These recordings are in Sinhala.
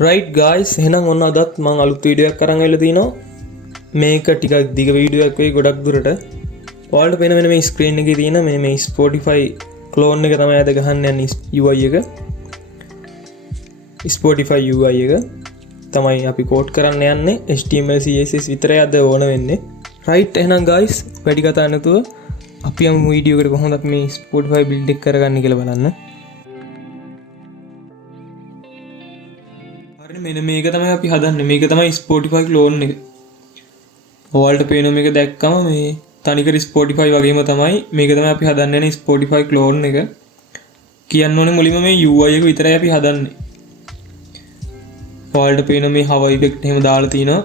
රයිට් ගයිස් එහෙනම් ඔන්න අදත් මං අලුත් වීඩියෝ එකක් අරන් ඇවිල්ලා තිනවා. මේක ටිකක් දිග වීඩියෝ එකක් වෙයි ගොඩක් දුරට. ඔයාලට පේන මෙන්න මේ ස්ක්‍රීන් එකේ තියෙන මේ Spotify clone එක තමයි අද ගහන්න යන්නේ UI එක. Spotify UI එක තමයි අපි කෝඩ් කරන්න යන්නේ. HTML CSS විතරයි අද ඕන වෙන්නේ. රයිට් එහෙනම් ගයිස් වැඩි කතා නැතුව අපි යමු වීඩියෝ එකට කොහොමද අපි මේ Spotify build එක කරගන්නේ කියලා බලන්න. මෙන්න මේක තමයි අපි හදන්නේ. මේක තමයි Spotify clone එක. ඔයාලට පේන මේක දැක්කම මේ තනිකර Spotify වගේම තමයි මේක තමයි අපි හදන්න යන Spotify clone එක. කියන්න ඕනේ මුලින්ම මේ UI එක විතරයි අපි හදන්නේ. ඔයාලට පේන මේ hover effect එහෙම දාලා තිනවා.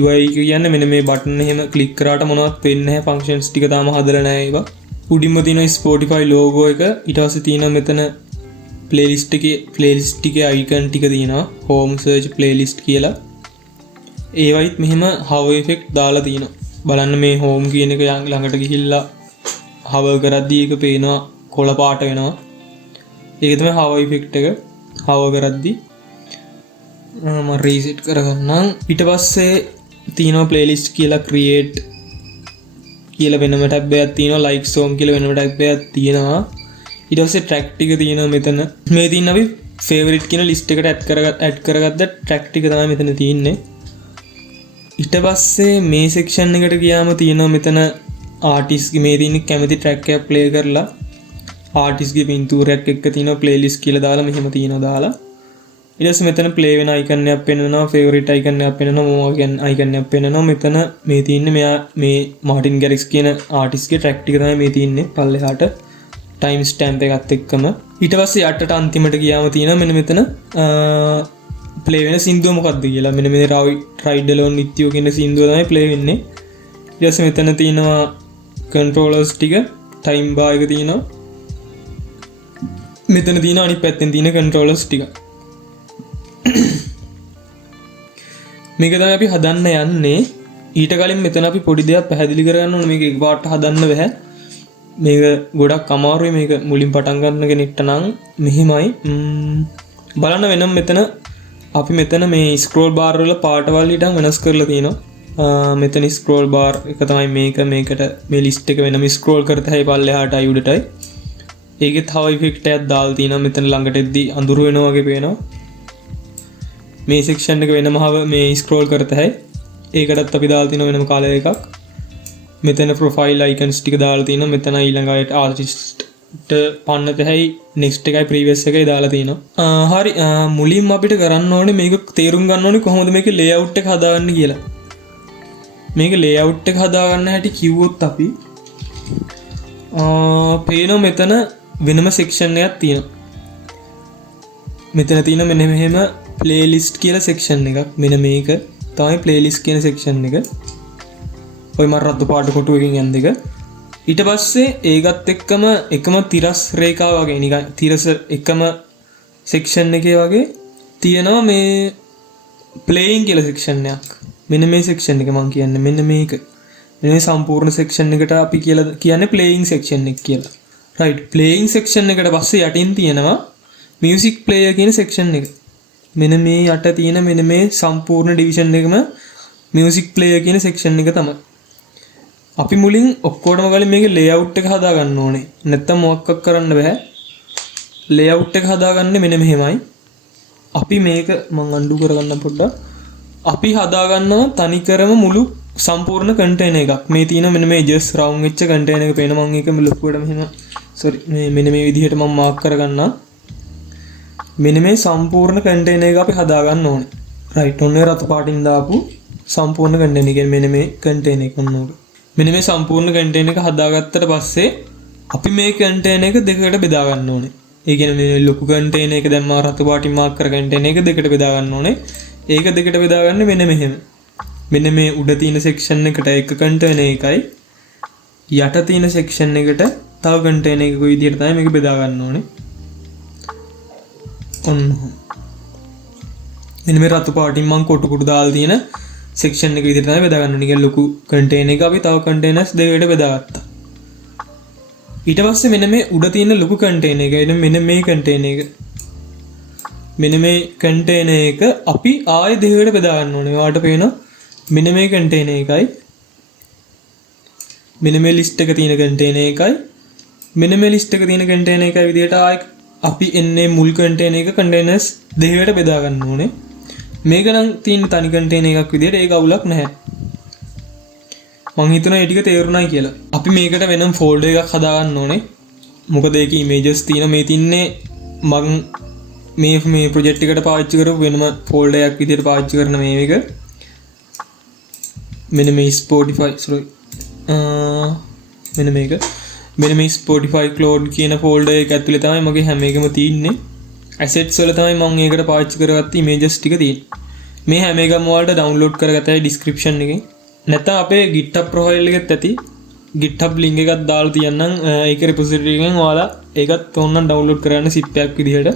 UI එක කියන්නේ මෙන්න මේ බටන් එහෙම ක්ලික් කරාට මොනවත් වෙන්නේ නැහැ. functions ටික තාම හදලා නැහැ ඒවා. උඩින්ම තියෙන Spotify logo එක ඊට පස්සේ තියෙන මෙතන playlist එකේ icon ටික තියෙනවා home search playlist කියලා. ඒවයිත් මෙහෙම hover effect දාලා තියෙනවා. බලන්න මේ home කියන එක ළඟට ගිහිල්ලා hover කරද්දී ඒක පේනවා කොළ පාට වෙනවා. ඒක තමයි hover effect එක. hover කරද්දී මම reset කරගන්නම්. ඊට පස්සේ තියෙනවා playlist කියලා create කියලා වෙනම tab එකක් තියෙනවා. like song කියලා වෙනම tab එකක් තියෙනවා. ඊට පස්සේ track ටික තියෙනවා මෙතන. මේ තියෙන අපි favorite කියන list එකට add කරගත්ත track ටික තමයි මෙතන තියෙන්නේ. ඊට පස්සේ මේ section එකට ගියාම තියෙනවා මෙතන artist මේ තියෙන කැමති track එකක් play කරලා artist ගේ පින්තූරයක් එක්ක තියෙනවා playlist කියලා දාලා මෙහෙම තියෙනවා දාලා. ඊට පස්සේ මෙතන play වෙන icon එකක් පෙන්වනවා, favorite icon එකක් පෙන්වනවා, මොකක්ද icon එකක් පෙන්වනවා. මෙතන මේ තියෙන්නේ මෙයා මේ Martin Garrix කියන artist ගේ track ටික තමයි මේ තියෙන්නේ පල්ලෙහාට. time stamp එකත් එක්කම. ඊට පස්සේ යටට අන්තිමට ගියාම තියෙනවා මෙන්න මෙතන play වෙන සින්දුව මොකක්ද කියලා. මෙන්න මේ Ride Alone with You කියන සින්දුව තමයි play වෙන්නේ. ඊට පස්සේ මෙතන තියෙනවා controllers ටික, time bar එක තියෙනවා. මෙතන තියෙන අනිත් පැත්තෙන් තියෙන controllers ටික. මේක තමයි අපි හදන්න යන්නේ. ඊට කලින් මෙතන අපි පොඩි දෙයක් පැහැදිලි කරගන්න ඕනේ. මේක එකපාරට හදන්න බෑ. මේක ගොඩක් අමාරුයි. මේක මුලින් පටන් ගන්න කෙනෙක්ට නම් මෙහෙමයි. බලන්න වෙනම් මෙතන අපි මෙතන මේ ස්ක්‍රෝල් බාර් වල පාටවල් ඊටම වෙනස් කරලා තියෙනවා. මෙතන ස්ක්‍රෝල් බාර් එක තමයි මේකට මේ ලිස්ට් එක වෙනම ස්ක්‍රෝල් කරත හැයි පල්ලෙහාටයි උඩටයි. ඒකෙත් හව ඉෆෙක්ට් එකක් දාලා තියෙනවා. මෙතන ළඟට එද්දි අඳුර වෙනවා වගේ පේනවා. මේ සෙක්ෂන් එක වෙනම හව මේ ස්ක්‍රෝල් කරත හැයි. ඒකටත් අපි දාලා තියෙනවා වෙනම කලර් එකක්. මෙතන ප්‍රොෆයිල් අයිකන්ස් ටික දාලා තියෙනවා. මෙතන ඊළඟට ආර්ටිස්ට් පන්නත හැයි නෙක්ස්ට් එකයි ප්‍රීවියස් එකයි දාලා තියෙනවා. හරි මුලින්ම අපිට කරන්න ඕනේ මේක තේරුම් ගන්න ඕනේ කොහොමද මේකේ ලේඅවුට් එක හදාගන්නේ කියලා. මේක ලේඅවුට් එක හදාගන්න හැටි කිව්වොත් අපි පේනවා මෙතන වෙනම සෙක්ෂන් එකක් තියෙනවා. මෙතන තියෙන මෙන්න මෙහෙම ප්ලේලිස්ට් කියලා සෙක්ෂන් එකක්. මෙන්න මේක තමයි ප්ලේලිස්ට් කියන සෙක්ෂන් එක. ඔය මර රතු පාට කොටුවකින් යන දෙක. ඊට පස්සේ ඒකත් එක්කම එකම තිරස් රේඛාව වගේ නිකන් තිරස එකම සෙක්ෂන් එකේ වගේ තියෙනවා මේ ප්ලේයින් කියලා සෙක්ෂන් එකක්. මෙන්න මේ සෙක්ෂන් එක මම කියන්නේ මෙන්න මේක. මේ සම්පූර්ණ සෙක්ෂන් එකට අපි කියලා කියන්නේ ප්ලේයින් සෙක්ෂන් එක කියලා. රයිට් ප්ලේයින් සෙක්ෂන් එකට පස්සේ යටින් තියෙනවා මියුසික් ප්ලේයර් කියන සෙක්ෂන් එක. මෙන්න මේ යට තියෙන මෙන්න මේ සම්පූර්ණ ඩිවිෂන් එකම මියුසික් ප්ලේයර් කියන සෙක්ෂන් එක තමයි. අපි මුලින් ඔක්කොටම කලින් මේකේ ලේඅවුට් එක හදා ගන්න ඕනේ. නැත්තම් මොකක්වත් කරන්න බෑ. ලේඅවුට් එක හදාගන්නේ මෙන්න මෙහෙමයි. අපි මේක මම අන්ඩු කරගන්න පොඩ්ඩක්. අපි හදා ගන්නවා තනිකරම මුළු සම්පූර්ණ කන්ටේනර් එකක්. මේ තියෙන මෙන්න මේ just round වෙච්ච කන්ටේනර් එක පේන මම ඒක ලොකුවට මෙහෙම sorry මෙන්න මේ විදිහට මම මාක් කරගන්නවා. මෙන්න මේ සම්පූර්ණ කන්ටේනර් එක අපි හදා ගන්න ඕනේ. right ඔන්නේ රතු පාටින් දාපු සම්පූර්ණ කන්ටේනර් එක මෙන්න මේ කන්ටේනර් එක ඔන්න උඩ. මෙන්න මේ සම්පූර්ණ කන්ටේනර් එක හදාගත්තට පස්සේ අපි මේ කන්ටේනර් එක දෙකකට බෙදා ගන්න ඕනේ. ඒ කියන්නේ මේ ලොකු කන්ටේනර් එක දැන් මම රතු පාටින් මාක් කර කන්ටේනර් එක දෙකට බෙදා ගන්න ඕනේ. ඒක දෙකට බෙදා ගන්න මෙන්න මෙහෙම. මෙන්න මේ උඩ තියෙන සෙක්ෂන් එකට එක කන්ටේනර් එකයි යට තියෙන සෙක්ෂන් එකට තව කන්ටේනර් එකක විදිහට තමයි මේක බෙදා ගන්න ඕනේ. ඔන්න. මෙන්න මේ රතු පාටින් මම කොටු දාලා තියෙන සෙක්ෂන් එක විදිහට තමයි බෙදා ගන්න ඕනේ. කියන්නේ ලොකු කන්ටේනර් එක අපි තව කන්ටේනර්ස් දෙකකට බෙදාගත්තා. ඊට පස්සේ මෙන්න මේ උඩ තියෙන ලොකු කන්ටේනර් එක මෙන්න මේ කන්ටේනර් එක මෙන්න මේ කන්ටේනර් එක අපි ආයෙ දෙකකට බෙදා ගන්න ඕනේ. ඔයාලට පේනවා මෙන්න මේ කන්ටේනර් එකයි මෙන්න මේ ලිස්ට් එක තියෙන කන්ටේනර් එකයි මෙන්න මේ ලිස්ට් එක තියෙන කන්ටේනර් එකයි විදිහට ආයෙ අපි එන්නේ මුල් කන්ටේනර් එක කන්ටේනර්ස් දෙකකට බෙදා ගන්න ඕනේ. මේක නම් තියෙන තනි කන්ටේනර් එකක් විදිහට ඒක අවුලක් නැහැ. මං හිතනවා ඒ ටික තේරුණායි කියලා. අපි මේකට වෙනම ෆෝල්ඩර් එකක් හදා ගන්න ඕනේ. මොකද ඒකේ ඉමේජස් තියෙන මේ තින්නේ මං මේ ප්‍රොජෙක්ට් එකට පාවිච්චි කරපු වෙනම ෆෝල්ඩර් එකක් විදිහට පාවිච්චි කරන මේක. මෙන්න මේ Spotify මෙන්න මේ Spotify cloud කියන ෆෝල්ඩර් එක ඇතුලේ තමයි මගේ හැම එකම තියෙන්නේ. assets වල තමයි මම ඒකට පාවිච්චි කරගත්ත images ටික තියෙන්නේ. මේ හැම එකම ඔයාලට download කරගත්තයි description එකේ. නැත්නම් අපේ GitHub profile එකෙත් ඇති GitHub link එකක් දාලා තියන්නම්. ඒක repository එකෙන් ඔයාලා ඒකත් ඕනනම් download කරගන්න zip එකක් විදිහට.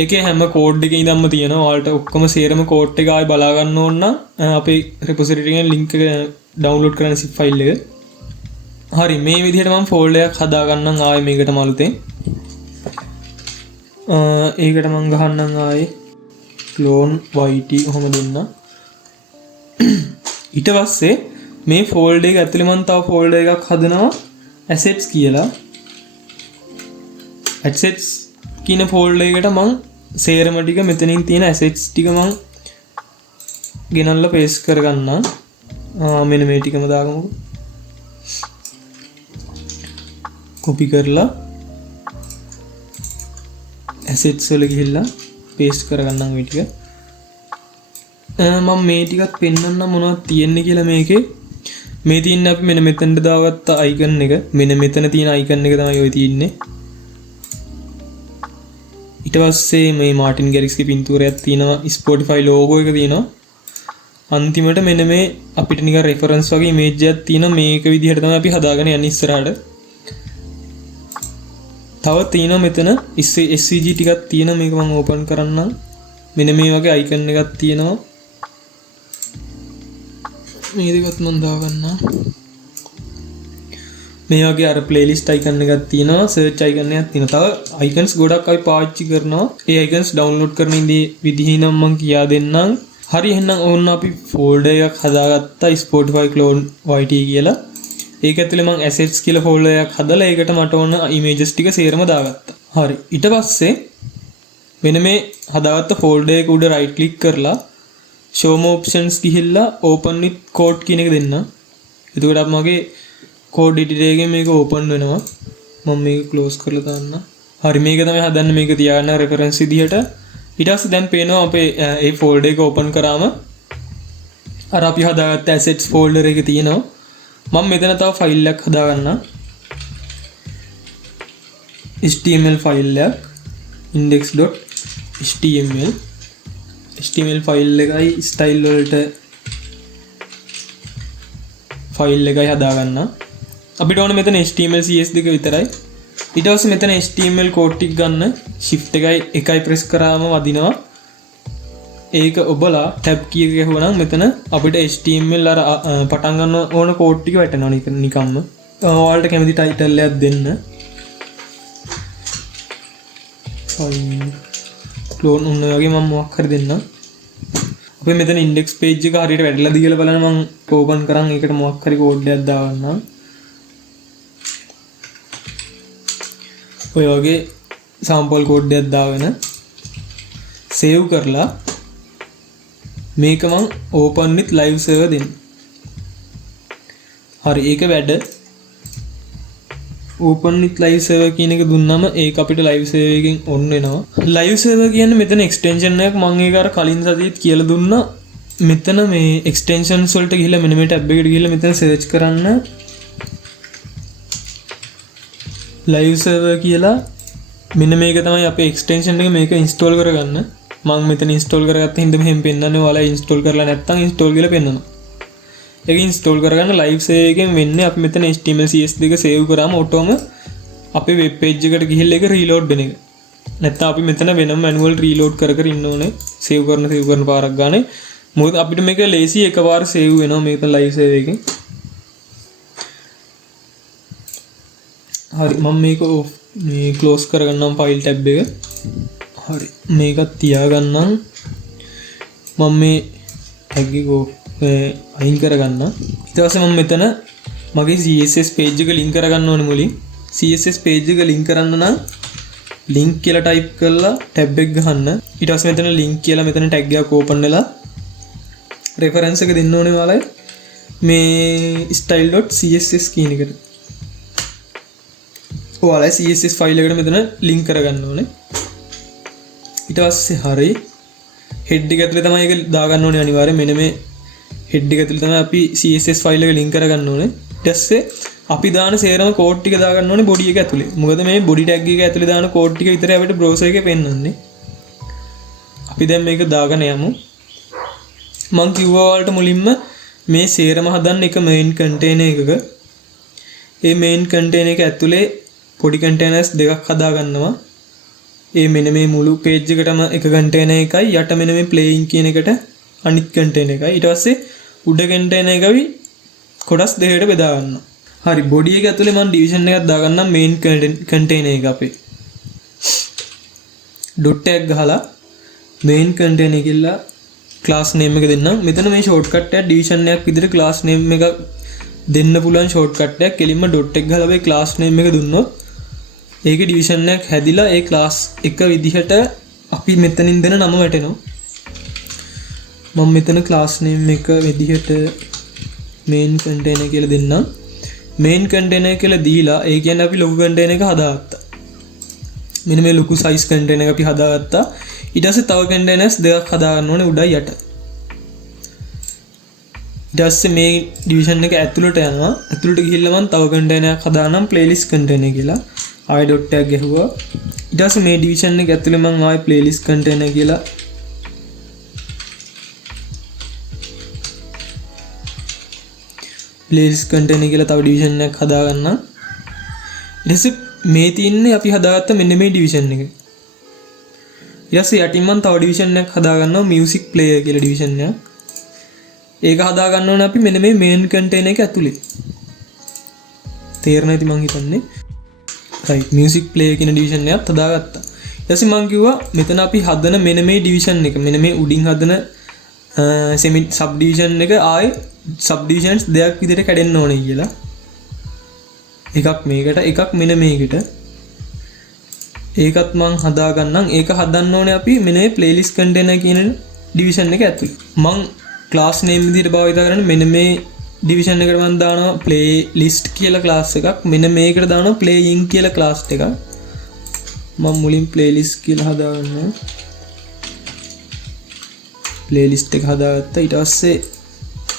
ඒකේ හැම කෝඩ් එකේ ඉඳන්ම තියෙනවා. ඔයාලට ඔක්කොම සේරම කෝඩ් එක ආයෙ බලා ගන්න ඕන නම් අපේ repository එකෙන් link එක download කරන්න zip file එක. හරි මේ විදිහට මම ෆෝල්ඩර් එකක් හදා ගන්නම් ආයෙ මේකටම අලුතෙන්. ඒකට මම ගහන්නම් ආයෙ clone yt කොහොම දෙන්න. ඊට පස්සේ මේ ෆෝල්ඩර් එක ඇතුලේ මම තව ෆෝල්ඩර් එකක් හදනවා assets කියලා. assets කියන ෆෝල්ඩර් එකට මම සේරම ටික මෙතනින් තියෙන assets ටික මම ගෙනල්ලා paste කරගන්නම්. මෙන්න මේ ටිකම දාගමුකෝ. copy කරලා assets වල ගිහිල්ලා paste කරගන්නම් මේ ටික. මම මේ ටිකත් පෙන්වන්න මොනවද තියෙන්නේ කියලා මේකේ. මේ තියෙන අපි මෙන්න මෙතනට දාගත්ත icon එක. මෙන්න මෙතන තියෙන icon එක තමයි ඔය තියෙන්නේ. ඊට පස්සේ මේ මාටින් ගැරික්ස්ගේ පින්තූරයක් තියෙනවා. Spotify logo එක තියෙනවා. අන්තිමට මෙන්න මේ අපිට නිකන් reference වගේ image එකක් තියෙනවා. මේක විදිහට තමයි අපි හදාගෙන යන්නේ ඉස්සරහට. තව තියෙනවා මෙතන SVG ටිකක් තියෙනවා. මේක මම open කරන්නම්. මෙන්න මේ වගේ icon එකක් තියෙනවා. මේ දෙකත් මම දාගන්නම්. මේ වගේ අර playlist icon එකක් තියෙනවා. search icon එකක් තියෙනවා. තව icons ගොඩක් අපි පාවිච්චි කරනවා. ඒ icons download කරන විදිහ නම් මම කියා දෙන්නම්. හරි එහෙනම් ඕන්න අපි folder එකක් හදාගත්තා Spotify clone yt කියලා. ඒක ඇතුලේ මම assets කියලා folder එකක් හදලා ඒකට මට ඕන images ටික සේරම දාගත්තා. හරි. ඊට පස්සේ මෙන්න මේ හදාගත්ත folder එක උඩ right click කරලා show more options ගිහිල්ලා open with code කියන එක දෙන්න. එතකොට අපි මගේ code editor එකේ මේක open වෙනවා. මම මේක close කරලා දාන්න. හරි මේක තමයි හදන්න. මේක තියාගන්න reference විදිහට. ඊට පස්සේ දැන් පේනවා අපේ ඒ folder එක open කරාම අර අපි හදාගත්ත assets folder එකේ තියෙනවා. මම මෙතන තව ෆයිල් එකක් හදාගන්නම්. HTML ෆයිල් එකක් index.html HTML ෆයිල් එකයි style වලට ෆයිල් එකයි හදාගන්න. අපිට ඕනේ මෙතන HTML CS දෙක විතරයි. ඊට පස්සේ මෙතන HTML කෝඩ් ටික ගන්න shift එකයි press කරාම වදිනවා. ඒක ඔබලා tab key එක ගැහුවනම් මෙතන අපිට HTML අර පටන් ගන්න ඕන කෝඩ් ටික වැටෙනවා නිකම්ම. ඔයාලට කැමති ටයිටල් එකක් දෙන්න. clone උන්න වගේ මම මොකක් හරි දෙන්නම්. අපි මෙතන index page එක හරියට වැඩිලාද කියලා බලන්න මම open කරන් ඒකට මොකක් හරි කෝඩ් එකක් දාගන්නම්. ඔය වගේ sample කෝඩ් එකක් දාගෙන save කරලා මේක මම open with live server දෙන්න. හරි ඒක වැඩ. open with live server කියන එක දුන්නම ඒක අපිට live server එකෙන් on වෙනවා. live server කියන්නේ මෙතන extension එකක් මම ඒක අර කලින් සතියේත් කියලා දුන්නා. මෙතන මේ extensions වලට ගිහිල්ලා මෙන්න මේ tab එකට ගිහිල්ලා මෙතන search කරන්න live server කියලා. මෙන්න මේක තමයි අපේ extension එක. මේක install කරගන්න. මම මෙතන install කරගත්ත හින්දා මෙහෙම පෙන්නන්නේ. ඔයාලා install කරලා නැත්නම් install කියලා පෙන්නනවා. ඒක install කරගන්න live server එකෙන් වෙන්නේ අපි මෙතන HTML CS දෙක save කරාම ඔටෝම අපේ web page එකට ගිහිල්ලා ඒක reload වෙන එක. නැත්නම් අපි මෙතන වෙනම manual reload කර ඉන්න ඕනේ. save කරන පාරක් ගානේ. මොකද අපිට මේක lazy එකපාර save වෙනවා මේක live server එකෙන්. හරි මම මේක මේ close කරගන්නම් file tab එක. හරි මේකත් තියාගන්නම් මම මේ tag එක අයින් කරගන්න ඊට පස්සේ මම මෙතන මගේ CSS page එක link කරගන්න ඕනේ මුලින් CSS page එක link කරන්න නම් link කියලා type කරලා tab එක ගහන්න ඊට පස්සේ මෙතන link කියලා මෙතන tag එකක් open වෙලා reference එක දෙන්න ඕනේ ඔයාලා මේ style.css කියන එකට ඔයාලා CSS ෆයිල් එකට මෙතන link කරගන්න ඕනේ ඊට පස්සේ හරි head එක ඇතුලේ තමයි ඒක දාගන්න ඕනේ අනිවාර්යයෙන් මෙන්න මේ head එක ඇතුලේ තමයි අපි CSS ෆයිල් එක link කරගන්න ඕනේ ඊට පස්සේ අපි දාන සේරම කෝඩ් ටික දාගන්න ඕනේ body එක ඇතුලේ මොකද මේ body tag එක ඇතුලේ දාන කෝඩ් ටික විතරයි අපිට browser එකේ පෙන්වන්නේ අපි දැන් මේක දාගෙන යමු මම කිව්වා වලට මුලින්ම මේ සේරම හදන්න එක main container එකක ඒ main container එක ඇතුලේ පොඩි containers දෙකක් හදා ගන්නවා ඒ මෙන්න මේ මුළු page එකටම එක container එකයි යට මෙන්න මේ playing කියන එකට අනිත් container එකයි ඊට පස්සේ උඩ container එකවි කොටස් දෙකකට බෙදා ගන්නවා හරි body එක ඇතුලේ මම division එකක් දාගන්නම් main container එක අපේ dot tag ගහලා main container කියලා class name එක දෙන්නම් මෙතන මේ shortcut එක division එකක් විදිහට class name එක දෙන්න පුළුවන් shortcut එකක් කෙලින්ම dot එක ගහලා මේ class name එක දුන්නොත් ඒකේ division එකක් හැදිලා ඒ class එක විදිහට අපි මෙතනින් දෙන නම වැටෙනවා මම මෙතන class name එක විදිහට main container කියලා දෙන්නම් main container කියලා දීලා ඒ කියන්නේ අපි ලොකු container එක හදාගත්තා මෙන්න මේ ලොකු size container එක අපි හදාගත්තා ඊට පස්සේ තව containers දෙකක් හදා ගන්න ඕනේ උඩයි යට ඊට පස්සේ මේ division එක ඇතුළට යනවා ඇතුළට ගිහිල්ලා මම තව container එකක් හදානම් playlist container කියලා ආයෙ dot tag ගැහුවා ඊට පස්සේ මේ division එක ඇතුලේ මම ආයෙ playlist container කියලා playlist container කියලා තව division එකක් හදා ගන්නම් ඊට පස්සේ මේ තියන්නේ අපි හදාගත්ත මෙන්න මේ division එක ඊට පස්සේ යටින් මම තව division එකක් හදා ගන්නවා music player කියලා division එක ඒක හදා ගන්න ඕනේ අපි මෙන්න මේ main container එක ඇතුලේ තේරෙන්නේ නැති මං හිතන්නේ right music player කියන division එකත් හදාගත්තා ඊට පස්සේ මං කිව්වා මෙතන අපි හදන මෙන්න මේ division එක මෙන්න මේ උඩින් හදන semi subdivision එක ආයේ subdivisions දෙකක් විදිහට කැඩෙන්න ඕනේ කියලා එකක් මේකට එකක් මෙන්න මේකට ඒකත් මං හදා ගන්නම් ඒක හදන්න ඕනේ අපි මෙන්න මේ playlist container කියන division එක ඇතුලේ මං class name විදිහට භාවිත කරන්නේ මෙන්න මේ division එකට මම දානවා playlist කියලා class එකක් මෙන්න මේකට දානවා playing කියලා class එකක් මම මුලින් playlist කියලා හදාගන්නවා playlist එක හදාගත්තා ඊට පස්සේ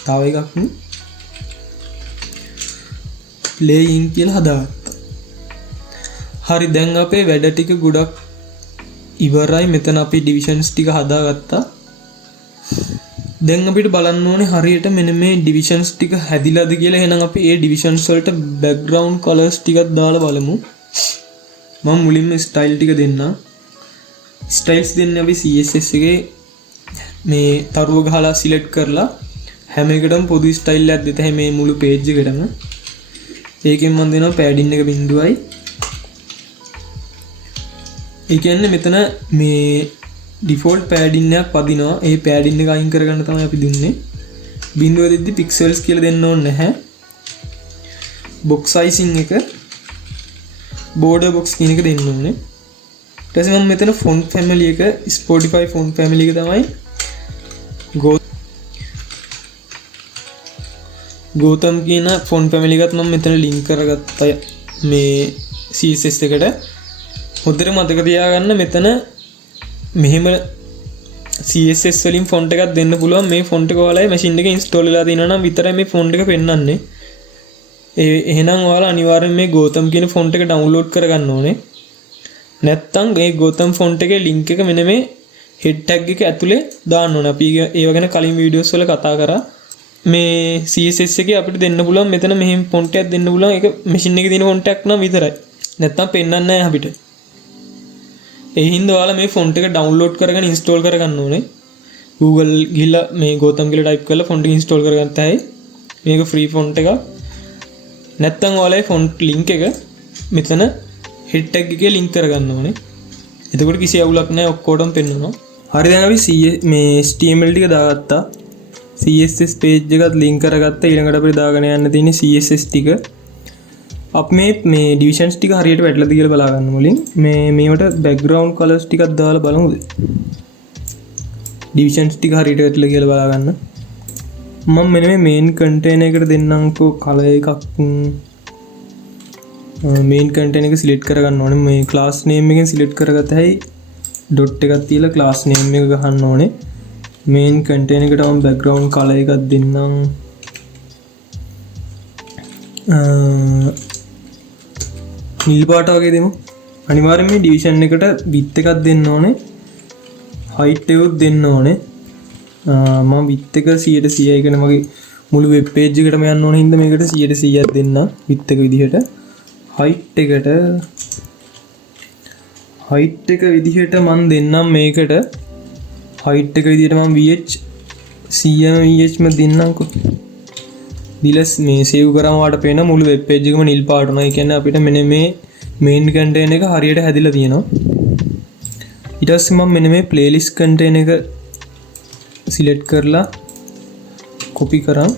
තව එකක් playing කියලා හදාගත්තා හරි දැන් අපේ වැඩ ටික ගොඩක් ඉවරයි මෙතන අපි divisions ටික හදාගත්තා දැන් අපිට බලන්න ඕනේ හරියට මෙන්න මේ divisions ටික හැදිලාද කියලා එහෙනම් අපි ඒ divisions වලට background colors ටිකක් දාලා බලමු මම මුලින්ම style ටික දෙන්නම් styles දෙන්නේ අපි CSS එකේ මේ තරුව ගහලා select කරලා හැම එකටම පොදු style එකක් දෙත හැම මේ මුළු page එකටම ඒකෙන් මම දෙනවා padding එක 0.5යි ඒ කියන්නේ මෙතන මේ default padding එකක් වදිනවා ඒ padding එක අයින් කරගන්න තමයි අපි දුන්නේ බිඳුව දෙද්දි pixels කියලා දෙන්න ඕනේ නැහැ box sizing එක border box කියන එක දෙන්න ඕනේ ඊට පස්සේ මම මෙතන font family එක Spotify font family එක තමයි Gotham කියන font family එකත් මම මෙතන link කරගත්තා මේ CSS එකට හොඳට මතක තියාගන්න මෙතන මෙහෙම CSS වලින් font එකක් දෙන්න පුළුවන් මේ font එක ඔයාලගේ machine එකේ install වෙලා තියෙනවා නම් විතරයි මේ font එක පෙන්වන්නේ එහෙනම් ඔයාලා අනිවාර්යෙන් මේ Gotham කියන font එක download කරගන්න ඕනේ නැත්නම් මේ Gotham font එකේ link එක මෙන්න මේ head tag එක ඇතුලේ දාන්න ඕනේ අපි ඒව ගැන කලින් වීඩියෝස් වල කතා කරා මේ CSS එකේ අපිට දෙන්න පුළුවන් මෙතන මෙහෙම font එකක් දෙන්න පුළුවන් ඒක machine එකේ තියෙන font එකක් නම් විතරයි නැත්නම් පෙන්වන්නේ නැහැ අපිට ඒ හින්දා ඔයාලා මේ font එක download කරගෙන install කරගන්න ඕනේ Google ගිහලා මේ Gotham කියලා type කරලා font එක install කරගත්තායි මේක free font එකක් නැත්නම් ඔයාලා font link එක මෙතන head tag එකේ link කරගන්න ඕනේ එතකොට කිසි අවුලක් නැහැ ඔක්කොටම පෙන්වනවා. හරි දැන් අපි මේ HTML ටික දාගත්තා. CSS page එකත් link කරගත්තා. ඊළඟට අපිට දාගෙන යන්න තියෙන්නේ CSS ටික. අපි මේ divisions ටික හරියට වැටලාද කියලා බලා ගන්න මුලින්. මේවට background colors ටිකක් දාලා බලමුද? divisions ටික හරියට වැටලා කියලා බලා ගන්න. මම මෙන්න මේ main container එකට දෙන්නම්කෝ color එකක්. main container එක select කරගන්න ඕනේ. මේ class name එකෙන් select කරගත්ත හැයි dot එකක් තියලා class name එක ගහන්න ඕනේ. main container එකට මම background color එකක් දෙන්නම්. නිල් පාට වගේ දෙමු. අනිවාර්යෙන් මේ division එකට width එකක් දෙන්න ඕනේ. height එකක් දෙන්න ඕනේ. මම width එක 100% ඒ කියන්නේ මගේ මුළු web page එකටම යන්න ඕන හින්දා මේකට 100%ක් දෙන්න width එක විදිහට. height එක විදිහට මම දෙන්නම් මේකට height එක විදිහට මම VH 100 VH ම දෙන්නම්කෝ. දිලස් මේ සේව් කරාම වාට පේන මුළු වෙබ් පේජ් එකම නිල් පාට උනා. ඒ කියන්නේ අපිට මෙන්න මේ මේන් කන්ටේනර් එක හරියට හැදිලා තියෙනවා. ඊට පස්සේ මම මෙන්න මේ ප්ලේලිස්ට් කන්ටේනර් එක සිලෙක්ට් කරලා කොපි කරන්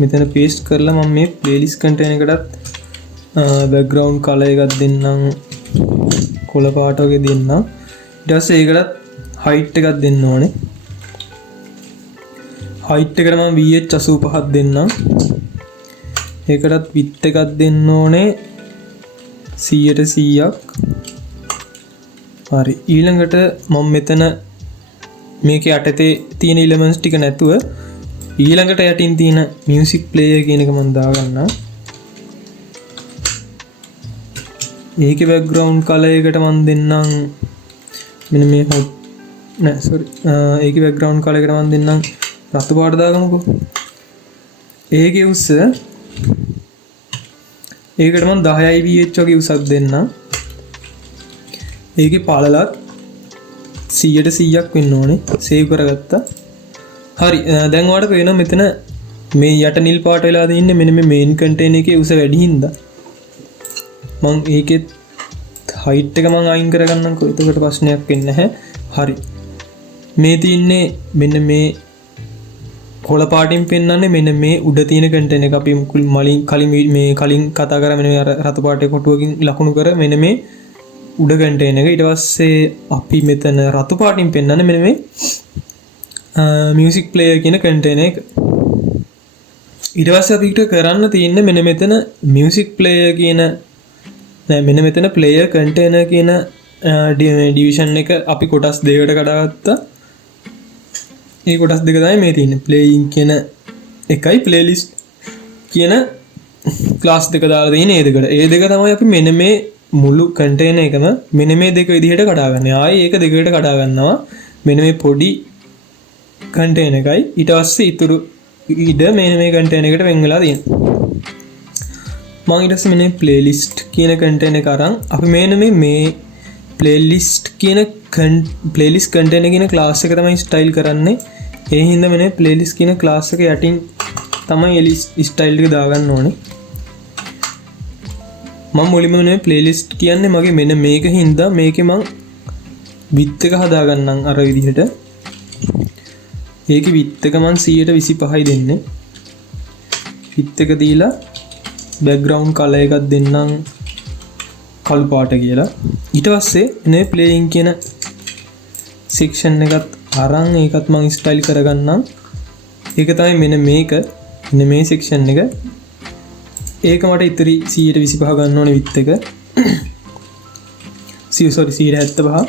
මෙතන පේස්ට් කරලා මම මේ ප්ලේලිස්ට් කන්ටේනර් එකටත් background color එකක් දෙන්නම්. කොළ පාට වගේ දෙන්නම්. ඊට පස්සේ ඒකටත් height එකක් දෙන්න ඕනේ. height එකට මම VH 85ක් දෙන්නම්. ඒකටත් width එකක් දෙන්න ඕනේ 100%ක්. හරි. ඊළඟට මම මෙතන මේකේ යටතේ තියෙන elements ටික නැතුව ඊළඟට යටින් තියෙන music player කියන එක මම දාගන්නම්. ඒකේ background color එකට මම දෙන්නම් මෙන්න මේ ඒකේ background color එකට මම දෙන්නම් රතු පාට දාගමුකෝ. ඒකේ උස්ස ඒකට මම 10යි VH වගේ උසක් දෙන්නම්. ඒකේ පළලත් 100%ක් වෙන්න ඕනේ. සේව් කරගත්තා. හරි. දැන් ඔයාලට පේනවා මෙතන මේ යට නිල් පාට වෙලා තියෙන්නේ මෙන්න මේ මේන් කන්ටේනර් එකේ උස වැඩි හින්දා. මම ඒකේ height එක මම අයින් කරගන්නම්කෝ. එතකොට ප්‍රශ්නයක් වෙන්නේ නැහැ. හරි. මේ තියන්නේ මෙන්න මේ කොළ පාටින් පෙන්වන්නේ මෙන්න මේ උඩ තියෙන කන්ටේනර් එක. අපි කලින් කතා කරා මෙන්න මේ රතු පාටේ කොටුවකින් ලකුණු කර මෙන්න මේ උඩ කන්ටේනර් එක. ඊට පස්සේ අපි මෙතන රතු පාටින් පෙන්වන්නේ මෙන්න මේ music player කියන කන්ටේනර් එක. ඊට පස්සේ අපිට කරන්න තියෙන්නේ මෙන්න මෙතන music player කියන මෙන්න මෙතන player container කියන division එක අපි කොටස් දෙකකට කඩාගත්තා. ඒ කොටස් දෙක තමයි මේ තියෙන්නේ. playing කියන එකයි playlist කියන class දෙක දාලා තියෙන ඒ දෙකට. ඒ දෙක තමයි අපි මෙන්න මේ මුළු container එකම මෙන්න මේ දෙක විදිහට කඩාගන්නේ. ආයේ ඒක දෙකකට කඩා ගන්නවා. මෙන්න මේ පොඩි container එකයි ඊට පස්සේ ඉතුරු ඉඩ මෙන්න මේ container එකට වෙන් වෙලා තියෙනවා. මම ඊට පස්සේ මෙන්න playlist කියන container එක අරන් අපි මෙන්න මේ playlist කියන playlist container කියන class එක තමයි style කරන්නේ. ඒ හින්දා මෙන්න playlist කියන class එක යටින් තමයි style එක දාගන්න ඕනේ. මම මුලින්ම මේ playlist කියන්නේ මගේ මෙන්න මේක හින්දා මේකේ මම width එක හදාගන්නම් අර විදිහට. ඒකේ width එක මම 125යි දෙන්නේ. width එක දීලා background color එකක් දෙන්නම් කළු පාට කියලා. ඊට පස්සේ මේ playing කියන section එකත් අරන් ඒකත් මම style කරගන්නම්. ඒක තමයි මෙන්න මේක. මෙන්න මේ section එක. ඒක මට ඉතිරි 125 ගන්න ඕනේ width එක. 175.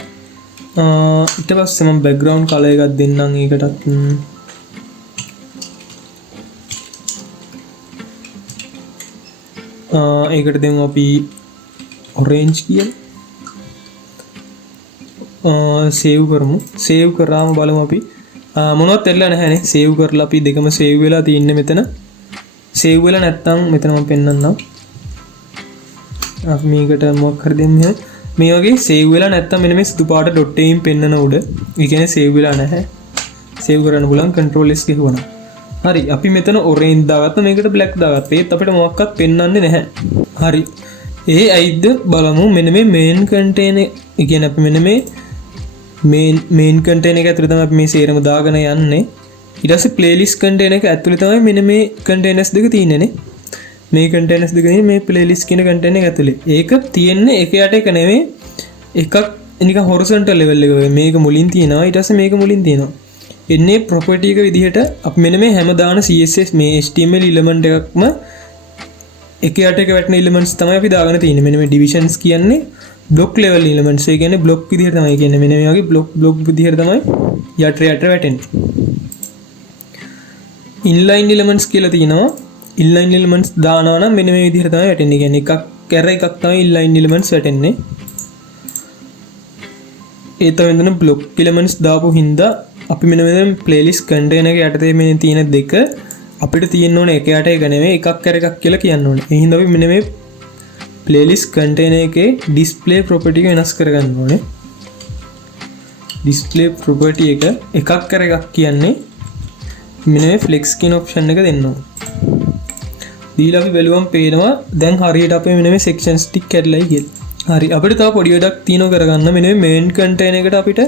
ඊට පස්සේ මම background color එකක් දෙන්නම් ඒකටත්. ඒකට දෙමු අපි orange කියලා. save කරමු. save කරාම බලමු අපි මොනවත් ඇරිලා නැහැනේ. save කරලා අපි දෙකම save වෙලා තින්නේ මෙතන. save වෙලා නැත්තම් මෙතන මම පෙන්නන්නම්. අපි මේකට මොකක් හරි දෙන්නේ. මේ වගේ save වෙලා නැත්තම් මෙන්න මේ සුදු පාට dot එකකින් පෙන්නන උඩ. ඒ කියන්නේ save වෙලා නැහැ. save කරන්න පුළුවන් control S ගහුවනම්. හරි අපි මෙතන orange දාගත්තා මේකට black දාගත්තා. ඒත් අපිට මොකක්වත් පෙන්වන්නේ නැහැ. හරි. ඒ ඇයිද බලමු මෙන්න මේ main container. ඒ කියන්නේ අපි මෙන්න මේ මේන් කන්ටේන එක ඇතුළේ තමයි අපි මේ සේරම දාගෙන යන්නේ. ඊට පස්සේ ප්ලේලිස්ට් කන්ටේන එක ඇතුළේ තමයි මෙන්න මේ කන්ටේනර්ස් දෙක තියෙන්නේ. මේ කන්ටේනර්ස් දෙක මේ ප්ලේලිස්ට් කියන කන්ටේනර් එක ඇතුළේ. ඒක තියෙන්නේ එක යට එක නෙමෙයි. එකක් නිකන් හොරිසොන්ටල් ලෙවල් එක වගේ. මේක මුලින් තියෙනවා ඊට පස්සේ මේක මුලින් තියෙනවා. එන්නේ ප්‍රොපර්ටි එක විදිහට අපි මෙන්න මේ හැම දාන CSS මේ HTML එලිමන්ට් එකක්ම එක යට එක වැටෙන එලිමන්ට්ස් තමයි අපි දාගෙන තියෙන්නේ. මෙන්න මේ ඩිවිෂන්ස් කියන්නේ බ්ලොක් ලෙවල් එලිමන්ට්ස්. ඒ කියන්නේ බ්ලොක් විදිහට තමයි කියන්නේ. මෙන්න මේ වගේ බ්ලොක් විදිහට තමයි යට වැටෙන්නේ. ඉන්ලයින් එලිමන්ට්ස් කියලා තියෙනවා. ඉන්ලයින් එලිමන්ට්ස් දානවා නම් මෙන්න මේ විදිහට තමයි වැටෙන්නේ. කියන්නේ එකක් කැර එකක් තමයි ඉන්ලයින් එලිමන්ට්ස් වැටෙන්නේ. ඒ තමයි මෙතන බ්ලොක් එලිමන්ට්ස් දාපු හින්දා අපි මෙන්න මේ ප්ලේලිස්ට් කන්ටේනර් එක යටතේ මේ තියෙන දෙක අපිට තියෙන්න ඕනේ එක යට එක නෙමෙයි එකක් කර එකක් කියලා කියන්න ඕනේ. ඒ හින්දා අපි මෙන්න මේ ප්ලේලිස්ට් කන්ටේනර් එකේ ඩිස්ප්ලේ ප්‍රොපර්ටි එක වෙනස් කරගන්න ඕනේ. ඩිස්ප්ලේ ප්‍රොපර්ටි එක එකක් කර එකක් කියන්නේ මෙන්න මේ ෆ්ලෙක්ස් කියන ඔප්ෂන් එක දෙන්න ඕනේ. දීලා අපි බැලුවම පේනවා දැන් හරියට අපේ මෙන්න මේ සෙක්ෂන්ස් ටික කැඩලායි කියලා. හරි අපිට තව පොඩි වැඩක් තියෙනවා කරගන්න. මෙන්න මේ මේන් කන්ටේනර් එකට අපිට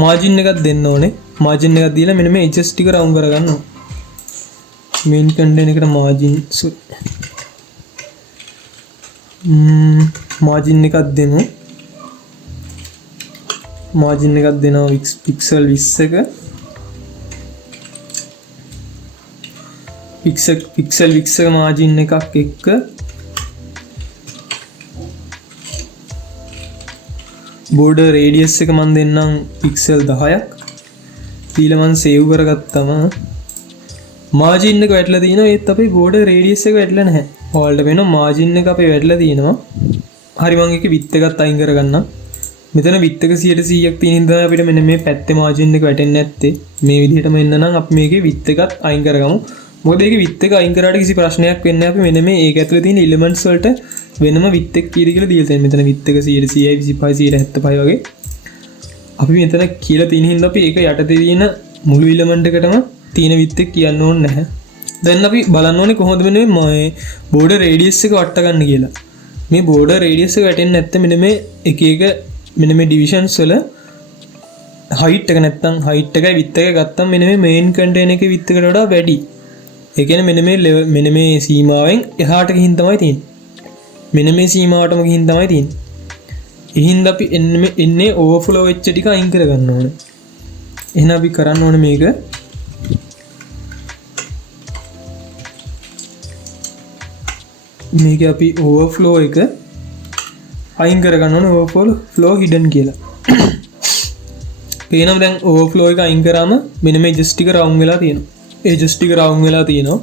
මාජින් එකක් දෙන්න ඕනේ. මාජින් එකක් දීලා මෙන්න මේ edges ටික රවුම් කරගන්න ඕනේ. මේන් කන්ටේනර් එකට මාජින් එකක් දෙමු. මාජින් එකක් දෙනවා පික්සල් 20ක. පික්සල් 20ක මාජින් එකක් එක්ක බෝඩර් රේඩියස් එක මන් දෙන්නම් පික්සල් 10ක්. ඊළඟ මන් සේව් කරගත්තම මාජින් එක වැටලා තියෙනවා. ඒත් අපේ බෝඩර් රේඩියස් එක වැටලා නැහැ. ඔයාලට වෙනවා මාජින් එක අපේ වැටලා තියෙනවා. හරි මම ඒකේ විත් එකත් අයින් කරගන්නම්. මෙතන විත් එක 100%ක් තියෙන හින්දා අපිට මෙන්න මේ පැත්තේ මාජින් එක වැටෙන්නේ නැත්තේ. මේ විදිහටම එන්න නම් අපි මේකේ විත් එකත් අයින් කරගමු. මොකද ඒකේ විත් එක අයින් කරාට කිසි ප්‍රශ්නයක් වෙන්නේ නැහැ. අපි මෙන්න මේ ඒක ඇතුලේ තියෙන එලිමන්ට්ස් වලට වෙනම විත් එක කීයද කියලා දීලා තියෙනවා. මෙතන විත් එක 100යි 25යි 75යි වගේ. අපි මෙතන කියලා තියෙන හින්දා අපි ඒක යටතේ තියෙන මුළු එලිමන්ට් එකටම තියෙන විත් එක කියන්න ඕනේ නැහැ. දැන් අපි බලන්න ඕනේ කොහොමද මෙන්න මේ බෝඩර් රේඩියස් එක වට ගන්න කියලා. මේ බෝඩර් රේඩියස් එක වැටෙන්නේ නැත්නම් මෙන්න මේ එක එක මෙන්න මේ ඩිවිෂන්ස් වල හයිට් එක නැත්තම් හයිට් එකයි විත් එක ගත්තම මෙන්න මේ මේන් කන්ටේනර් එකේ විත් එකට වඩා වැඩි. ඒ කියන්නේ මෙන්න මේ සීමාවෙන් එහාට ගිහින් තමයි තියෙන්නේ. මෙන්න මේ සීමාවටම ගිහින් තමයි තියෙන්නේ. ඒ හින්දා අපි එන්නේ ඕවර්ෆ්ලෝ වෙච්ච ටික අයින් කරගන්න ඕනේ. එහෙනම් අපි කරන්න ඕනේ මේක අපි ඕවර්ෆ්ලෝ එක අයින් කරගන්න ඕනේ. ඕවර්ෆ්ලෝ හිඩන් කියලා. පේනවා දැන් ඕවර්ෆ්ලෝ එක අයින් කරාම මෙන්න මේ ජස්ට් ටික රවුම් වෙලා තියෙනවා. ඒ ජස්ට් ටික රවුම් වෙලා තියෙනවා.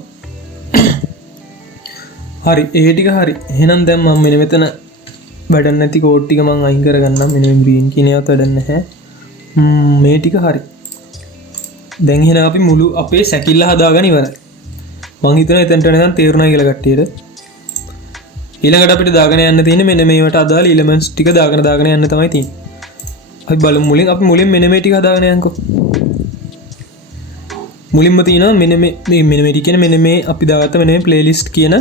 හරි ඒ ටික හරි. එහෙනම් දැන් මම මෙන්න මෙතන වැඩක් නැති කෝඩ් ටික මම අයින් කරගන්නම්. මෙන්න මේ ග්‍රීන් කියන ඒවාත් වැඩක් නැහැ. මේ ටික හරි. දැන් එහෙනම් අපි මුළු අපේ සැකිල්ල හදාගන්න ඉවරයි. මම හිතනවා එතනට යනකම් තේරුණා කියලා කට්ටියට. ඊළඟට අපිට දාගෙන යන්න තියෙන්නේ මෙන්න මේවට අදාළ එලිමන්ට්ස් ටික දාගෙන යන්න තමයි තියෙන්නේ. අපි බලමු අපි මුලින් මෙන්න මේ ටික හදාගෙන යන්නකෝ. මුලින්ම තියෙනවා මෙන්න මේ ටික කියන්නේ මෙන්න මේ අපි දාගත්ත මෙන්න මේ ප්ලේලිස්ට් කියන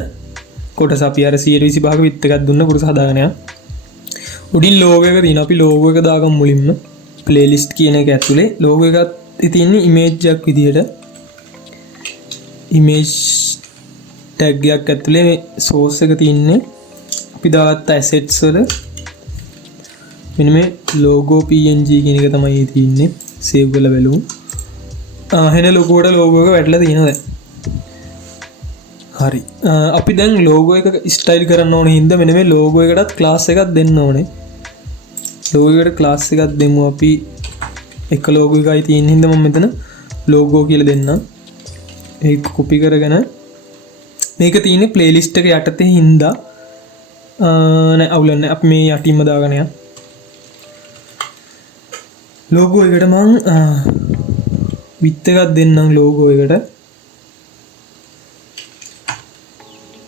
කොටස. අපි අර 125 භාග විත් එකක් දුන්න කොටස හදාගෙන යන්න. උඩින් ලෝගෝ එක තියෙනවා. අපි ලෝගෝ එක දාගමු මුලින්ම. ප්ලේලිස්ට් කියන එක ඇතුලේ ලෝගෝ එකක් තියෙන්නේ ඉමේජ් එකක් විදියට. ඉමේජ් ටැග් එකක් ඇතුලේ මේ සෝස් එක තියෙන්නේ. අපි දාගත්ත ඇසෙට්ස් වල මෙන්න මේ logo png කියන එක තමයි තියෙන්නේ. සේව් කරලා බලමු. එහෙනම් ලොකෝට ලෝගෝ එක වැටලා තියෙනවා දැන්. හරි. අපි දැන් ලෝගෝ එක ස්ටයිල් කරන්න ඕන හින්දා මෙන්න මේ ලෝගෝ එකටත් ක්ලාස් එකක් දෙන්න ඕනේ. ලෝගෝ එකට ක්ලාස් එකක් දෙමු අපි. එක ලෝගෝ එකයි තියෙන හින්දා මම මෙතන ලෝගෝ කියලා දෙන්නම්. ඒක කොපි කරගෙන මේක තියෙන්නේ ප්ලේලිස්ට් එක යටතේ හින්දා නෑ අවුල නෑ. අපි මේ යටින්ම දාගෙන යන්න. ලෝගෝ එකට මම විත් එකක් දෙන්නම් ලෝගෝ එකට.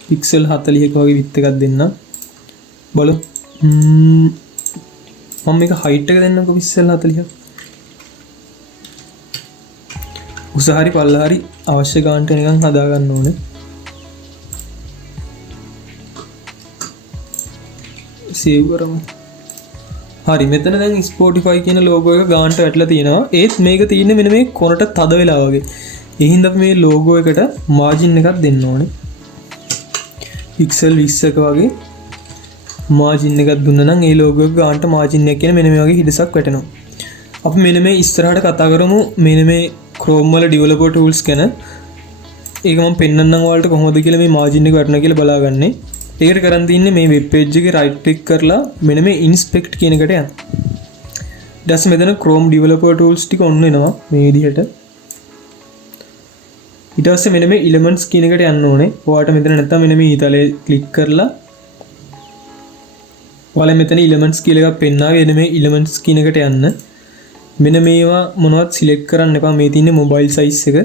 පික්සල් 40ක වගේ විත් එකක් දෙන්නම්. බලමු. මම මේක හයිට් එක දෙන්නම්කෝ පික්සල් 40ක්. උස හරි පල්ල හරි අවශ්‍ය ගානට නිකන් හදා ගන්න ඕනේ. සේව් කරමු. හරි මෙතන දැන් Spotify කියන ලෝගෝ එක ගානට වැටලා තියෙනවා. ඒත් මේක තියෙන්නේ මෙන්න මේ කොනට තද වෙලා වගේ. ඒ හින්දා අපි මේ ලෝගෝ එකට මාජින් එකක් දෙන්න ඕනේ. පික්සල් 20ක වගේ මාජින් එකක් දුන්නා නම් ඒ ලෝගෝ එක ගානට මාජින් එක කියන මෙන්න මේ වගේ හිඩසක් වැටෙනවා. අපි මෙන්න මේ ඉස්සරහට කතා කරමු මෙන්න මේ Chrome වල developer tools ගැන. ඒක මම පෙන්නන්නම් ඔයාලට කොහොමද කියලා මේ මාජින් එක වටනවා කියලා බලාගන්නේ. ඒකට කරන් තියන්නේ මේ වෙබ් පේජ් එකේ right click කරලා මෙන්න මේ inspect කියන එකට යන්න. ඊට පස්සේ මෙතන Chrome developer tools ටික on වෙනවා මේ විදිහට. ඊට පස්සේ මෙන්න මේ elements කියන එකට යන්න ඕනේ. ඔයාලට මෙතන නැත්තම් මෙන්න මේ ඊතලේ click කරලා ඔයාලා මෙතන elements කියලා එකක් පෙන්නාවේ එන මේ elements කියන එකට යන්න. මෙන්න මේවා මොනවත් select කරන්න එපා. මේ තියෙන්නේ mobile size එක.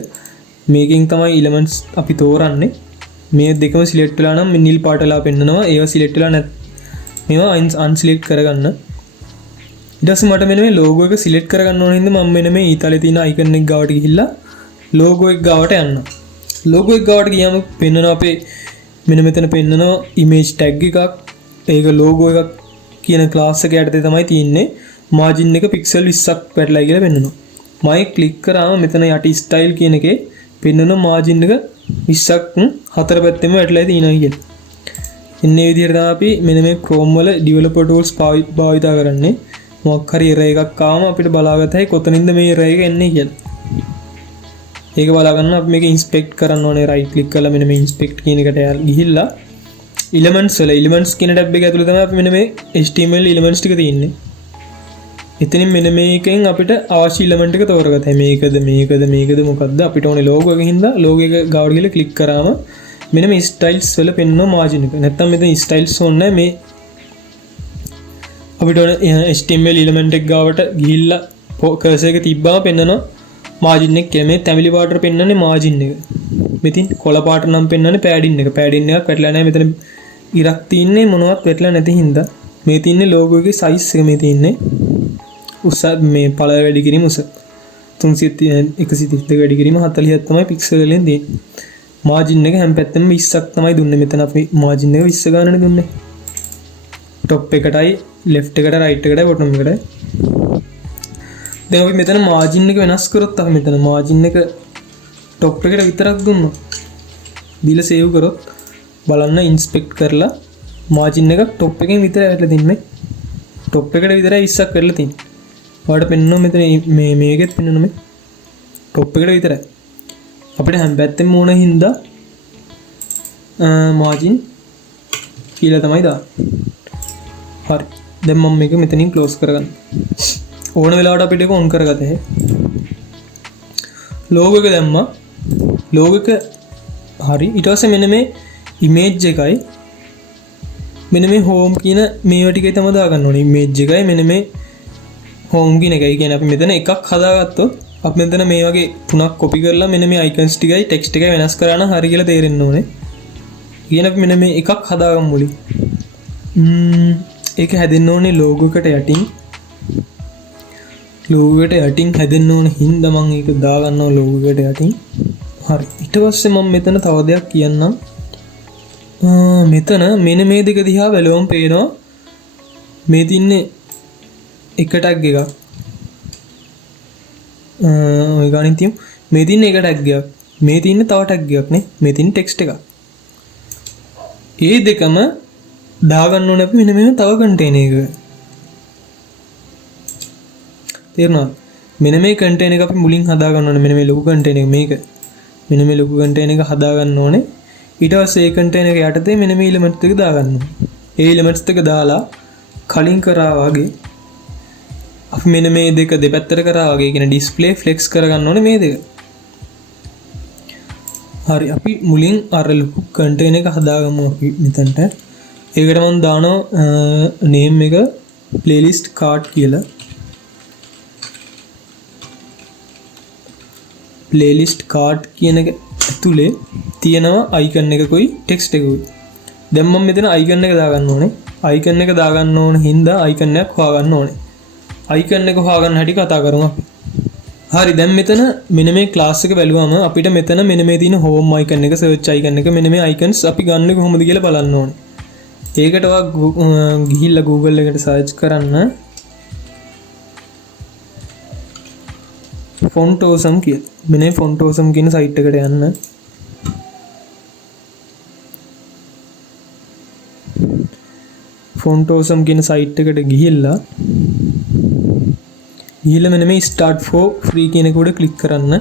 මේකෙන් තමයි elements අපි තෝරන්නේ. මේ දෙකම select වෙලා නම් නිල් පාටලා පෙන්නනවා. ඒවා select වෙලා නැත් මේවා unselect කරගන්න. ඊට පස්සේ මට මෙන්න මේ logo එක select කරගන්න ඕන හින්දා මම මෙන්න මේ ඊතලේ තියෙන icon එක ගාවට ගිහිල්ලා logo එක ගාවට යන්න. logo එක ගාවට ගියාම පෙන්නනවා අපේ මෙන්න මෙතන පෙන්නනවා image tag එකක්. ඒක logo එකක් කියන class එක යටතේ තමයි තියෙන්නේ. margin එක pixel 20ක් වැටලා කියලා පෙන්නනවා. මම click කරාම මෙතන යටි style කියන එකේ පෙන්නන margin එක 20ක් හතර පැත්තෙම වැටලා තියෙනවා කියලා. ඉන්නේ විදිහට තමයි අපි මෙන්න මේ Chrome වල developer tools භාවිත කරන්නේ. මොකක් හරි error එකක් ආවම අපිට බලාගතයි කොතනින්ද මේ error එක එන්නේ කියලා. ඒක බලා ගන්න අපි මේක inspect කරන්න ඕනේ right click කරලා මෙන්න මේ inspect කියන එකට ගිහිල්ලා elements වල elements කියන tab එක ඇතුළේ තමයි අපි මෙන්න මේ HTML elements ටික තියෙන්නේ. එතනින් මෙන්න මේකෙන් අපිට අවශ්‍ය element එක තෝරගතයි. මේකද මොකද්ද අපිට ඕනේ logo එකකින් හින්දා logo එක ගාවට ගිහලා click කරාම මෙන්න මේ styles වල පෙන්නන margin එක. නැත්තම් මෙතන styles ඕනේ මේ අපිට ඕනේ HTML element එක ගාවට ගිහිල්ලා cursor එක තිබ්බම පෙන්නන margin එක කියලා. මේ තැඹිලි පාටට පෙන්නන්නේ margin එක. මෙතින් කොළ පාට නම් පෙන්නන්නේ padding එක. padding එකක් වැටලා නැහැ. මෙතන ඉරක් තියෙන්නේ මොනවත් වැටලා නැති හින්දා මේ තියෙන්නේ logo එකේ size එක මේ තියෙන්නේ උස මේ පළ වැඩි කිරීම උස 132 වැඩි කිරීම 40ක් තමයි පික්සල් වලින් දෙන්නේ. මාජින් එක හැම පැත්තෙම 20ක් තමයි දුන්නේ. මෙතන අපි මාජින් එක 20 ගානනේ දුන්නේ. টොප් එකටයි left එකට right එකටයි bottom එකටයි. දැන් අපි මෙතන මාජින් එක වෙනස් කරොත් අපි මෙතන මාජින් එක টොප් එකට විතරක් දුන්නා. දීලා save කරොත් බලන්න inspect කරලා මාජින් එක টොප් එකෙන් විතරයි වැටලා තින්නේ. টොප් එකට විතරයි 20ක් වැටලා තින්නේ. ඔයාලට පෙන්නනවා මෙතන මේකෙත් පෙන්නනවා මේ টොප් එකට විතරයි. අපිට හැම පැත්තෙම ඕන හින්දා මාජින් කියලා තමයි දාන්නේ. හරි. දැන් මම මේක මෙතනින් ක්ලෝස් කරගන්න. ඕන වෙලාවට අපිට ඒක ඔන් කරගත හැකියි. logo එක දැම්මා. logo එක හරි. ඊට පස්සේ මෙන්න මේ image එකයි මෙන්න මේ home කියන මේවා ටිකයි තමයි දාගන්න ඕනේ. image එකයි මෙන්න මේ home කියන එකයි. කියන්නේ අපි මෙතන එකක් හදාගත්තොත් අපි මෙතන මේ වගේ තුනක් copy කරලා මෙන්න මේ icons ටිකයි text එකයි වෙනස් කරා නම් හරි කියලා තේරෙන්න ඕනේ. කියන්නේ අපි මෙන්න මේ එකක් හදාගමු මුලින්. ඒක හැදෙන්න ඕනේ logo එකට යටින්. logo එකට යටින් හැදෙන්න ඕනේ හින්දා මම ඒක දාගන්නවා logo එකට යටින්. හරි. ඊට පස්සේ මම මෙතන තව දෙයක් කියන්නම්. මෙතන මෙන්න මේ දෙක දිහා බැලුවම පේනවා මේ තින්නේ එක ටැග් එකක්. ඔය ගානින් තියමු. මේ තින්නේ එක ටැග් එකක්. මේ තින්නේ තව ටැග් එකක් නේ. මේ තින්නේ ටෙක්ස්ට් එකක්. ඒ දෙකම දාගන්න ඕනේ අපි මෙන්න මේ තව කන්ටේනර් එකක. තේරුණාද? මෙන්න මේ කන්ටේනර් එක අපි මුලින් හදා ගන්න ඕනේ. මෙන්න මේ ලොකු කන්ටේනර් එක මේක. මෙන්න මේ ලොකු කන්ටේනර් එක හදා ගන්න ඕනේ. ඊට පස්සේ ඒ කන්ටේනර් එක යටතේ මෙන්න මේ එලිමන්ට්ස් ටික දාගන්න ඕනේ. ඒ එලිමන්ට්ස් ටික දාලා කලින් කරා වගේ අපි මෙන්න මේ දෙක දෙපැත්තට කරා වගේ කියන ඩිස්ප්ලේ ෆ්ලෙක්ස් කරගන්න ඕනේ මේ දෙක. හරි අපි මුලින් අර ලොකු කන්ටේනර් එක හදාගමු අපි මෙතනට. ඒකට මම දානවා name එක playlist cart කියලා. playlist cart කියන එක ඇතුලේ තියෙනවා icon එකකුයි text එකකුයි. දැන් මම මෙතන icon එක දාගන්න ඕනේ. icon එක දාගන්න ඕන හින්දා icon එකක් හොයාගන්න ඕනේ. icon එක හොයාගන්න හැටි කතා කරමු අපි. හරි දැන් මෙතන මෙන්න මේ class එක බැලුවම අපිට මෙතන මෙන්න මේ තියෙන home icon එක search icon එක මෙන්න මේ icons අපි ගන්න කොහොමද කියලා බලන්න ඕනේ. ඒකට ගිහිල්ලා Google එකට search කරන්න ෆොන්ට් ඕසම් කියලා. මෙන්න මේ ෆොන්ට් ඕසම් කියන සයිට් එකට යන්න. ෆොන්ට් ඕසම් කියන සයිට් එකට ගිහිල්ලා මෙන්න මේ start for free කියන එක උඩ ක්ලික් කරන්න.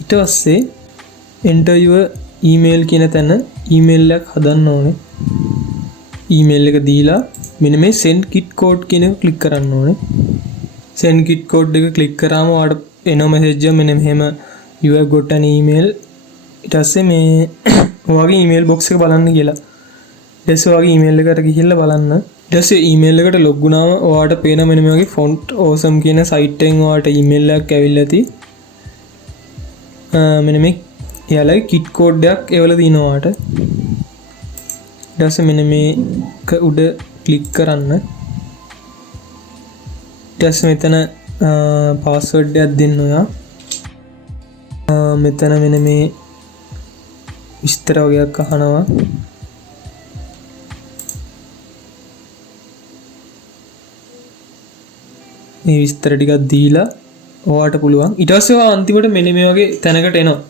ඊට පස්සේ enter your email කියන තැන email එකක් හදන්න ඕනේ. email එක දීලා මෙන්න මේ send kit code කියන එක ක්ලික් කරන්න ඕනේ. send kit code එක ක්ලික් කරාම ඔයාලට එන message එක මෙන්න මෙහෙම you have got an email. ඊට පස්සේ මේ ඔයාගේ email box එක බලන්න කියලා. ඊට පස්සේ ඔයාගේ email එකට ගිහිල්ලා බලන්න. ඊට පස්සේ email එකට log වුණාම ඔයාලට පේන මෙන්න මේ වගේ font awesome කියන site එකෙන් ඔයාලට email එකක් ඇවිල්ලා ඇති. මෙන්න මේ එයාලගේ kit code එකක් එවලා තියෙනවා ඔයාලට. ඊට පස්සේ මෙන්න මේක උඩ ක්ලික් කරන්න. ඊට පස්සේ මෙතන පාස්වර්ඩ් එකක් දෙන්න ඔයා. මෙතන මෙන්න මේ විස්තර වගේක් අහනවා. මේ විස්තර ටිකක් දීලා ඔයාට පුළුවන්. ඊට පස්සේ ඔයා අන්තිමට මෙන්න මේ වගේ තැනකට එනවා.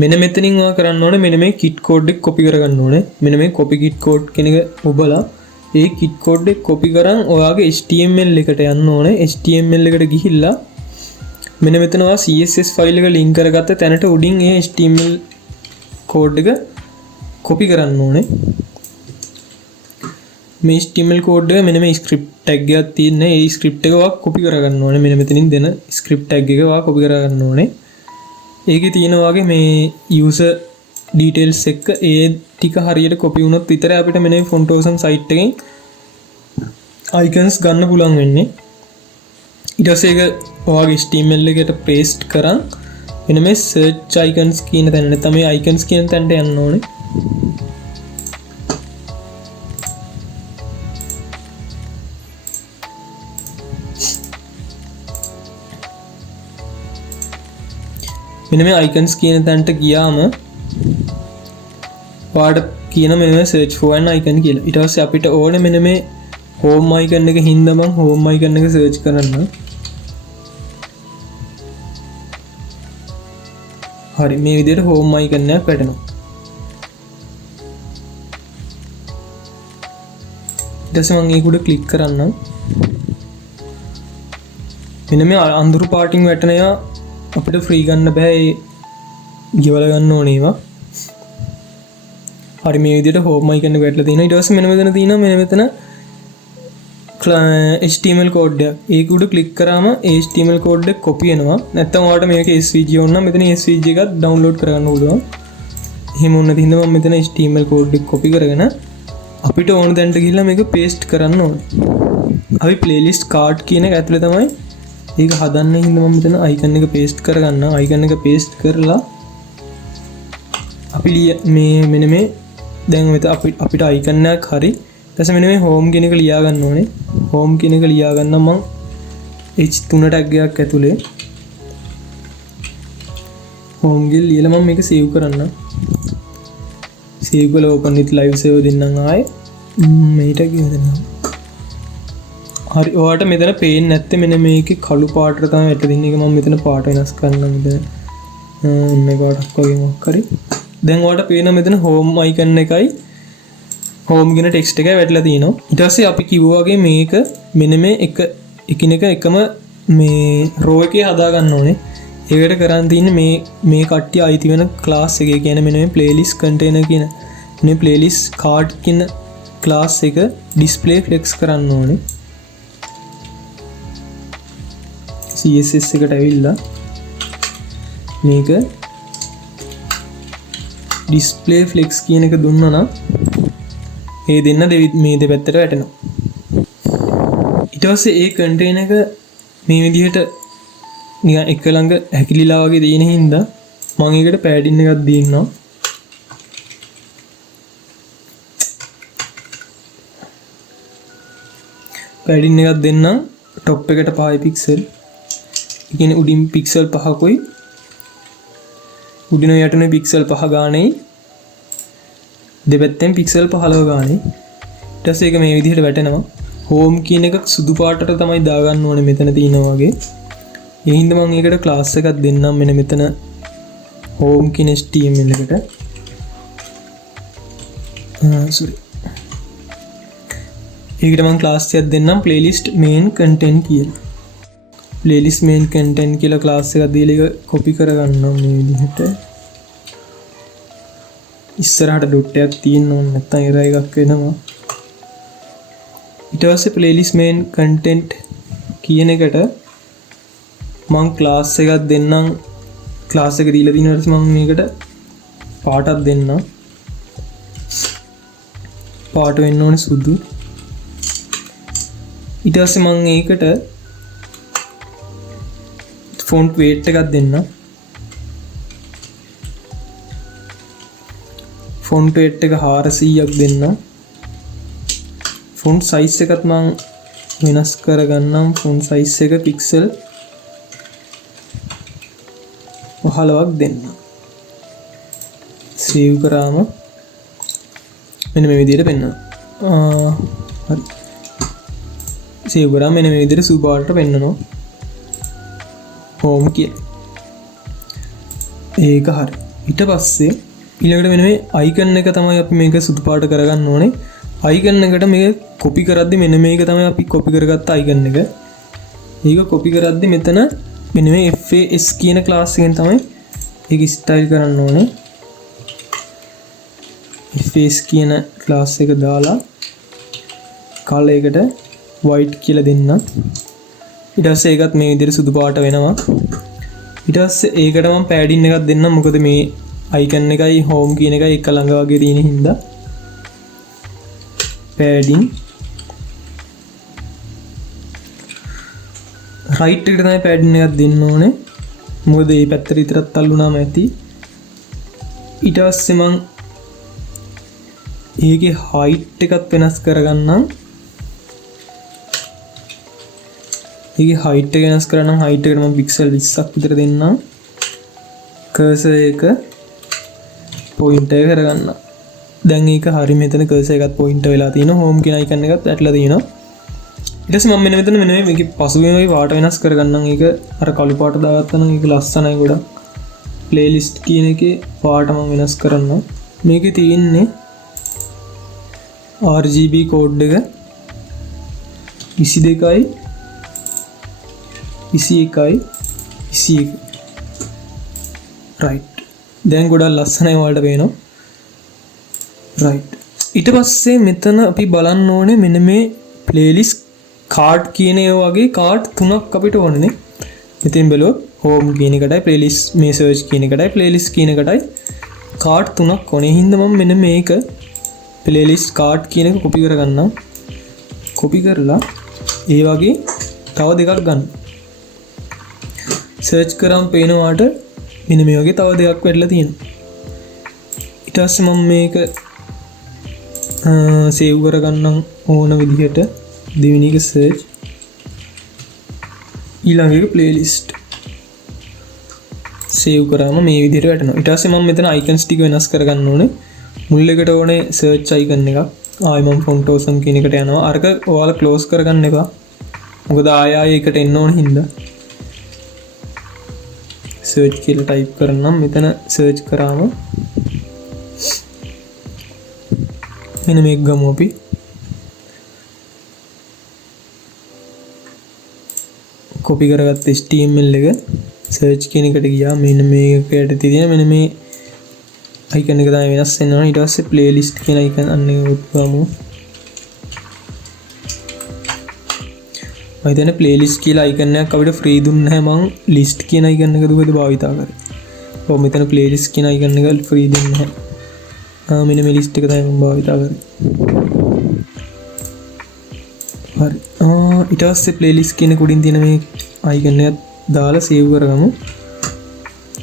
මෙන්න මෙතනින් ඔයා කරන්න ඕනේ මෙන්න මේ kit code එක copy කරගන්න ඕනේ. මෙන්න මේ copy kit code කියන එක ඔබලා ඒ kit code එක copy කරන් ඔයාගේ HTML එකට යන්න ඕනේ. HTML එකට ගිහිල්ලා මෙන්න මෙතන ඔයා CSS ෆයිල් එක link කරගත්ත තැනට උඩින් ඒ HTML code එක copy කරන්න ඕනේ. මේ HTML code එක මෙන්න මේ script tag එකක් තියෙන ඒ script එක ඔයා copy කරගන්න ඕනේ. මෙන්න මෙතනින් දෙන script tag එක ඔයා copy කරගන්න ඕනේ. ඒකේ තියෙන වගේ මේ user details එක ඒ ටික හරියට copy වුණොත් විතරයි අපිට මෙන්න මේ font awesome site එකෙන් icons ගන්න පුළුවන් වෙන්නේ. ඊට පස්සේ ඒක ඔයාගේ HTML එකට paste කරන් මෙන්න මේ search icons කියන තැන නැත්නම් මේ icons කියන තැනට යන්න ඕනේ. මෙන්න මේ icons කියන තැනට ගියාම ඔයාලට කියන මෙන්න මේ search for an icon කියලා. ඊට පස්සේ අපිට ඕනේ මෙන්න මේ home icon එක හින්දා මම home icon එක search කරන්න. හරි මේ විදිහට home icon එකක් වැටෙනවා. ඊට පස්සේ මම ඒක උඩ ක්ලික් කරන්නම්. මෙන්න මේ අඳුරු පාටින් වැටෙන ඒවා අපිට ෆ්‍රී ගන්න බෑ. ඒ ගෙවලා ගන්න ඕනේ ඒවා. හරි මේ විදිහට home icon එක වැටලා තියෙනවා. ඊට පස්සේ මෙන්න මෙතන තියෙනවා මෙන්න මෙතන HTML code එක. ඒක උඩ ක්ලික් කරාම HTML code එක copy වෙනවා. නැත්නම් ඔයාලට මේක SVG ඕන නම් මෙතන SVG එකක් download කරගන්න පුළුවන්. එහෙම වුණ නැති හින්දා මම මෙතන HTML code එක copy කරගෙන අපිට ඕන තැනට ගිහිල්ලා මේක paste කරන්න ඕනේ. අපි playlist card කියන එක ඇතුලේ තමයි ඒක හදන්න හින්දා මම මෙතන icon එක paste කරගන්න. icon එක paste කරලා අපි මේ මෙන්න මේ දැන් මෙතන අපිට icon එකක් හරි. ඊට මෙන්න මේ home කියන එක ලියා ගන්න ඕනේ. home කියන එක ලියා ගන්න මම H3 tag එකක් ඇතුලේ home ගිල් ලියලා මම මේක save කරන්න. save කරලා open with live save දෙන්නම් ආයේ. මේට ගියදෙනවා. හරි ඔයාලට මෙතන පේන්නේ නැත්තේ මෙන්න මේකේ කළු පාටට තමයි වැටෙන්නේ. ඒක මම මෙතන පාට වෙනස් කරනවා. මෙතන මේ පාටක් වගේ මොකක් හරි. දැන් ඔයාලට පේන මෙතන home icon එකයි home කියන text එකයි වැටලා තියෙනවා. ඊට පස්සේ අපි කිව්වා වගේ මේක මෙන්න මේ එකිනෙක එකම මේ row එකේ හදා ගන්න ඕනේ. ඒකට කරන් තියෙන්නේ මේ කට්ටිය අයිති වෙන class එකේ කියන්නේ මෙන්න මේ playlist container කියන මේ playlist card කියන class එක display flex කරන්න ඕනේ. CSS එකට ඇවිල්ලා මේක display flex කියන එක දුන්නා නම් ඒ දෙන්න මේ දෙපැත්තට වැටෙනවා. ඊට පස්සේ ඒ container එක මේ විදිහට නිකන් එක ළඟ හැකිලිලා වගේ තියෙන හින්දා මම ඒකට padding එකක් දෙන්නම්. padding එකක් දෙන්නම් top එකට 5 pixel. ඒ කියන්නේ උඩින් pixel 5කුයි උඩින් යටිනේ pixel 5 ගානේ දෙපැත්තෙන් pixel 15 ගානේ. ඊට පස්සේ ඒක මේ විදිහට වැටෙනවා. home කියන එක සුදු පාටට තමයි දාගන්න ඕනේ මෙතන තියෙනවා වගේ. ඒ හින්දා මම ඒකට ක්ලාස් එකක් දෙන්නම් මෙන්න මෙතන home කියන HTML එකට sorry ඒකට මම ක්ලාස් එකක් දෙන්නම් playlist main content කියලා playlist main content කියලා ක්ලාස් එකක් දීලා ඒක copy කරගන්නවා මේ විදිහට ඉස්සරහට ඩොට් එකක් තියෙන්න ඕනේ නැත්නම් error එකක් වෙනවා ඊට පස්සේ playlist main content කියන එකට මම ක්ලාස් එකක් දෙන්නම් ක්ලාස් එක දීලා දින ඊට පස්සේ මම මේකට පාටක් දෙන්නම් පාට වෙන්න ඕනේ සුදු ඊට පස්සේ මම ඒකට font weight එකක් දෙන්නම් font weight එක 400ක් දෙන්නම් font size එකත් මම වෙනස් කරගන්නම් font size එක pixel 15ක් දෙන්න save කරාම මෙන්න මේ විදිහට පෙන්වනවා හරි save කරාම මෙන්න මේ විදිහට සුදු පාටට පෙන්වනවා home කියලා ඒක හරි ඊට පස්සේ ඊළඟට මෙන්න මේ icon එක තමයි අපි මේක සුදු පාට කරගන්න ඕනේ icon එකට මේක copy කරද්දි මෙන්න මේක තමයි අපි copy කරගත්ත icon එක ඒක copy කරද්දි මෙතන මෙන්න මේ FAS කියන class එකෙන් තමයි ඒක style කරන්න ඕනේ FAS කියන class එක දාලා color එකට white කියලා දෙන්න ඊට පස්සේ ඒකත් මේ විදිහට සුදු පාට වෙනවා ඊට පස්සේ ඒකට මම padding එකක් දෙන්නම් මොකද මේ icon එකයි home කියන එකයි එක ළඟ වගේ තියෙන හින්දා padding right එකට තමයි padding එකක් දෙන්න ඕනේ මොකද මේ පැත්තට විතරක් තල්ලුනාම ඇති ඊට පස්සේ මම ඒකේ height එකත් වෙනස් කරගන්නම් ඒකේ height එක වෙනස් කරනම් height එකට මම pixel 20ක් විතර දෙන්නම් cursor එක point එක කරගන්න දැන් ඒක හරි මෙතන cursor එකත් point වෙලා තියෙනවා home කියන icon එකත් ඇట్లా තියෙනවා ඊට පස්සේ මම මෙන්න මෙතන මේකේ පසුබිම වගේ පාට වෙනස් කරගන්නම් ඒක අර කළු පාට දාගත්තා නම් ඒක ලස්සනයි ගොඩක් playlist කියන එකේ පාට මම වෙනස් කරනවා මේකේ තියෙන්නේ RGB code එක 22යි 21යි 21 right දැන් ගොඩක් ලස්සනයි වලට පේනවා right ඊට පස්සේ මෙතන අපි බලන්න ඕනේ මෙන්න මේ playlist card කියන ඒ වගේ card තුනක් අපිට ඕනේ මෙතෙන් බැලුවොත් home කියන එකටයි playlist මේ search කියන එකටයි playlist කියන එකටයි card තුනක් ඕනේ හින්දා මම මෙන්න මේක playlist card කියන එක copy කරගන්නම් copy කරලා ඒ වගේ තව දෙකක් ගන්න search කරාම පේනවාට මෙන්න මේ වගේ තව දෙකක් වැටලා තියෙනවා ඊට පස්සේ මම මේක save කරගන්නම් ඕන විදිහට දෙවෙනි එක search ඊළඟ එක playlist save කරාම මේ විදිහට වැටෙනවා ඊට පස්සේ මම මෙතන icons ටික වෙනස් කරගන්න ඕනේ මුල් එකට ඕනේ search icon එකක් ආයෙ මම font awesome කියන එකට යනවා අරක ඔයාලා close කරගන්න එපා මොකද ආයෙ එකට එන්න ඕන හින්දා search කියලා type කරනම් මෙතන search කරාම මෙන්න මේක ගමු අපි copy කරගත්ත HTML එක search කියන එකට ගියා මෙන්න මේකට තියෙන මෙන්න මේ icon එක තමයි වෙනස් වෙනවා ඊට පස්සේ playlist කියන icon අන්න එක ගමු මම හිතන්නේ playlist කියලා icon එකක් අපිට free දුන්නේ නැහැ මම list කියන icon එක දුවද භාවිතා කරේ ඔව් මෙතන playlist කියන icon එක free දෙන්නේ නැහැ මෙන්න මේ list එක තමයි මම භාවිතා කරේ හරි ඊට පස්සේ playlist කියන කුඩින් තියෙන මේ icon එක දාලා save කරගමු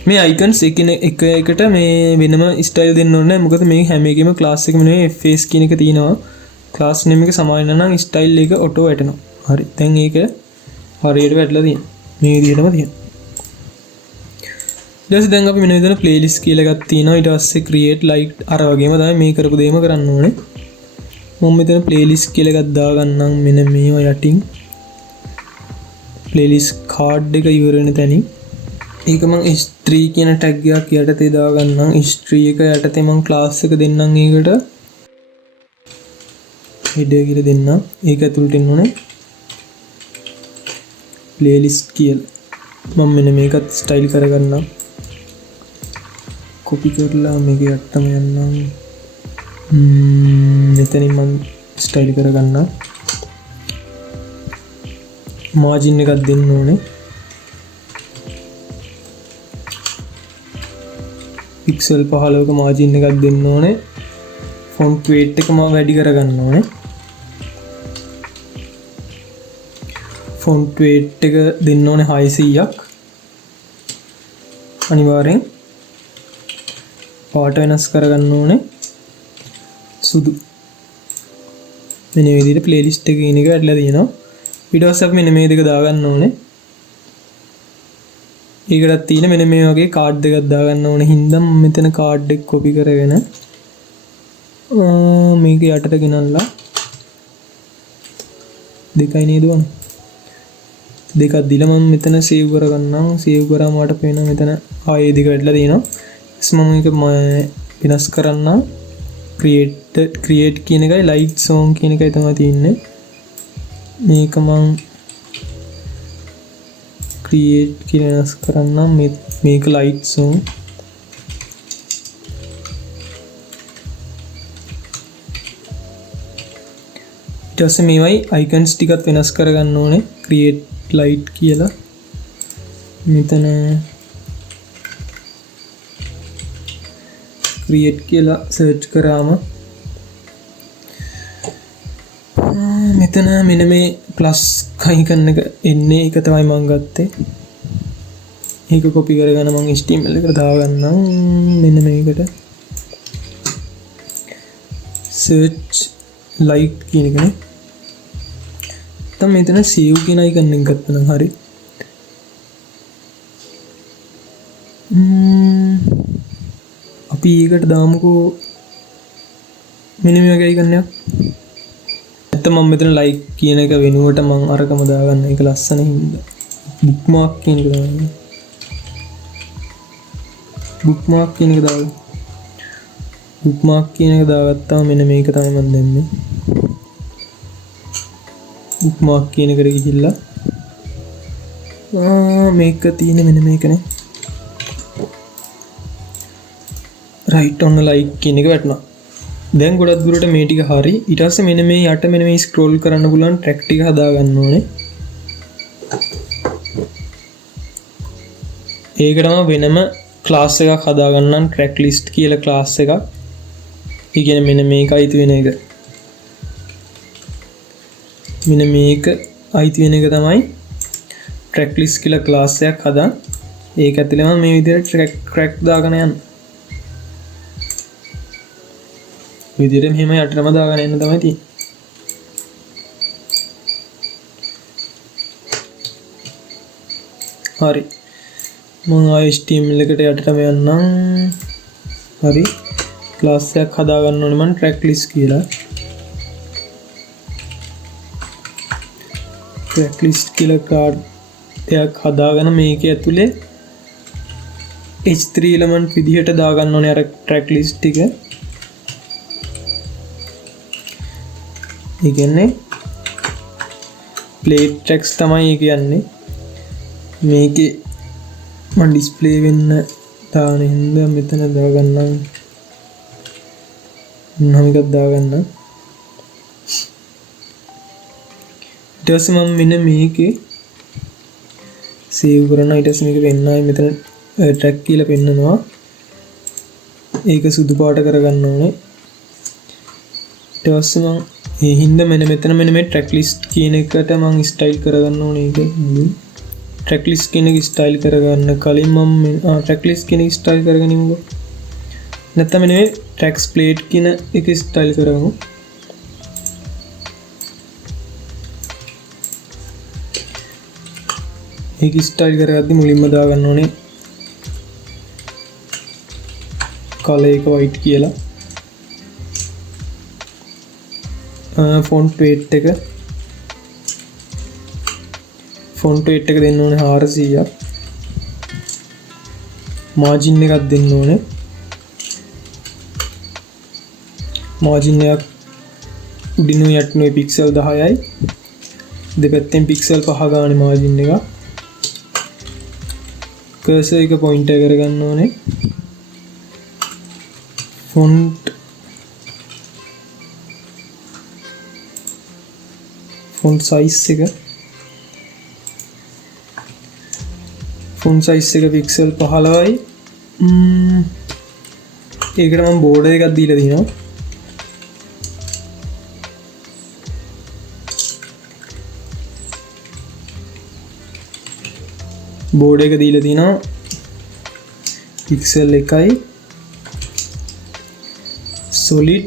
මේ icons එක එකට මේ වෙනම style දෙන්න ඕනේ නැහැ මොකද මේ හැම එකෙම class එකෙම නෙවෙයි FAS කියන එක තියෙනවා class name එක සමාන නම් style එක auto වැටෙනවා හරි දැන් ඒක හරියට වැටලා තියෙනවා මේ විදිහටම තියෙනවා ඊට පස්සේ දැන් අපි මෙන්න මෙතන playlist කියලා එකක් තියෙනවා ඊට පස්සේ create like අර වගේම තමයි මේ කරපු දෙයම කරන්න ඕනේ මම මෙතන playlist කියලා එකක් දාගන්නම් මෙන්න මේව යටින් ප්ලේලිස්ට් කාඩ් එක ඉවර වෙන තැනින් ඒක මම history කියන tag එකක් යටතේ දාගන්නම්. history එක යටතේ මම class එක දෙන්නම්. ඒකට header කියලා දෙන්නම්. ඒක ඇතුළට එන්න ඕනේ playlist කියලා. මම මෙන්න මේකත් style කරගන්නම්. copy කරලා මේක යටටම යන්නම්. මෙතනින් මම style කරගන්නම්. margin එකක් දෙන්න ඕනේ. pixel 15ක margin එකක් දෙන්න ඕනේ. font weight එක මම වැඩි කරගන්න ඕනේ. font weight එක දෙන්න ඕනේ 600ක්. අනිවාර්යෙන් පාට වෙනස් කරගන්න ඕනේ සුදු. මෙන්න මේ විදිහට playlist එක කියන එක ඇඩ්ලා තියෙනවා. ඊට පස්සේ අපි මෙන්න මේ දෙක දාගන්න ඕනේ. ඒකටත් තියෙන මෙන්න මේ වගේ කාඩ් දෙකක් දාගන්න ඕනේ. හින්දා මෙතන කාඩ් එක copy කරගෙන මේක යටට ගෙනල්ලා දෙකයි නේද වань දෙකක් දීලා මම මෙතන save කරගන්නම්. save කරාම මට පේනවා මෙතන ආයේ දෙක වැටලා තියෙනවා. මම මේක වෙනස් කරන්නම්. create කියන එකයි light song කියන එකයි තමයි තියෙන්නේ. මේක මම create කියලා වෙනස් කරන්නම්. මේක light song. ඊට පස්සේ මේවයි icons ටිකත් වෙනස් කරගන්න ඕනේ. create light කියලා මෙතන create කියලා search කරාම මෙතන මෙන්න මේ plus icon එක එන්නේ. ඒක තමයි මම ගත්තේ. ඒක copy කරගෙන මම HTML එකට දාගන්නම්. මෙන්න මේකට search light කියන එකනේ. දැන් මෙතන save කියන icon එක ගත්තනම් හරි. අපි ඒකට දාමුකෝ මෙන්න මේ වගේ icon එකක්. නැත්නම් මම මෙතන like කියන එක වෙනුවට මම අරකම දාගන්න. ඒක ලස්සන හින්දා bookmark කියන එක දාගන්න. bookmark කියන එක දාගන්න. bookmark කියන එක දාගත්තාම මෙන්න මේක තමයි මම දෙන්නේ. bookmark කියන එකට ගිහිල්ලා මේක තියෙන මෙන්න මේකනේ. right on like කියන එක වැටුණා. දැන් ගොඩක් දුරට මේ ටික හරි. ඊට පස්සේ මෙන්න මේ යට මෙන්න මේ ස්ක්‍රෝල් කරන්න පුළුවන් track ටික හදා ගන්න ඕනේ. ඒකටම වෙනම class එකක් හදා ගන්නම්. track list කියලා class එකක්. ඒ කියන්නේ මෙන්න මේක අයිති වෙන එක. මෙන්න මේක අයිති වෙන එක තමයි track list කියලා class එකක් හදා. ඒක ඇතුළේම මේ විදිහට track දාගෙන යන්න. විදිහට මෙහෙම යටටම දාගෙන යන්න තමයි තියෙන්නේ. හරි. මම HTML එකට යටටම යන්නම්. හරි. class එකක් හදා ගන්න ඕනේ මම track list කියලා. track list කියලා කාඩ් එකක් හදාගෙන මේක ඇතුලේ h3 element විදිහට දා ගන්න ඕනේ අර track list ටික. ඒ කියන්නේ play tracks තමයි කියන්නේ. මේකේ මම display වෙන්න දාන හින්දා මෙතන දා ගන්නම්. නම් එකක් දා ගන්න. ඊට පස්සේ මම මෙන්න මේකේ save කරනවා. ඊට පස්සේ මේක වෙන්නයි මෙතන track කියලා පෙන්නනවා. ඒක සුදු පාට කරගන්න ඕනේ. ඊට පස්සේ මම ඒ හින්දා මෙතන මේ track list කියන එකට මම style කරගන්න ඕනේ. ඒක track list කියන එක style කරගන්න කලින් මම track list කියන එක style කරගෙන ඉමුකෝ. නැත්නම් මේ tracks plate කියන එක style කරගමු. ඒක style කරගද්දි මුලින්ම දාගන්න ඕනේ color එක white කියලා. font weight එක ෆොන්ට් weight එක දෙන්න ඕනේ 400ක්. මාජින් එකක් දෙන්න ඕනේ. මාජින් එක උඩිනුයි යටිනුයි පික්සල් 10යි. දෙපැත්තෙන් පික්සල් 5 ගානේ මාජින් එක. කර්සර් එක පොයින්ට් එක කරගන්න ඕනේ. ෆොන්ට් සයිස් එක පික්සල් 15යි. ඒකට මම බෝඩර් එකක් දීලා දිනවා. බෝඩ් එක දීලා තිනවා පික්සල් 1යි. solid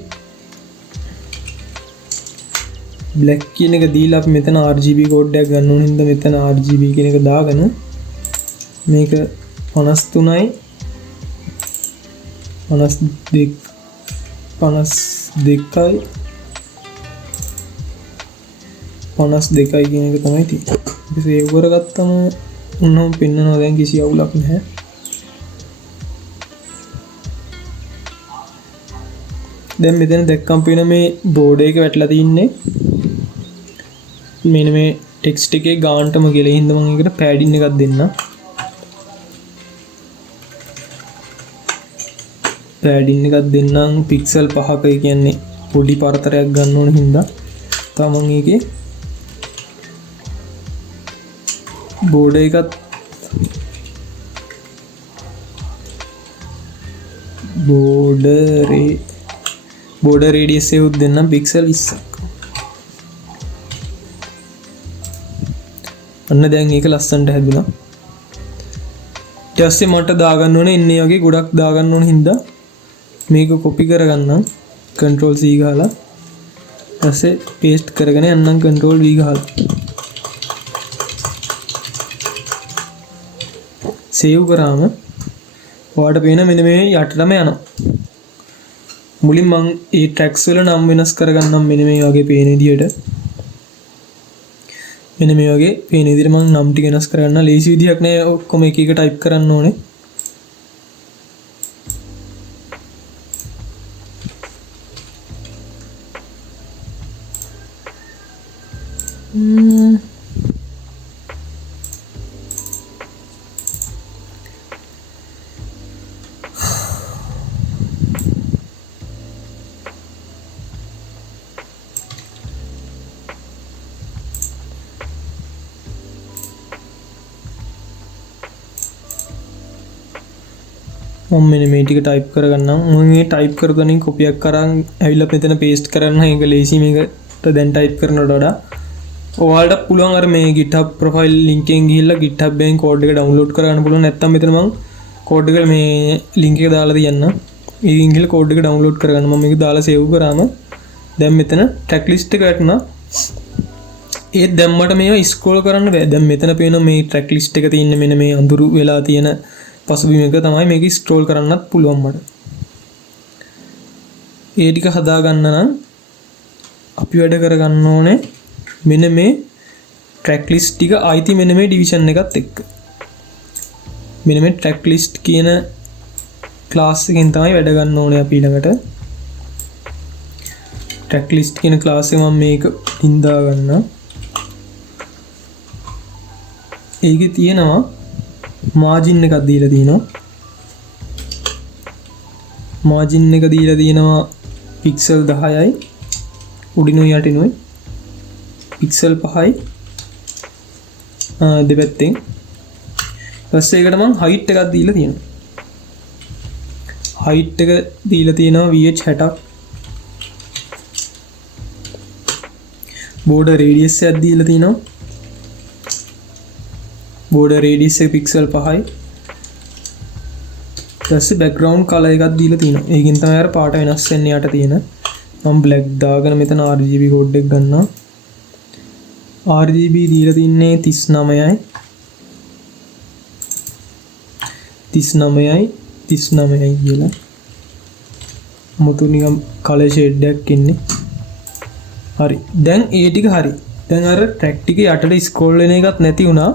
black කියන එක දීලා අපි මෙතන RGB කෝඩ් එකක් ගන්න ඕන හින්දා මෙතන RGB කියන එක දාගෙන මේක 53යි 52යි 52යි කියන එක තමයි තියෙන්නේ. ඒක සේව් කරගත්තම උන්නම් පෙන්නනවා දැන් කිසි අවුලක් නැහැ. දැන් මෙතන දැක්කම පේන මේ බෝඩ් එක වැටලා තින්නේ මෙන්න මේ ටෙක්ස්ට් එකේ ගානටම කියලා. හින්දා මම ඒකට පෑඩින් එකක් දෙන්න. පෑඩින් එකක් දෙන්නම් පික්සල් 5ක. ඒ කියන්නේ පොඩි පරතරයක් ගන්න ඕන හින්දා තමයි මම ඒකේ බෝඩ් එකත් බෝඩර් රේඩියස් එක උත් දෙන්නම් පික්සල් 20ක්. අන්න දැන් ඒක ලස්සනට හැදුනා. ඊට පස්සේ මට දාගන්න ඕනේ ඉන්නේ වගේ ගොඩක් දාගන්න ඕන හින්දා මේක කොපි කරගන්නම් Ctrl C ගහලා. ඊපස්සේ paste කරගෙන යන්නම් Ctrl V ගහලා. සේව් කරාම ඔයාලට පේන මෙන්න මේ යටටම යනවා. මුලින් මම මේ ට්‍රැක්ස් වල නම් වෙනස් කරගන්නම් මෙන්න මේ වගේ පේන විදියට. මෙන්න මේ වගේ පේන විදියට මම නම් ටික වෙනස් කරගන්න. ලේසි විදියක් නෑ ඔක්කොම එක එක ටයිප් කරන්න ඕනේ. මම මෙන්න මේ ටික ටයිප් කරගන්නම්. මම මේ ටයිප් කරගනින් කොපියක් කරන් ඇවිල්ලා මෙතන පේස්ට් කරන්න. ඒක ලේසි. මේකට දැන් ටයිප් කරනවට වඩා ඔයාලට පුළුවන් අර මේ GitHub ප්‍රොෆයිල් ලින්ක් එකෙන් ගිහිල්ලා GitHub එකෙන් කෝඩ් එක ඩවුන්ලෝඩ් කරගන්න පුළුවන්. නැත්නම් මෙතන මම කෝඩ් එක මේ ලින්ක් එක දාලා තියන්න. ඒකින් ගිහිල්ලා කෝඩ් එක ඩවුන්ලෝඩ් කරගන්න. මම මේක දාලා සේව් කරාම දැන් මෙතන ට්‍රැක් ලිස්ට් එක වැටුණා. ඒත් දැන් මට මේවා ස්ක්‍රෝල් කරන්න බෑ. දැන් මෙතන පේන මේ ට්‍රැක් ලිස්ට් එක තියෙන්නේ මෙන්න මේ අඳුරු වෙලා තියෙන පසුබිම එක තමයි මේක ස්ක්‍රෝල් කරන්නත් පුළුවන් මට. ඒ ටික හදා ගන්න නම් අපි වැඩ කරගන්න ඕනේ මෙන්න මේ ට්‍රැක් ලිස්ට් ටික ආයිති මෙන්න මේ ඩිවිෂන් එකත් එක්ක. මෙන්න මේ ට්‍රැක් ලිස්ට් කියන ක්ලාස් එකෙන් තමයි වැඩ ගන්න ඕනේ අපි ඊළඟට. ට්‍රැක් ලිස්ට් කියන ක්ලාස් එක මම මේක හින්දා ගන්නවා. ඒකේ තියෙනවා මාජින් එකක් දීලා තියෙනවා. මාජින් එක දීලා තියෙනවා පික්සල් 10යි. උඩිනුයි යටිනුයි පික්සල් 5යි දෙපැත්තෙන්. ඊපස්සේ ඒකට මම height එකක් දීලා තියෙනවා. height එක දීලා තියෙනවා VH60ක්. border radius එකක් දීලා තියෙනවා. border radius එක පික්සල් 5යි. ඊපස්සේ background color එකක් දීලා තියෙනවා. ඒකෙන් තමයි අර පාට වෙනස් වෙන්නේ යට තියෙන. මම black දාගෙන මෙතන RGB code එක ගන්නවා. RGB දීලා තින්නේ 39යි 39යි කියලා. මුතු නිකම් color shade එකක් ඉන්නේ. හරි. දැන් ඒ ටික හරි. දැන් අර ට්‍රැක් ටික යටට ස්ක්‍රෝල් වෙන එකත් නැති වුණා.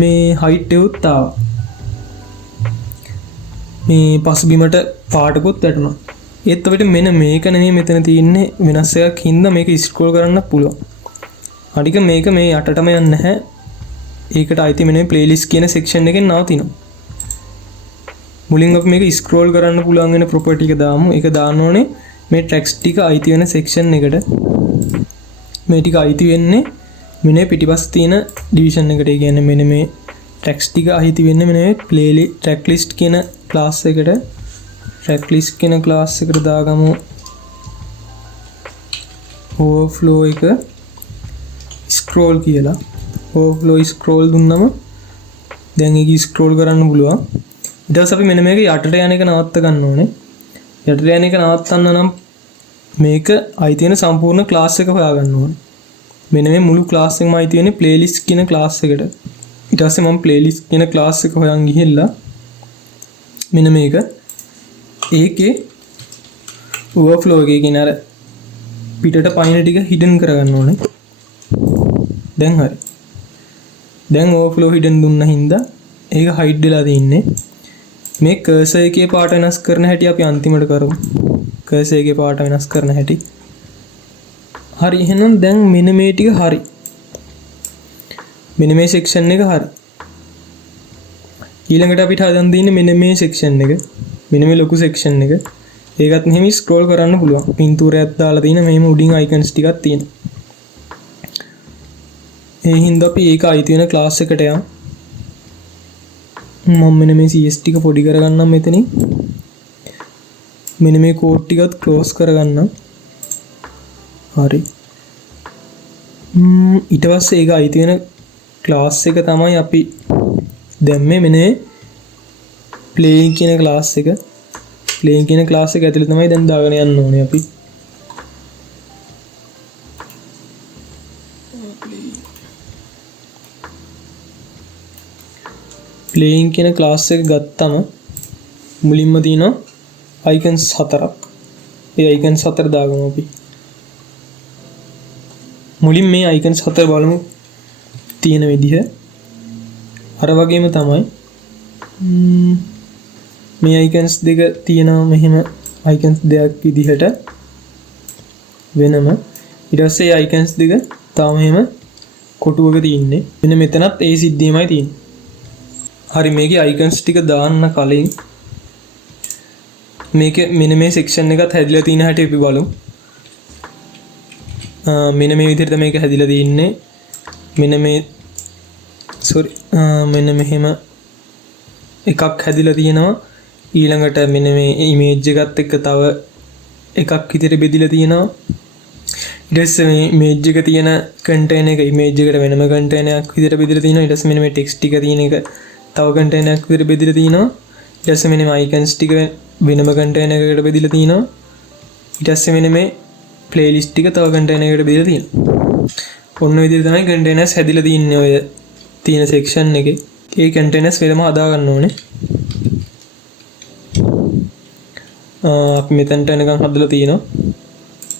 මේ හයිට් එකත් ආවා. මේ පසුබිමට පාටකුත් වැටුණා. ඒත් අපිට මෙන්න මේක නෙමෙයි මෙතන තියෙන්නේ වෙනස් එකක් හින්දා මේක ස්ක්‍රෝල් කරන්න පුළුවන්. අනික මේක මේ යටටම යන්නේ නැහැ. ඒකට අයිති මෙන්න ප්ලේලිස්ට් කියන සෙක්ෂන් එකෙන් නවතිනවා. මුලින් අපි මේක ස්ක්‍රෝල් කරන්න පුළුවන් වෙන ප්‍රොපර්ටි එක දාමු. ඒක දාන්න ඕනේ මේ ට්‍රැක්ස් ටික අයිති වෙන සෙක්ෂන් එකට. මේ ටික අයිති වෙන්නේ මෙන්න පිටිපස්ස තියෙන ඩිවිෂන් එකට. ඒ කියන්නේ මෙන්න මේ ට්‍රැක්ස් ටික අයිති වෙන්නේ මෙන්න මේ ට්‍රැක් ලිස්ට් කියන ක්ලාස් එකට. ට්‍රැක් ලිස්ට් කියන ක්ලාස් එකට දාගමු overflow එක scroll කියලා. overflow scroll දුන්නම දැන් ඒක scroll කරන්න පුළුවන්. ඊට පස්සේ අපි මෙන්න මේක යටට යන එක නවත්ත ගන්න ඕනේ. යටට යන එක නවත්තන්න නම් මේක අයිති වෙන සම්පූර්ණ ක්ලාස් එක හොයාගන්න ඕනේ. මෙන්න මේ මුළු ක්ලාස් එකම අයිති වෙන්නේ playlist කියන ක්ලාස් එකට. ඊට පස්සේ මම playlist කියන ක්ලාස් එක හොයන් ගිහිල්ලා මෙන්න මේක ඒකේ overflow එකේ කියන අර පිටට පයින් ටික hidden කරගන්න ඕනේ. දැන් හරි. දැන් overflow hidden දුන්න හින්දා ඒක hide වෙලා තින්නේ. මේ cursor එකේ පාට වෙනස් කරන හැටි අපි අන්තිමට කරමු. cursor එකේ පාට වෙනස් කරන හැටි. හරි එහෙනම් දැන් මෙන්න මේ ටික හරි. මෙන්න මේ section එක හරි. ඊළඟට අපිට හදන්න තියෙන්නේ මෙන්න මේ section එක. මෙන්න මේ ලොකු section එක. ඒකත් මෙහෙම scroll කරන්න පුළුවන්. පින්තූරයක් දාලා තියෙන මෙහෙම උඩින් icons ටිකක් තියෙනවා. ඒ හින්දා අපි ඒක අයිති වෙන class එකට යමු. මම මෙන්න මේ CS ටික පොඩි කරගන්නම් මෙතනින්. මෙන්න මේ code ටිකත් close කරගන්නම්. හරි. ඊට පස්සේ ඒක අයිති වෙන class එක තමයි අපි දැම්මේ මෙන්න playing කියන class එක. playing කියන class එක ඇතුලේ තමයි දැන් දාගෙන යන්න ඕනේ අපි. playing කියන class එක ගත්තම මුලින්ම තියෙනවා icons 4ක්. ඒ icons 4 දාගමු අපි. මුලින් මේ icons 4 බලමු තියෙන විදිහ. අර වගේම තමයි මේ icons දෙක තියෙනවා මෙහෙම icons දෙකක් විදිහට වෙනම. ඊට පස්සේ මේ icons දෙක තාම මෙහෙම කොටුවක තියෙන්නේ. මෙන්න මෙතනත් ඒ සිද්ධියමයි තියෙන්නේ. හරි මේකේ icons ටික දාන්න කලින් මේක මෙන්න මේ section එකත් හැදිලා තියෙන හැටි අපි බලමු. මෙන්න මේ විදිහට මේක හැදිලා තියෙන්නේ. මෙන්න මේ මෙන්න මෙහෙම එකක් හැදිලා තියෙනවා. ඊළඟට මෙන්න මේ image එකත් එක්ක තව එකක් විදිහට බෙදිලා තියෙනවා. ඊට පස්සේ මේ image එක තියෙන container එක image එකට වෙනම container එකක් විදිහට බෙදිලා තියෙනවා. ඊට පස්සේ මෙන්න මේ text ටික තියෙන එක තව container එකක් විදිහට බෙදිලා තියෙනවා. ඊට පස්සේ මෙන්න මේ icons ටික වෙනම container එකකට බෙදිලා තියෙනවා. ඊට පස්සේ මෙන්න මේ playlist ටික තව container එකකට බෙදලා තියෙනවා. ඔන්න ඔය විදිහට තමයි containers හැදිලා තින්නේ ඔය තියෙන section එකේ. ඒ containers වෙනම හදා ගන්න ඕනේ. අපි මෙතනට එනකන් හදලා තියෙනවා.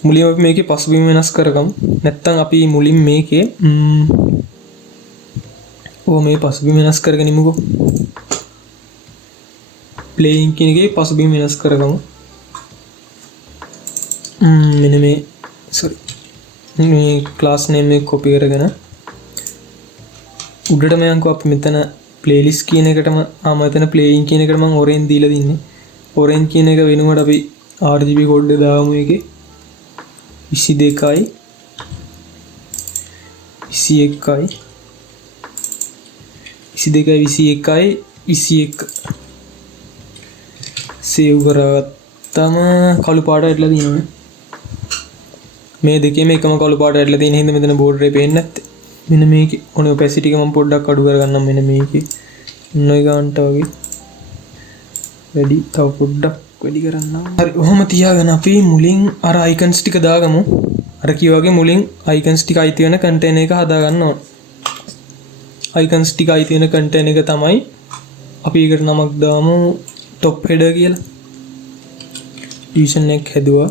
මුලින්ම අපි මේකේ පසුබිම වෙනස් කරගමු. නැත්තම් අපි මුලින් මේකේ මේ පසුබිම වෙනස් කරගෙන ඉමුකෝ. playing කියන එකේ පසුබිම වෙනස් කරගමු. මෙන්න මේ මේ class name එක copy කරගෙන උඩටම යන්කෝ අපි මෙතන playlist කියන එකටම මෙතන playing කියන එකට මම orange දීලා දින්නේ. orange කියන එක වෙනුවට අපි RGB code එක දාමු එකේ 22යි 21යි 22යි 21යි 21 save කරගත්තම කළු පාට ඇట్లా දිනවනේ. මේ දෙකේම එකම කළු පාට ඇట్లా තියෙන හින්දා මෙතන border එක පේන්නේ නැත්තේ. මෙන්න මේකේ ඔනේ opacity එක මම පොඩ්ඩක් අඩු කරගන්නම්. මෙන්න මේකේ නොයි ගන්නට වගේ වැඩි තව පොඩ්ඩක් වැඩි කරන්නම්. හරි ඔහොම තියාගෙන අපි මුලින් අර icons ටික දාගමු. අර කිව්වා වගේ මුලින් icons ටික අයිති වෙන container එක හදා ගන්න ඕන. icons ටික අයිති වෙන container එක තමයි අපි ඒකට නමක් දාමු top header කියලා. division එක හැදුවා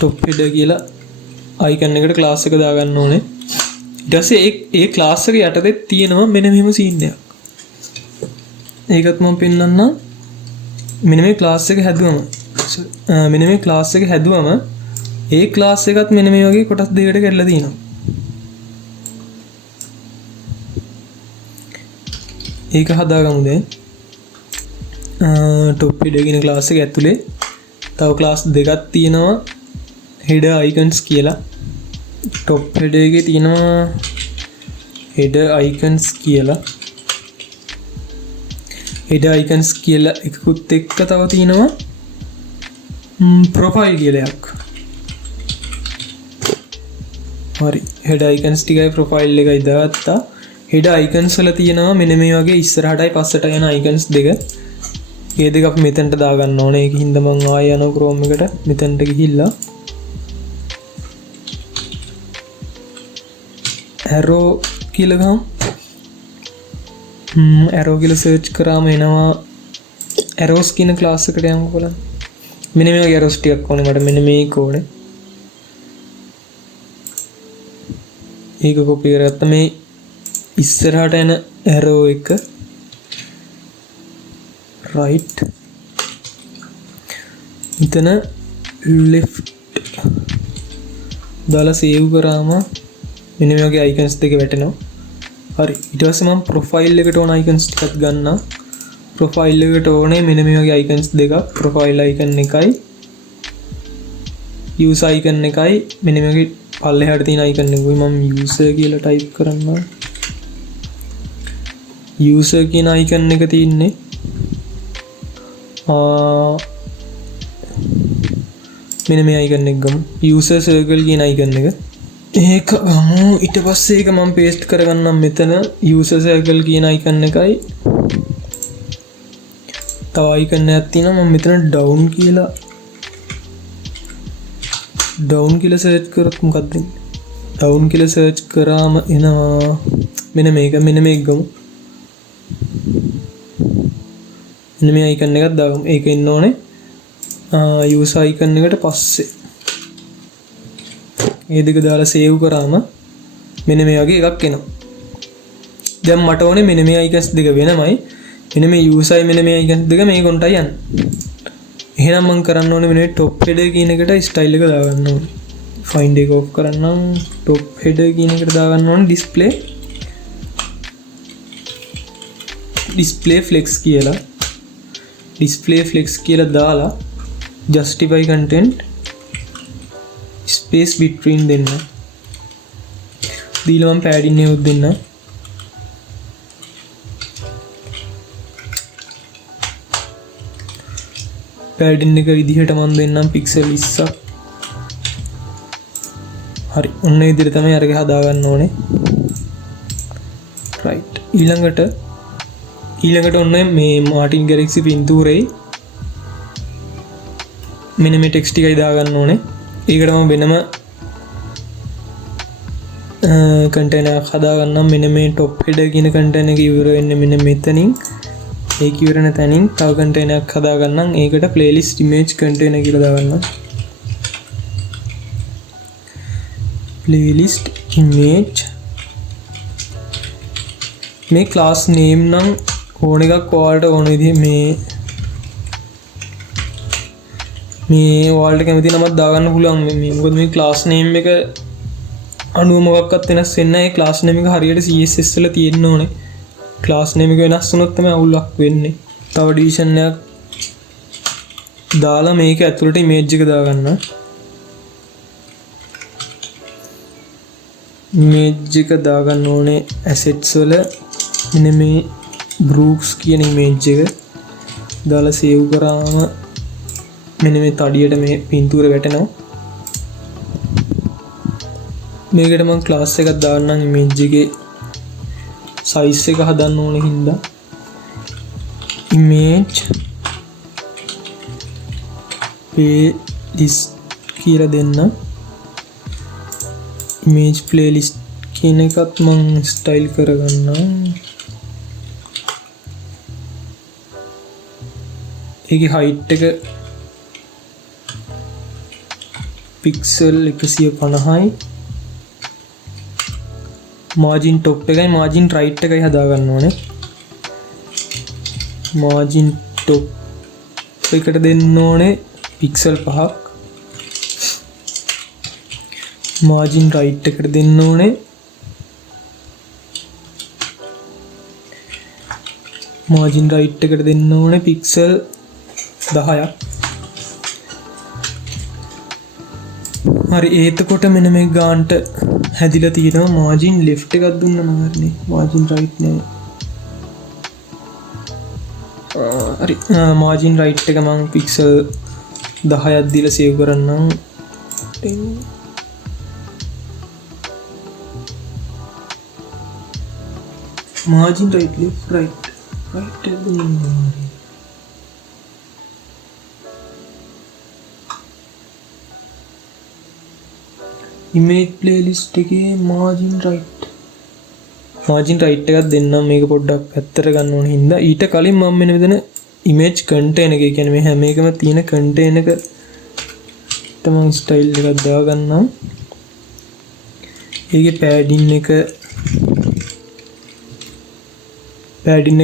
top header කියලා icon එකට class එක දාගන්න ඕනේ. ඊට පස්සේ ඒ class එක යටතේ තියෙනවා මෙන්න මෙහෙම scene එකක්. ඒකත් මම පෙන්නන්නම්. මෙන්න මේ class එක හැදුවම මෙන්න මේ class එක හැදුවම ඒ class එකත් මෙන්න මේ වගේ කොටස් දෙකකට කඩලා තියෙනවා. ඒක හදාගමු දැන්. top header කියන class එක ඇතුලේ තව class දෙකක් තියෙනවා header icons කියලා. top header එකේ තියෙනවා header icons කියලා. header icons කියලා එකකුත් එක්ක තව තියෙනවා profile කියලා එකක්. හරි header icons ටිකයි profile එකයි දාගත්තා. header icons වල තියෙනවා මෙන්න මේ වගේ ඉස්සරහටයි පස්සට යන icons දෙක. ඒ දෙක අපි මෙතනට දාගන්න ඕනේ. ඒක හින්දා මම ආයෙ යනවා Chrome එකට මෙතනට ගිහිල්ලා arrow කියලා ගමු. arrow කියලා search කරාම එනවා arrows කියන class එකට යමු බලන්න. මෙන්න මේ වගේ arrows ටිකක් ඕනේ මට. මෙන්න මේක ඕනේ. ඒක copy කරගත්තා. මේ ඉස්සරහට යන arrow එක right මෙතන left දාලා save කරාම මෙන්න මේ වගේ icons දෙක වැටෙනවා. හරි ඊට පස්සේ මම profile එකට ඕන icons ටිකක් ගන්නවා. profile එකට ඕනේ මෙන්න මේ වගේ icons දෙකක්. profile icon එකයි user icon එකයි මෙන්න මේ වගේ පල්ලෙහාට තියෙන icon එකකුයි. මම user කියලා type කරනවා. user කියන icon එක තියෙන්නේ මෙන්න මේ icon එක ගමු. user circle කියන icon එක. ඒක ගමු. ඊට පස්සේ ඒක මම paste කරගන්නම් මෙතන. user circle කියන icon එකයි තව icon එකක් තියෙනවා. මම මෙතන down කියලා search කරොත් මොකක්ද වෙන්නේ? down කියලා search කරාම එනවා මෙන්න මේක. මෙන්න මේක ගමු. මෙන්න මේ icon එකක් දාගමු. ඒක එන්න ඕනේ user icon එකට පස්සේ. ඒ දෙක දාලා save කරාම මෙන්න මේ වගේ එකක් එනවා. දැන් මට ඕනේ මෙන්න මේ icons දෙක වෙනමයි. මෙන්න මේ user මෙන්න මේ icons දෙක මේ කොන්ටයි යන්නේ. එහෙනම් මම කරන්න ඕනේ මෙන්න මේ top header කියන එකට style එක දාගන්න ඕනේ. find එක off කරන්නම්. top header කියන එකට දාගන්න ඕනේ display flex කියලා. display flex කියලා දාලා justify content space between දෙන්න. දීලා මම padding එක දෙන්න. padding එක විදිහට මම දෙන්නම් pixel 20ක්. හරි ඔන්න ඒ විදිහට තමයි අරගෙන හදාගන්න ඕනේ. right ඊළඟට ඔන්න මේ මාටින් ගැලැක්සි පින්තූරේ මෙන්න මේ ටෙක්ස්ට් එකයි දාගන්න ඕනේ. ඒකට මම වෙනම කන්ටේනර් එකක් හදාගන්නම්. මෙන්න මේ top header කියන කන්ටේනර් එක ඉවර වෙන්නේ මෙන්න මෙතනින්. ඒක ඉවර වෙන තැනින් තව කන්ටේනර් එකක් හදාගන්නම්. ඒකට playlist image container කියලා දාගන්නම්. playlist image මේ class name නම් ඕන එකක් ඔයාලට ඕන විදිහ මේ ඔයාලට කැමති නමක් දාගන්න පුළුවන්. මේ මොකද මේ class name එක අනුව මොකක්වත් වෙනස් වෙන්නේ නැහැ. ඒ class name එක හරියට CSS වල තියෙන්න ඕනේ. class name එක වෙනස් වුණොත් තමයි අවුලක් වෙන්නේ. තව division එකක් දාලා මේක ඇතුළට image එක දාගන්න. image එක දාගන්න ඕනේ assets වල මෙන්න මේ Brooks කියන image එක දාලා save කරාම මෙන්න මේ තඩියට මේ පින්තූර වැටෙනවා. මේකට මම class එකක් දාන්නම් image එකේ size එක හදන්න ඕන හින්දා image playlist කියලා දෙන්න. image playlist කියන එකත් මම style කරගන්නම්. ඒකේ height එක පික්සල් 150යි මාජින් ටොප් එකයි මාජින් රයිට් එකයි හදා ගන්න ඕනේ. මාජින් ටොප් එකට දෙන්න ඕනේ පික්සල් 5ක්. මාජින් රයිට් එකට දෙන්න ඕනේ මාජින් රයිට් එකට දෙන්න ඕනේ පික්සල් 10ක්. හරි එතකොට මෙන්න මේ ගාන්ට හැදිලා තියෙනවා. මාජින් ලෙෆ්ට් එකක් දුන්නා නේද? මාජින් රයිට් නෑ. හරි මාජින් රයිට් එක මම පික්සල් 10ක් දීලා සේව් කරන්නම්. මාජින් රයිට් ලෙෆ්ට් රයිට් එක දුන්නා. ඉමේජ් ප්ලේලිස්ට් එකේ මාජින් රයිට් එකක් දෙන්නම්. මේක පොඩ්ඩක් පැත්තට ගන්න ඕන හින්දා ඊට කලින් මම මෙන්න මෙතන ඉමේජ් කන්ටේනර් එක කියන්නේ මේ හැම එකම තියෙන කන්ටේනර් එක තමන් ස්ටයිල් එකක් දාලා ගන්නම්. ඒකේ පෑඩින්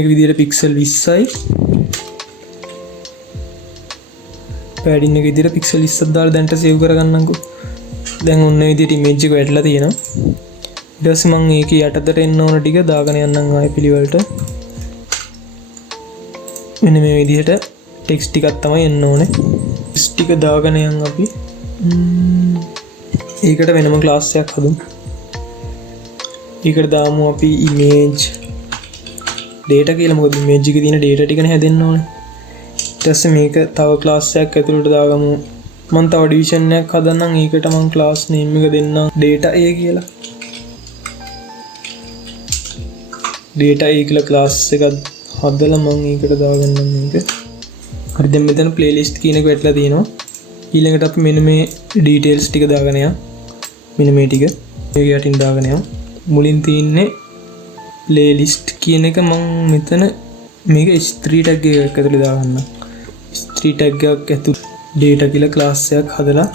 එක විදියට පික්සල් 20යි. පෑඩින් එක විදියට පික්සල් 20ක් දාලා දැන්ට සේව් කරගන්නම්කෝ. දැන් ඔන්න විදියට ඉමේජ් එක වැටලා තියෙනවා. ඊට පස්සේ මම ඒකේ යටතට එන්න ඕන ටික දාගෙන යන්නම් ආයෙ පිළිවෙලට. මෙන්න මේ විදියට ටෙක්ස්ට් ටිකක් තමයි එන්න ඕනේ. ටෙක්ස්ට් ටික දාගෙන යන් අපි. ඒකට වෙනම ක්ලාස් එකක් හදමු. ඒකට දාමු අපි image data කියලා. මොකද image එකේ තියෙන data ටිකනේ හැදෙන්න ඕනේ. ඊට පස්සේ මේක තව ක්ලාස් එකක් ඇතුළට දාගමු. මම තව ඩිවිෂන් එකක් හදන්නම්. ඒකට මම ක්ලාස් නේම් එක දෙන්නම් data a කියලා. data a කියලා ක්ලාස් එකක් හදලා මම ඒකට දාගන්නම් මේක. හරි දැන් මෙතන playlist කියන එක වැටලා තියෙනවා. ඊළඟට අපි මෙන්න මේ details ටික දාගෙන යමු. මෙන්න මේ ටික මේක යටින් දාගෙන යමු. මුලින් තියෙන්නේ playlist කියන එක මම මෙතන මේක h3 tag එකක් ඇතුලේ දාගන්නම්. h3 tag එකක් ඇතුලේ data කියලා ක්ලාස් එකක් හදලා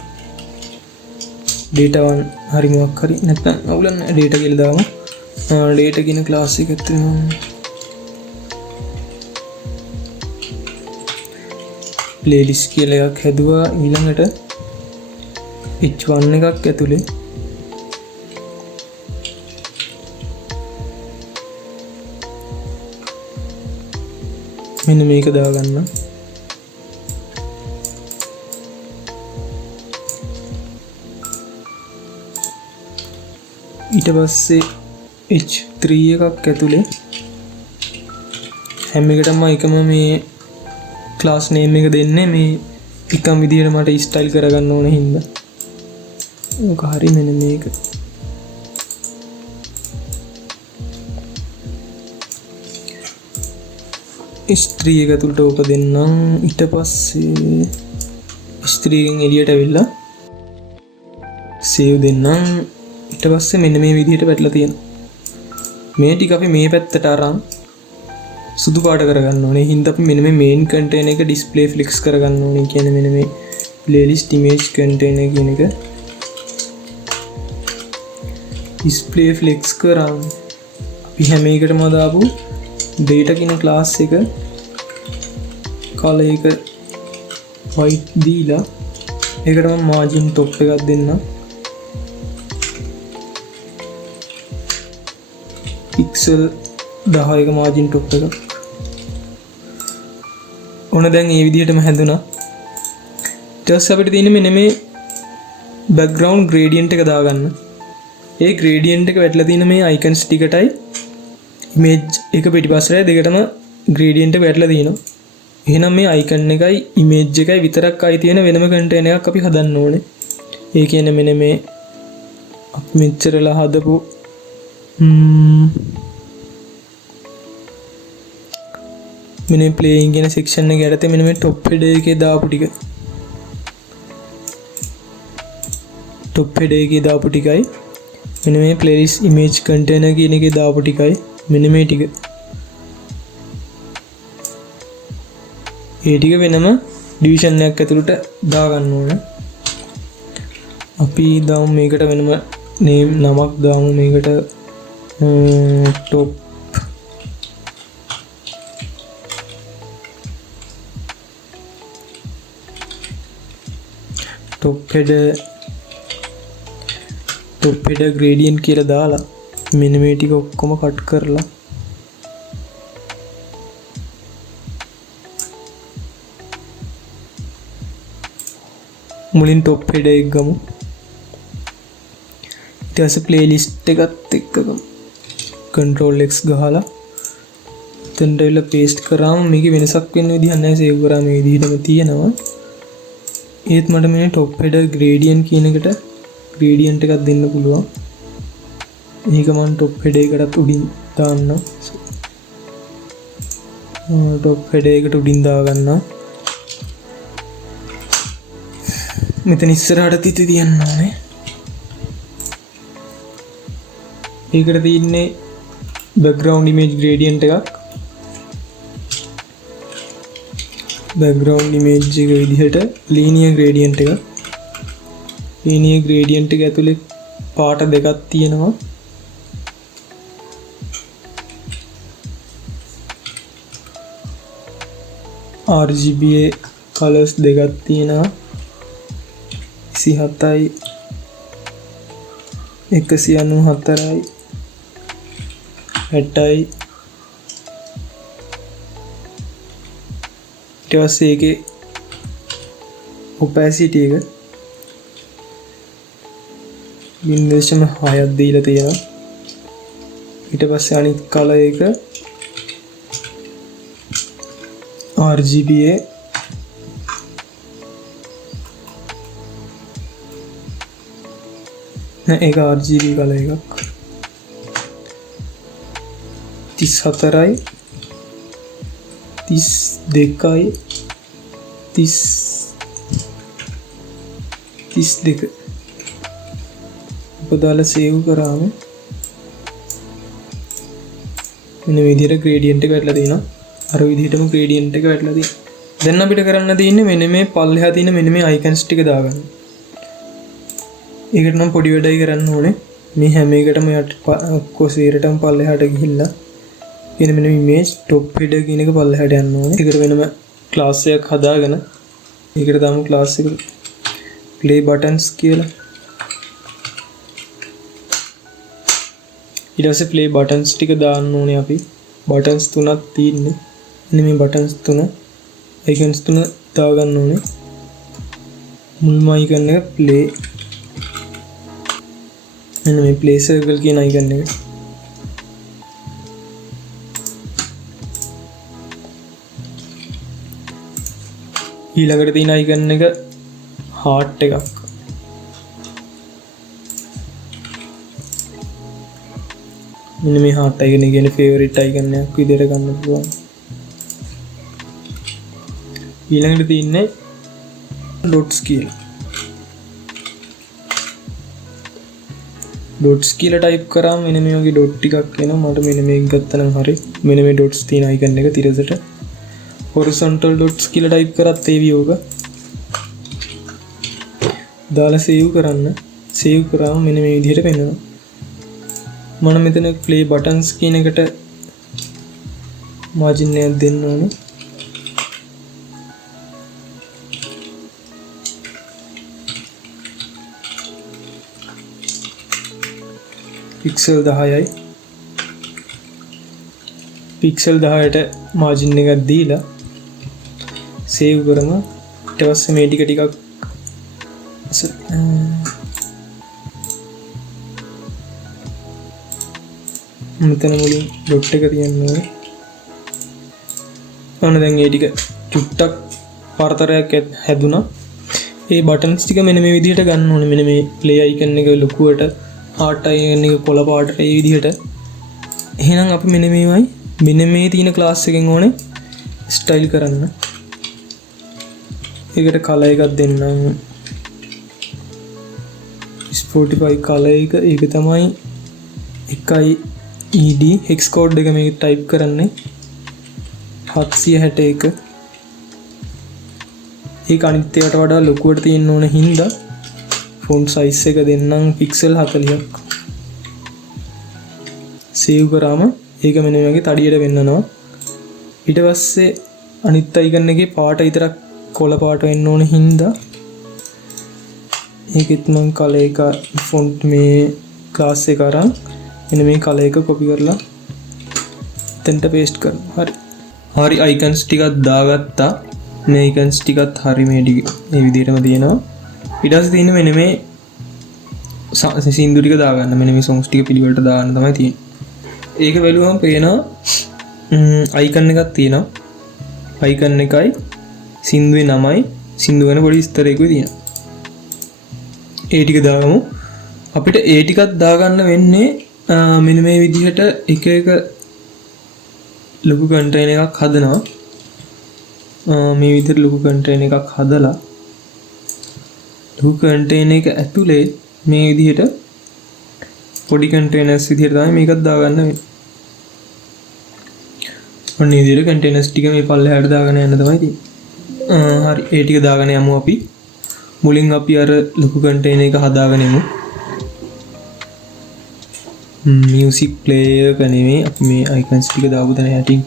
data 1 හරි මොකක් හරි නැත්නම් අවුලක් නැහැ data කියලා දාමු. data කියන ක්ලාස් එක ඇතුලේ playlist කියලා එකක් හැදුවා. ඊළඟට h1 එකක් ඇතුලේ මෙන්න මේක දාගන්න. ඊට පස්සේ h3 එකක් ඇතුලේ හැම එකටම එකම මේ ක්ලාස් නේම් එක දෙන්නේ මේ එකම විදිහට මට ස්ටයිල් කරගන්න ඕන හින්දා. ඕක හරි මෙන්න මේක. h3 එක ඇතුළට ඕක දෙන්නම්. ඊට පස්සේ h3 එකෙන් එළියට ඇවිල්ලා save දෙන්නම්. ඊට පස්සේ මෙන්න මේ විදිහට වැටලා තියෙනවා. මේ ටික අපි මේ පැත්තට අරන් සුදු පාට කරගන්න ඕනේ. හින්දා අපි මෙන්න මේ main container එක display flex කරගන්න ඕනේ. කියන්නේ මෙන්න මේ playlist image container කියන එක display flex කරන් අපි හැම එකටම දාපු data කියන class එක color එක white දීලා ඒකට මම margin top එකක් දෙන්නම්. pixel 10ක margin top එක. ඔන්න දැන් මේ විදිහටම හැදුනා. ඊට පස්සේ අපිට තියෙන්නේ මෙන්න මේ background gradient එක දාගන්න. ඒ gradient එක වැටලා තියෙන මේ icons ටිකටයි image එක පිටිපස්සට දෙකටම gradient එක වැටලා තියෙනවා. එහෙනම් මේ icon එකයි image එකයි විතරක් ආයි තියෙන වෙනම container එකක් අපි හදන්න ඕනේ. ඒ කියන්නේ මෙන්න මේ අපි මෙච්චරලා හදපු මෙන්න playing කියන section එක යටතේ මෙන්න මේ top header එකේ දාපු ටික top header එකේ දාපු ටිකයි මෙන්න මේ playlist image container කියන එකේ දාපු ටිකයි මෙන්න මේ ටික ඒ ටික වෙනම division එකක් ඇතුළට දා ගන්න ඕන. අපි දාමු මේකට වෙනම නේම් නමක් දාමු මේකට top header gradient කියලා දාලා මෙන්න මේ ටික ඔක්කොම කට් කරලා මුලින් top header එක ගමු. ඊට පස්සේ playlist එකත් එක්ක ගමු. control x ගහලා එතනට වෙලා paste කරාම මේකේ වෙනසක් වෙන්න විදිහක් නැහැ. save කරා මේ විදිහටම තියෙනවා. ඒත් මට මේ top header gradient කියන එකට gradient එකක් දෙන්න පුළුවන්. ඒක මම top header එකටත් උඩින් දාන්නම්. top header එකට උඩින් දාගන්නවා. මෙතන ඉස්සරහට තිත තියන්න ඕනේ. ඒකට තියෙන්නේ background image gradient එකක්. background image එක විදිහට linear gradient එකක්. linear gradient එක ඇතුලේ පාට දෙකක් තියෙනවා. RGBA colors දෙකක් තියෙනවා. 27යි 194යි 60යි. ඊට පස්සේ ඒකේ opacity එක 0.6ක් දීලා තියෙනවා. ඊට පස්සේ අනිත් color එක RGBA ඒක RGB color එකක් 34යි 32යි 32 උපදාලා සේව් කරාම මෙන්න මේ විදිහට gradient එක වැටලා තියෙනවා. අර විදිහටම gradient එක වැටලා තියෙනවා. දැන් අපිට කරන්න තියෙන්නේ මෙන්න මේ පල්ලෙහා තියෙන මෙන්න මේ icons ටික දාගන්න. ඒකට නම් පොඩි වැඩයි කරන්න ඕනේ. මේ හැම එකටම කොසීරටම පල්ලෙහාට ගිහිල්ලා කියන මෙන්න මේ image top header කියන එක පල්ලෙහාට යන්න ඕනේ. ඒකට වෙනම class එකක් හදාගෙන ඒකට දාමු class එක play buttons කියලා. ඊට පස්සේ play buttons ටික දාන්න ඕනේ අපි. buttons තුනක් තියෙන්නේ. මෙන්න මේ buttons තුන icons තුන දාගන්න ඕනේ. මුල්ම icon එක play. මෙන්න මේ play circle කියන icon එක. ඊළඟට තියෙන icon එක heart එකක්. මෙන්න මේ heart icon එක කියන්නේ favorite icon එකක් විදිහට ගන්න පුළුවන්. ඊළඟට තියෙන්නේ dots කියලා. dots කියලා type කරාම මෙන්න මේ වගේ dot ටිකක් එනවා. මට මෙන්න මේක ගත්තනම් හරි. මෙන්න මේ dots තියෙන icon එක තිරසට horizontal dots කියලා type කරත් ඒ වියෝග දාලා save කරන්න. save කරාම මෙන්න මේ විදිහට පෙන්වනවා. මම මෙතන play buttons කියන එකට margin එකක් දෙන්න ඕනේ. pixel 10යි. pixel 10ට margin එකක් දීලා save කරමු. ඊට පස්සේ මේ ටික ටිකක් මෙතන මුලින් dot එක තියන්න ඕනේ. අන්න දැන් මේ ටික චුට්ටක් පරතරයක් හැදුනා. ඒ buttons ටික මෙන්න මේ විදිහට ගන්න ඕනේ. මෙන්න මේ play icon එක ලොකුවට heart icon එක කොළ පාටට ඒ විදිහට. එහෙනම් අපි මෙන්න මේ තියෙන class එකෙන් ඕනේ style කරන්න. ඒකට color එකක් දෙන්නම්. Spotify color එක ඒක තමයි 1 ED hex code එක මේක type කරන්නේ 761. ඒක අනිත් ඒවාට වඩා ලොකුවට තියෙන්න ඕන හින්දා ෆොන්ට් සයිස් එක දෙන්නම් පික්සල් 40ක් සේව් කරාම ඒක මෙන්න මේ වගේ තඩියට වෙන්නනවා. ඊට පස්සේ අනිත් අයිකන් එකේ පාට විතරක් කොළ පාට වෙන්න ඕන හින්දා ඒකෙත් මම කලර් එක ෆොන්ට් මේ ක්ලාස් එක අරන් මෙන්න මේ කලර් එක කොපි කරලා එතනට පේස්ට් කරනවා. හරි අයිකන්ස් ටිකක් දාගත්තා. මේ අයිකන්ස් ටිකත් හරි මේ විදිහටම තියෙනවා. ඊට පස්සේ තියෙන මෙන්න මේ සින්දු ටික දාගන්න. මෙන්න මේ songs ටික පිළිවෙලට දාන්න තමයි තියෙන්නේ. ඒක බැලුවම පේනවා අයිකන් එකක් තියෙනවා. අයිකන් එකයි සින්දුවේ නමයි සින්දු වෙන පොඩි විස්තරයකුයි තියෙනවා. ඒ ටික දාගමු. අපිට ඒ ටිකක් දාගන්න වෙන්නේ මෙන්න මේ විදිහට එක එක ලොකු කන්ටේනර් එකක් හදනවා. මේ විදිහට ලොකු කන්ටේනර් එකක් හදලා ලොකු කන්ටේනර් එක ඇතුලේ මේ විදිහට පොඩි කන්ටේනර්ස් විදිහට තමයි මේකත් දාගන්න වෙන්නේ. ඔන්න මේ විදිහට කන්ටේනර්ස් ටික මේ පල්ලෙහාට දාගෙන යන්න තමයි තියෙන්නේ. හරි ඒ ටික දාගෙන යමු අපි. මුලින් අපි අර ලොකු කන්ටේනර් එක හදාගෙන යමු. මියුසික් ප්ලේයර් එක නෙමෙයි අපි මේ අයිකන්ස් ටික දාපු තැන යටින්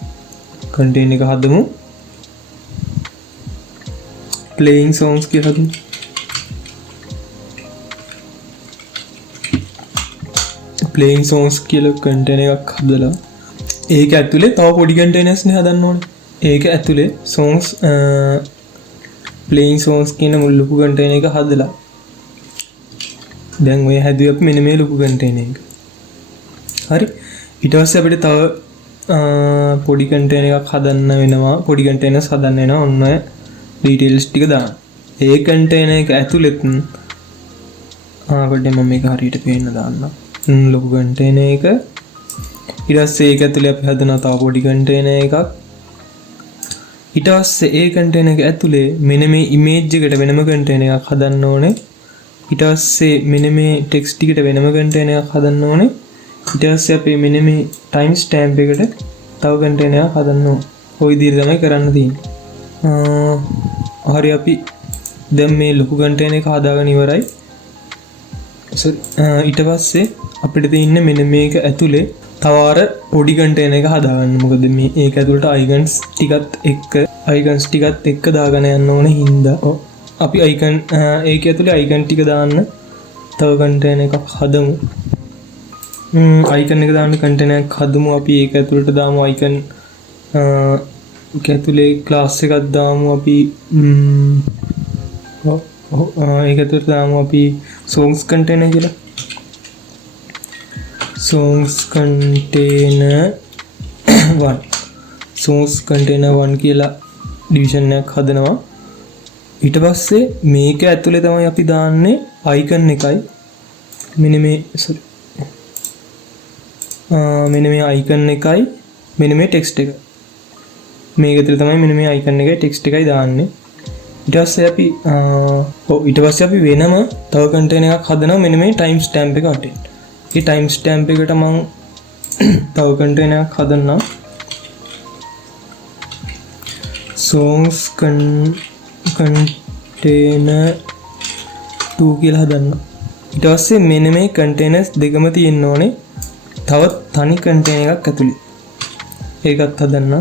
කන්ටේනර් එක හදමු. playing songs කියලා හදමු. playing songs කියලා කන්ටේනර් එකක් හදලා ඒක ඇතුලේ තව පොඩි කන්ටේනර්ස් නේ හදන්න ඕනේ. ඒක ඇතුලේ songs playing songs කියන මුල් ලොකු කන්ටේනර් එක හදලා දැන් ඔය හැදුවේ අපි මෙන්න මේ ලොකු කන්ටේනර් එක. හරි ඊට පස්සේ අපිට තව පොඩි කන්ටේනර් එකක් හදන්න වෙනවා. පොඩි කන්ටේනර්ස් හදන්න වෙනවා. ඔන්න ඔය ඩීටේල්ස් ටික දාන්න. ඒ කන්ටේනර් එක ඇතුළෙත් පොඩ්ඩක් මම මේක හරියට පේන්න දාන්නම්. ලොකු කන්ටේනර් එක ඊට පස්සේ ඒක ඇතුලේ අපි හදනවා තව පොඩි කන්ටේනර් එකක්. ඊට පස්සේ ඒ කන්ටේනර් එක ඇතුලේ මෙන්න මේ ඉමේජ් එකට වෙනම කන්ටේනර් එකක් හදන්න ඕනේ. ඊට පස්සේ මෙන්න මේ ටෙක්ස්ට් ටිකට වෙනම කන්ටේනර් එකක් හදන්න ඕනේ. ඊට පස්සේ අපි මෙන්න මේ ටයිම් ස්ටෑම්ප් එකට තව කන්ටේනර් එකක් හදන්න ඕනේ. ওই විදිහට තමයි කරන්න තියෙන්නේ. හරි අපි දැන් මේ ලොකු කන්ටේනර් එක හදාගෙන ඉවරයි. ඊට පස්සේ අපිට තියෙන්නේ මෙන්න මේක ඇතුලේ තව අර පොඩි කන්ටේනර් එක හදාගන්න. මොකද මේ ඒක ඇතුළට අයිකන්ස් ටිකත් එක්ක දාගෙන යන්න ඕනේ හින්දා අපි අයිකන් ඒක ඇතුලේ අයිකන් ටික දාන්න තව කන්ටේනර් එකක් හදමු. අයිකන් එක දාන්න කන්ටේනර් එකක් හදමු. අපි ඒක ඇතුළට දාමු අයිකන් ඒක ඇතුලේ ක්ලාස් එකක් දාමු අපි. ඒක ඇතුළට දාමු අපි songs container කියලා. songs container 1 songs container 1 කියලා ඩිවිෂන් එකක් හදනවා. ඊට පස්සේ මේක ඇතුලේ තමයි අපි දාන්නේ icon එකයි මෙන්න මේ icon එකයි මෙන්න මේ text එක. මේක ඇතුලේ තමයි මෙන්න මේ icon එකයි text එකයි දාන්නේ. ඊට පස්සේ අපි වෙනම තව container එකක් හදනවා මෙන්න මේ time stamp එක අතේ. මේ time stamp එකට මම තව container එකක් හදන්නම්. songs container 2 කියලා හදන්න. ඊට පස්සේ මෙන්න මේ containers දෙකම තියෙන්න ඕනේ. තව තනි container එකක් ඇතුලේ. ඒකත් හදන්න.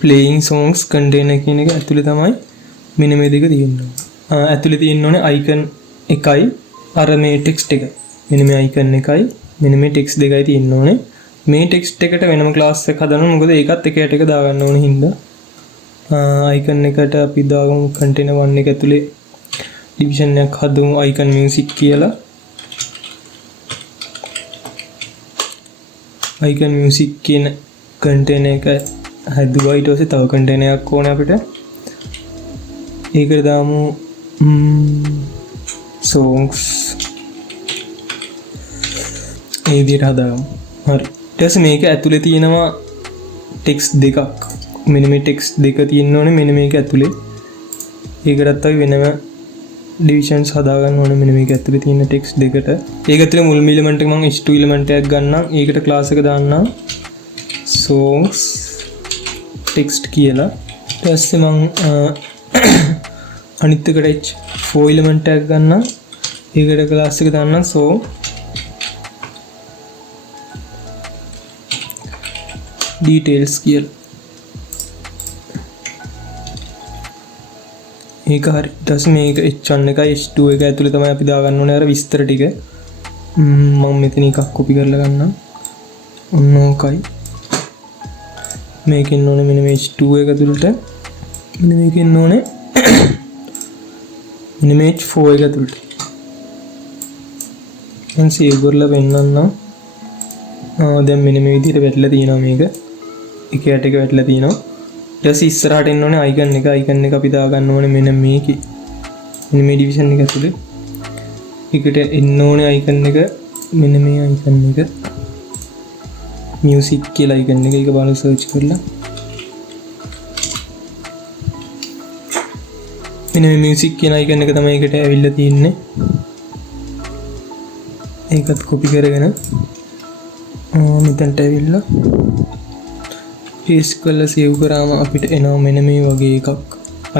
playing songs container කියන එක ඇතුලේ තමයි මෙන්න මේ දෙක තියෙන්නේ. ඇතුලේ තියෙන්න ඕනේ icon එකයි අර මේ text එක. මෙන්න මේ icon එකයි මෙන්න මේ text දෙකයි තියෙන්න ඕනේ. මේ text එකට වෙනම class එකක් හදනවා. මොකද ඒකත් එක යට එක දාගන්න ඕනේ හින්දා. icon එකට අපි දාගමු container 1 එක ඇතුලේ division එකක් හදමු icon music කියලා. icon music කියන container එක හැදුවා. ඊට පස්සේ තව container එකක් ඕනේ අපිට. ඒකට දාමු songs ඒ විදිහට හදාගමු. හරි. ඊට පස්සේ මේක ඇතුලේ තියෙනවා text දෙකක්. මෙන්න මේ text දෙක තියෙන්න ඕනේ මෙන්න මේක ඇතුලේ. ඒකටත් අපි වෙනම divisions හදාගන්න ඕනේ මෙන්න මේක ඇතුලේ තියෙන text දෙකට. ඒක ඇතුලේ මුල් element එක මම h2 element එකක් ගන්නම්. ඒකට class එක දාන්නම් songs text කියලා. ඊට පස්සේ මම අනිත් එකට h4 element එකක් ගන්න. ඒකට ක්ලාස් එක දාන්න so details කියලා. ඒක හරි. ඊට පස්සේ මේක h1 එකයි h2 එක ඇතුලේ තමයි අපි දාගන්න ඕනේ අර විස්තර ටික. මම මෙතන එකක් කොපි කරලා ගන්නම්. ඔන්න ඕකයි. මේකෙන් ඕනේ මෙන්න මේ h2 එක ඇතුළට. මෙන්න මේකෙන් ඕනේ මෙන්න මේ h4 එක ඇතුළට. මම සේව් කරලා පෙන්නන්නම්. දැන් මෙන්න මේ විදිහට වැටලා තියෙනවා මේක. එක යට එක වැටලා තියෙනවා. ඊට පස්සේ ඉස්සරහට එන්න ඕනේ අයිකන් එක. අයිකන් එක අපි දාගන්න ඕනේ මෙන්න මේකේ. මෙන්න මේ ඩිවිෂන් එක ඇතුලේ. එකට එන්න ඕනේ අයිකන් එක මෙන්න මේ අයිකන් එක. මියුසික් කියලා අයිකන් එක. ඒක බලලා සර්ච් කරලා. මෙන්න මේ මියුසික් කියන අයිකන් එක තමයි එකට ඇවිල්ලා තියෙන්නේ. ඒකත් කොපි කරගෙන මෙතනට ඇවිල්ලා paste කරලා save කරාම අපිට එනවා මෙන්න මේ වගේ එකක්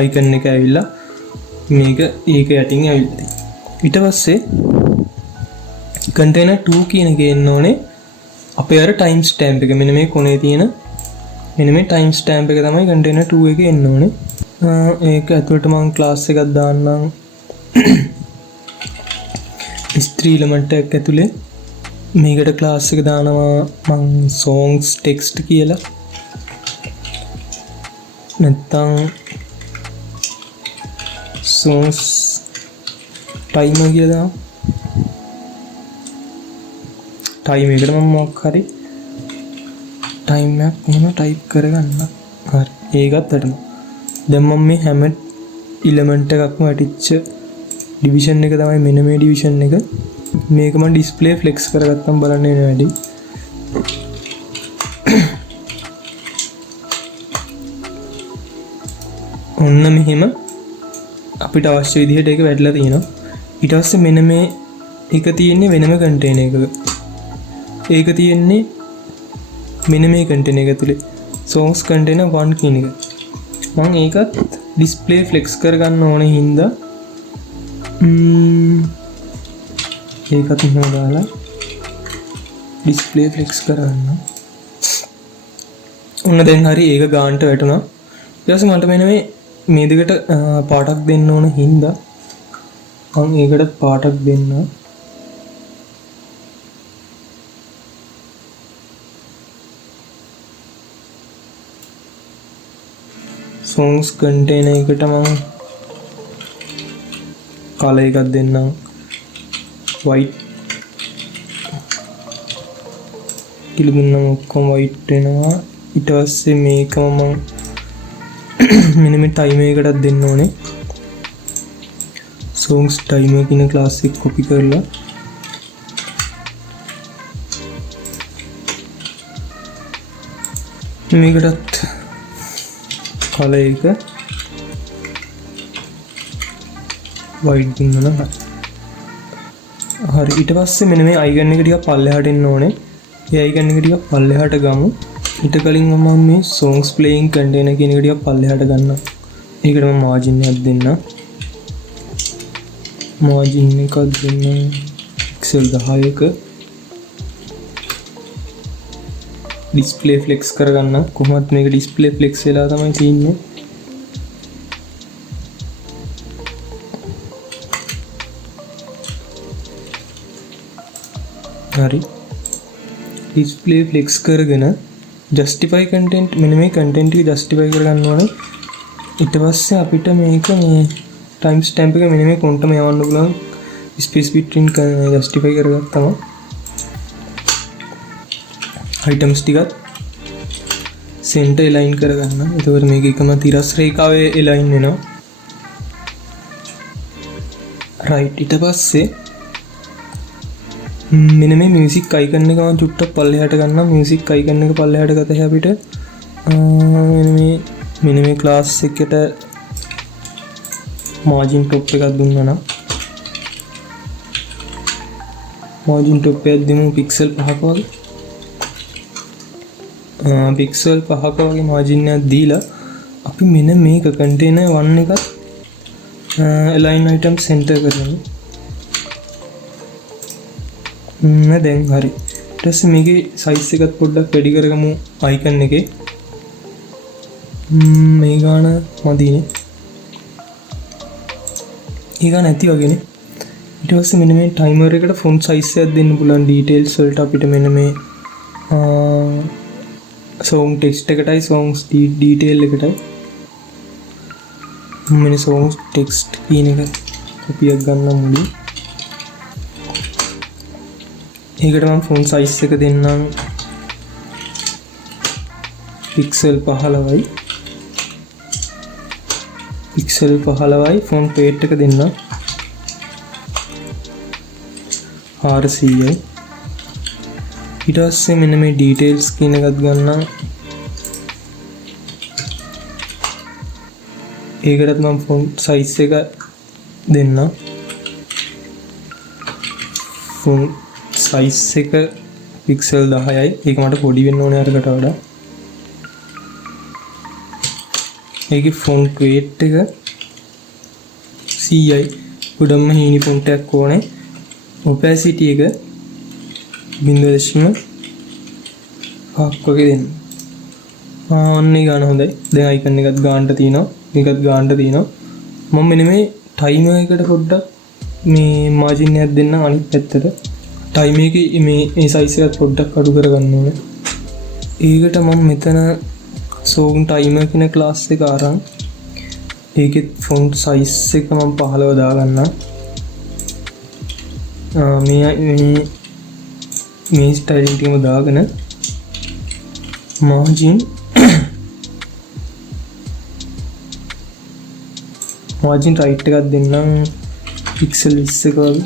icon එක ඇවිල්ලා මේක ඒක යටින් ඇවිල්ලා තියෙනවා. ඊට පස්සේ container 2 කියන එකේ එන්න ඕනේ අපේ අර time stamp එක. මෙන්න මේ කොනේ තියෙන මෙන්න මේ time stamp එක තමයි container 2 එකේ එන්න ඕනේ. ඒක ඇතුළට මම class එකක් දාන්නම්. S3 element එකක් ඇතුලේ මේකට class එක දානවා මම songs text කියලා. නැත්තම් songs timer කියලා දානවා. time එකට මම මොකක් හරි time එකක් මොන type කරගන්න. හරි. ඒකත් අටම. දැන් මම මේ හැම element එකක්ම වැටිච්ච division එක තමයි මෙන්න මේ division එක. මේක මම display flex කරගත්තම් බලන්න එන වැඩි. ඔන්න මෙහෙම අපිට අවශ්‍ය විදිහට ඒක වැටලා තියෙනවා. ඊට පස්සේ මෙන්න මේ එක තියෙන්නේ වෙනම container එකක. ඒක තියෙන්නේ මෙන්න මේ container එක ඇතුලේ. songs container 1 කියන එක. මම ඒකත් display flex කරගන්න ඕනේ හින්දා ඒකත් මෙහෙම දාලා display flex කරන්න. ඔන්න දැන් හරි ඒක ගානට වැටුණා. ඊට පස්සේ මට මෙන්න මේ දෙකට පාටක් දෙන්න ඕන හින්දා මම ඒකට පාටක් දෙන්න. songs container එකට මම color එකක් දෙන්නම්. white කියලා දුන්නම ඔක්කොම white වෙනවා. ඊට පස්සේ මේකම මම මෙන්න මේ timer එකටත් දෙන්න ඕනේ. songs timer කියන class එක copy කරලා මේකටත් color එක white දුන්නා නම් හරි. ඊට පස්සේ මෙන්න මේ icon එක ටිකක් පල්ලෙහාට එන්න ඕනේ. ඒ icon එක ටිකක් පල්ලෙහාට ගමු. ඊට කලින් මම මේ songs playing container කියන එක ටිකක් පල්ලෙහාට ගන්නවා. ඒකට මම margin එකක් දෙන්න. margin එකක් දෙන්න pixel 10ක. display flex කරගන්න. කොහොමත් මේක display flex වෙලා තමයි තියෙන්නේ. හරි. display flex කරගෙන justify content මෙන්න මේ content එක justify කරගන්න ඕනේ. ඊට පස්සේ අපිට මේක මේ time stamp එක මෙන්න මේ කොන්ටම යවන්න පුළුවන්. space between justify කරගත්තම items ටිකත් center align කරගන්න. එතකොට මේක එකම තිරස් රේඛාවේ align වෙනවා. right. ඊට පස්සේ මෙන්න මේ music icon එක මම චුට්ටක් පල්ලෙහාට ගන්නම්. music icon එක පල්ලෙහාට ගත හැකි අපිට මෙන්න මේ class එකට margin top එකක් දුන්නා නම් margin top එකක් දෙමු pixel 5ක වගේ. pixel 5ක වගේ margin එකක් දීලා අපි මෙන්න මේක container 1 එකත් align item center කරන්න. දැන් හරි. ඊට පස්සේ මේකේ size එකත් පොඩ්ඩක් වැඩි කරගමු icon එකේ. මේ ගාන මදිනේ. ඒ ගාන ඇති වගේනේ. ඊට පස්සේ මෙන්න මේ timer එකට font size එකක් දෙන්න පුළුවන් details වලට අපිට මෙන්න මේ song text එකටයි songs detail එකටයි මෙන්න songs text කියන එක copy එකක් ගන්න මුලින් ඒකට මම font size එක දෙන්නම් pixel 15යි font weight එක දෙන්නම් 400යි ඊට පස්සේ මෙන්න මේ details කියන එකත් ගන්නම් ඒකටත් මම font size එක දෙන්නම් font size එක pixel 10යි ඒක මට පොඩි වෙන්න ඕනේ අරකට වඩා ඒකේ font weight එක 100යි උඩම හීනි font එකක් ඕනේ opacity එක 0.5 වගේ දෙන්න. අනේ ගන්න හොඳයි. දැන් icon එකත් ගන්නට තියෙනවා. මේකත් ගන්නට තියෙනවා. මම මෙන්න මේ timer එකට පොඩ්ඩක් මේ margin එකක් දෙන්න අනිත් පැත්තට. timer එකේ මේ size එකත් පොඩ්ඩක් අඩු කරගන්න ඕනේ. ඒකට මම මෙතන song timer කියන class එක අරන් ඒකෙත් font size එක මම 15 දාගන්නම්. මේ ස්ටයිලින් ටිකම දාගෙන margin right එකක් දෙන්නම් pixel 20 එක වගේ.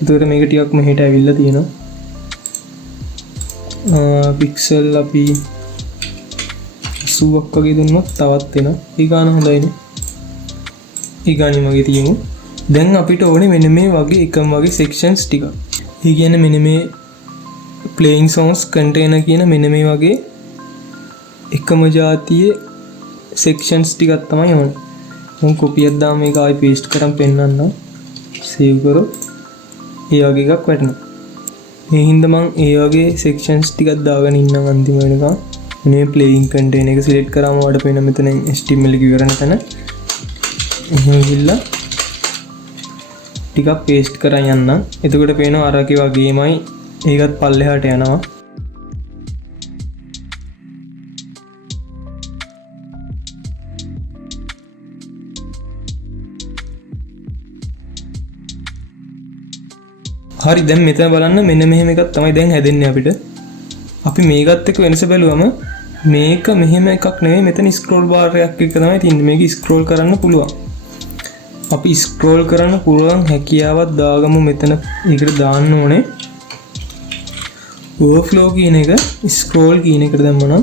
එතකොට මේක ටිකක් මෙහෙට ඇවිල්ලා තියෙනවා. pixel අපි 80ක් වගේ දුන්නොත් තවත් වෙනවා. ඒ ගාන හොඳයිනේ. ඒ ගානේ මගේ තියෙමු. දැන් අපිට ඕනේ මෙන්න මේ වගේ එකම වගේ sections ටික. ඒ කියන්නේ මෙන්න මේ playing songs container කියන මෙන්න මේ වගේ එකම જાතියේ sections ටිකක් තමයි ඕනේ. මම copy එකක් දාම මේක ආයි paste කරන් පෙන්නන්නම්. save කරොත් ඒ වගේ එකක් වැටෙනවා. මේ හින්දා මම ඒ වගේ sections ටිකක් දාගෙන ඉන්නම් අන්තිම වෙනකන්. මේ playing container එක select කරාම වඩ පේන මෙතන HTML එක ඉවර නැතන. එහෙම ගිහලා ටිකක් paste කරන් යන්න. එතකොට පේනවා අර කේ වගේමයි ඒකත් පල්ලෙහාට යනවා. හරි දැන් මෙතන බලන්න මෙන්න මෙහෙම එකක් තමයි දැන් හැදෙන්නේ අපිට. අපි මේකත් එක්ක වෙනස බැලුවම මේක මෙහෙම එකක් නෙවෙයි මෙතන scroll bar එකක් එක තමයි තියෙන්නේ. මේක scroll කරන්න පුළුවන්. අපි ස්ක්‍රෝල් කරන්න පුළුවන් හැකියාවක් දාගමු මෙතන. ඒකට දාන්න ඕනේ overflow කියන එක. scroll කියන එකට දැම්මනම්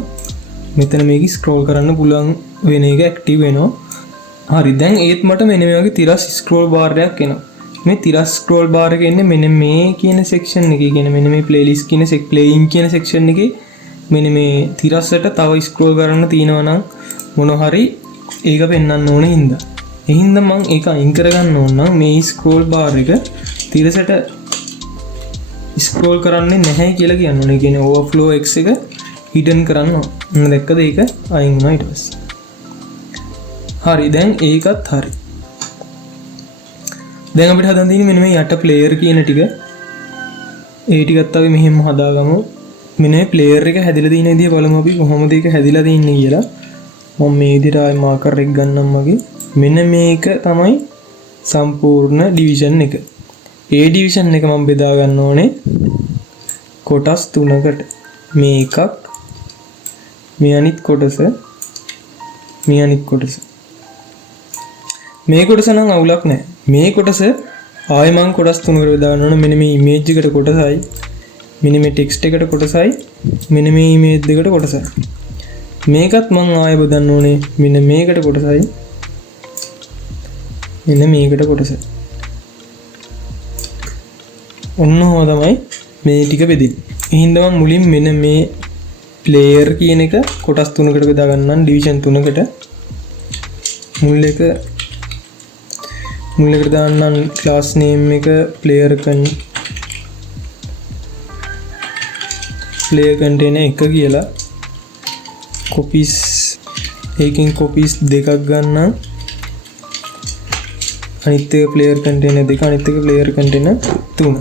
මෙතන මේක scroll කරන්න පුළුවන් වෙන එක active වෙනවා. හරි දැන් ඒත් මට මෙන්න මේ වගේ තිරස් scroll bar එකක් එනවා. මේ තිරස් scroll bar එක එන්නේ මෙන්න මේ කියන section එකේ. කියන්නේ මෙන්න මේ playlist කියන playing කියන section එකේ මෙන්න මේ තිරසට තව scroll කරන්න තියෙනවා නම් මොන හරි ඒක පෙන්වන්න ඕනේ හින්දා. එහින්ද මං ඒක අයින් කරගන්න ඕන නම් මේ ස්ක්‍රෝල් බාර් එක තිරසට ස්ක්‍රෝල් කරන්නේ නැහැ කියලා කියන්න ඕනේ. කියන්නේ overflow x එක hidden කරන්න ඕන. දැක්කද ඒක අයින් වුණා ඊට පස්සේ. හරි දැන් ඒකත් හරි. දැන් අපිට හදන්න තියෙන්නේ මෙන්න මේ යට player කියන ටික. ඒ ටිකත් අපි මෙහෙම හදාගමු. මෙන්න මේ player එක හැදිලා තියෙන විදිය බලමු අපි කොහොමද ඒක හැදිලා තින්නේ කියලා. මම මේ විදිහට ආයි මාකර් එක ගන්නම් මගේ. මෙන්න මේක තමයි සම්පූර්ණ ඩිවිෂන් එක. ඒ ඩිවිෂන් එක මම බෙදා ගන්න ඕනේ කොටස් තුනකට. මේ එකක්, මේ අනිත් කොටස, මේ අනිත් කොටස. මේ කොටස නම් අවුලක් නැහැ. මේ කොටස ආයෙ මම කොටස් තුනකට බෙදා ගන්න ඕනේ. මෙන්න මේ ඉමේජ් එකට කොටසයි, මෙන්න මේ ටෙක්ස්ට් එකට කොටසයි, මෙන්න මේ ඉමේජ් දෙකට කොටසයි. මේකත් මම ආයෙ බෙදන්න ඕනේ මෙන්න මේකට කොටසයි, මෙන්න මේකට කොටස. ඔන්න ඔහොම තමයි මේ ටික බෙදෙන්නේ. එහෙනම් මම මුලින් මෙන්න මේ player කියන එක කොටස් තුනකට බෙදා ගන්නම් ඩිවිෂන් තුනකට. මුල් එකට දාන්න ක්ලාස් නේම් එක player container 1 කියලා copies ඒකෙන් copies දෙකක් ගන්න අනිත් එක player container 2 අනිත් එක player container 3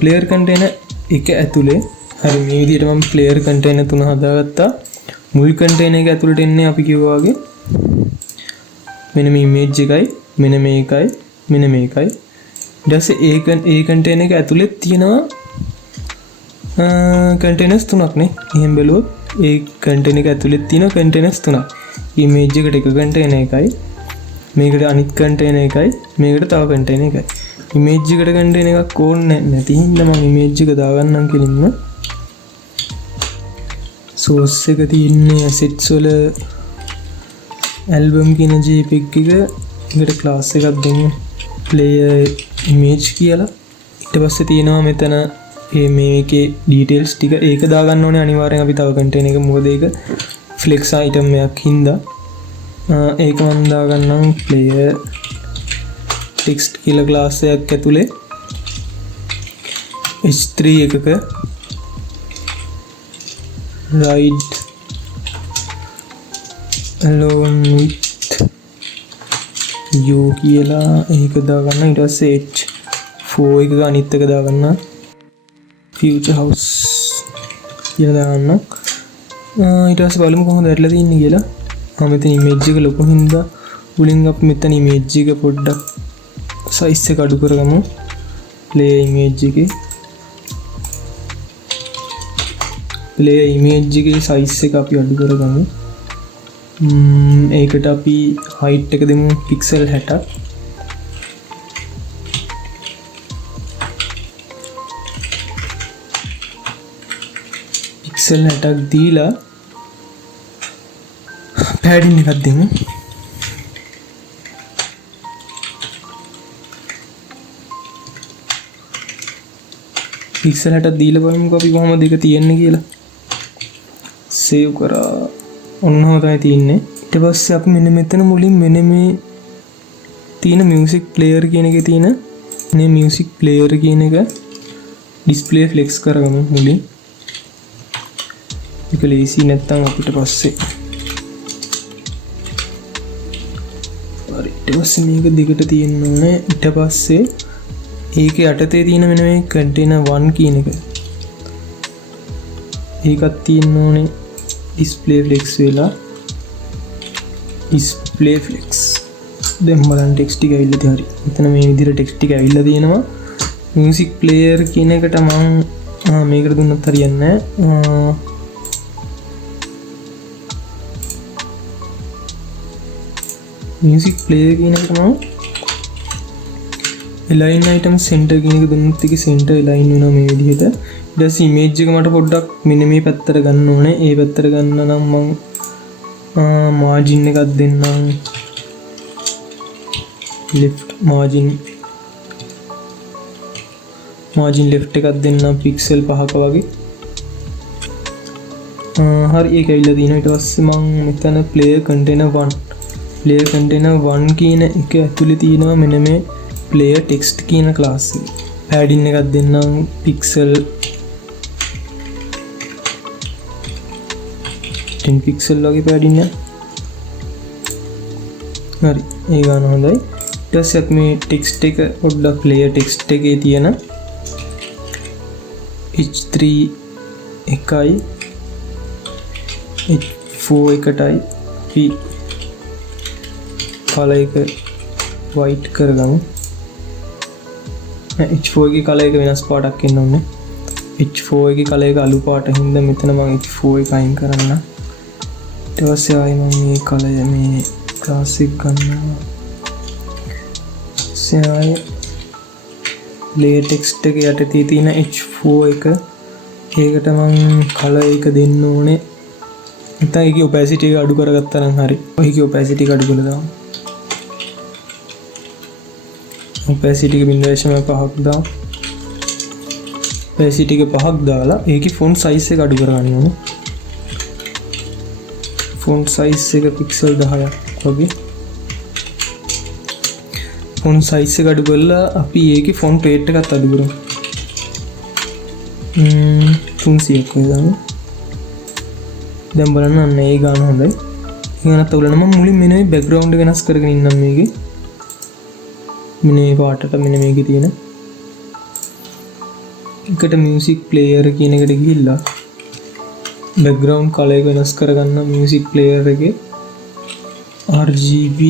player container 1 ඇතුලේ හරි මේ විදිහට මම player container 3 හදාගත්තා මුල් container එක ඇතුළට එන්නේ අපි කිව්වා වගේ මෙන්න මේ image එකයි මෙන්න මේකයි මෙන්න මේකයි ඊට පස්සේ ඒ container එක ඇතුලේ තියෙනවා containers 3ක් නේ එහෙන් බැලුවොත් ඒ container එක ඇතුලේ තියෙන containers 3ක් image එකට එක container එකයි මේකට අනිත් container එකයි මේකට තව container එකයි image එකට container එකක් ඕනේ නැති හින්දා මම image එක දාගන්නම් කෙලින්ම source එක තියෙන්නේ assets වල album කියන jpeg එක එකට class එකක් දෙන්න player image කියලා ඊට පස්සේ තියෙනවා මෙතන මේකේ details ටික ඒක දාගන්න ඕනේ අනිවාර්යෙන් අපි තව container එක මොකද ඒක flex item එකක් හින්දා ඒක මම දාගන්නම් player text කියලා class එකක් ඇතුලේ h3 එකක write alone with you කියලා ඒක දාගන්න ඊට පස්සේ h4 එක අනිත් එක දාගන්න future house කියලා දාන්න ඊට පස්සේ බලමු කොහොමද ඇట్లా තියෙන්නේ කියලා මෙතන image එක ලොකු හින්දා උලින් අපි මෙතන image එක පොඩ්ඩක් size එක අඩු කරගමු layer image එකේ layer image එකේ size එක අපි අඩු කරගමු ඒකට අපි height එක දෙමු pixel 60ක් pixel 60ක් දීලා padding එකක් දෙමු pixel 60ක් දීලා බලමුකෝ අපි කොහොමද ඒක තියන්නේ කියලා save කරා ඔන්නම තමයි තියෙන්නේ ඊට පස්සේ අපි මෙන්න මෙතන මුලින් මෙන්න මේ තියෙන music player කියන එකේ තියෙන මේ music player කියන එක display flex කරගමු මුලින් ඒක ලේසි නැත්තම් අපිට පස්සේ හරි ඊට පස්සේ මේක දිගට තියෙන්න ඕනේ ඊට පස්සේ ඒකේ යටතේ තියෙන මෙන්න මේ container 1 කියන එක ඒකත් තියෙන්න ඕනේ display flex වෙලා display flex දැන් බලන්න text ටික ඇවිල්ලා තියෙනවා හරි මෙතන මේ විදිහට text ටික ඇවිල්ලා තියෙනවා music player කියන එකට මම මේකට දුන්නත් හරියන්නේ නැහැ music player කියන එක මම align item center කියන එක දුන්නත් ඒක center align වෙනවා මේ විදිහට ඊට පස්සේ image එක මට පොඩ්ඩක් මෙන්න මේ පැත්තට ගන්න ඕනේ ඒ පැත්තට ගන්න නම් මම margin එකක් දෙන්නම් left margin left එකක් දෙන්නම් pixel 5ක වගේ හරි ඒක ඇවිල්ලා තියෙනවා ඊට පස්සේ මම මෙතන player container 1 කියන එක ඇතුලේ තියෙනවා මෙන්න මේ player text කියන class එක padding එකක් දෙන්නම් pixel 10 pixel වගේ padding එක හරි ඒ ගන්න හොඳයි ඊට පස්සේ අපි මේ text එක පොඩ්ඩක් player text එකේ තියෙන h3 එකයි h4 එකටයි අපි color එක white කරගමු h4 එකේ color එක වෙනස් පාටක් එන්න ඕනේ h4 එකේ color එක අලු පාට හින්දා මෙතන මම h4 එක අයින් කරන්න ඊට පස්සේ ආයෙ මම මේ color මේ class එක ගන්නවා ආයෙ layer text එක යටතේ තියෙන h4 එක ඒකට මම color එක දෙන්න ඕනේ නැත්නම් ඒකේ opacity එක අඩු කරගත්තා නම් හරි ඔයගේ opacity එක අඩු කරලා දාමු opacity එක 0.5ක් දාමු opacity එක 5ක් දාලා ඒකේ font size එක අඩු කරගන්න ඕනේ font size එක pixel 10ක් වගේ ෆොන්ට් සයිස් එක අඩු කරලා අපි ඒකේ ෆොන්ට් රේට් එකත් අඩු කරමු. 300ක් දාමු. දැන් බලන්න අන්න ඒ ගාන හොඳයි. ඊගොනත් ඔයගොල්ලෝ මම මුලින් මෙන්න මේ බෑග්ග්‍රවුන්ඩ් එක වෙනස් කරගෙන ඉන්නම් මේකේ. මෙන්න මේ පාටට මෙන්න මේකේ තියෙන එකට මියුසික් ප්ලේයර් කියන එකට ගිහිල්ලා බෑග්ග්‍රවුන්ඩ් කලර් එක වෙනස් කරගන්න මියුසික් ප්ලේයර් එකේ RGB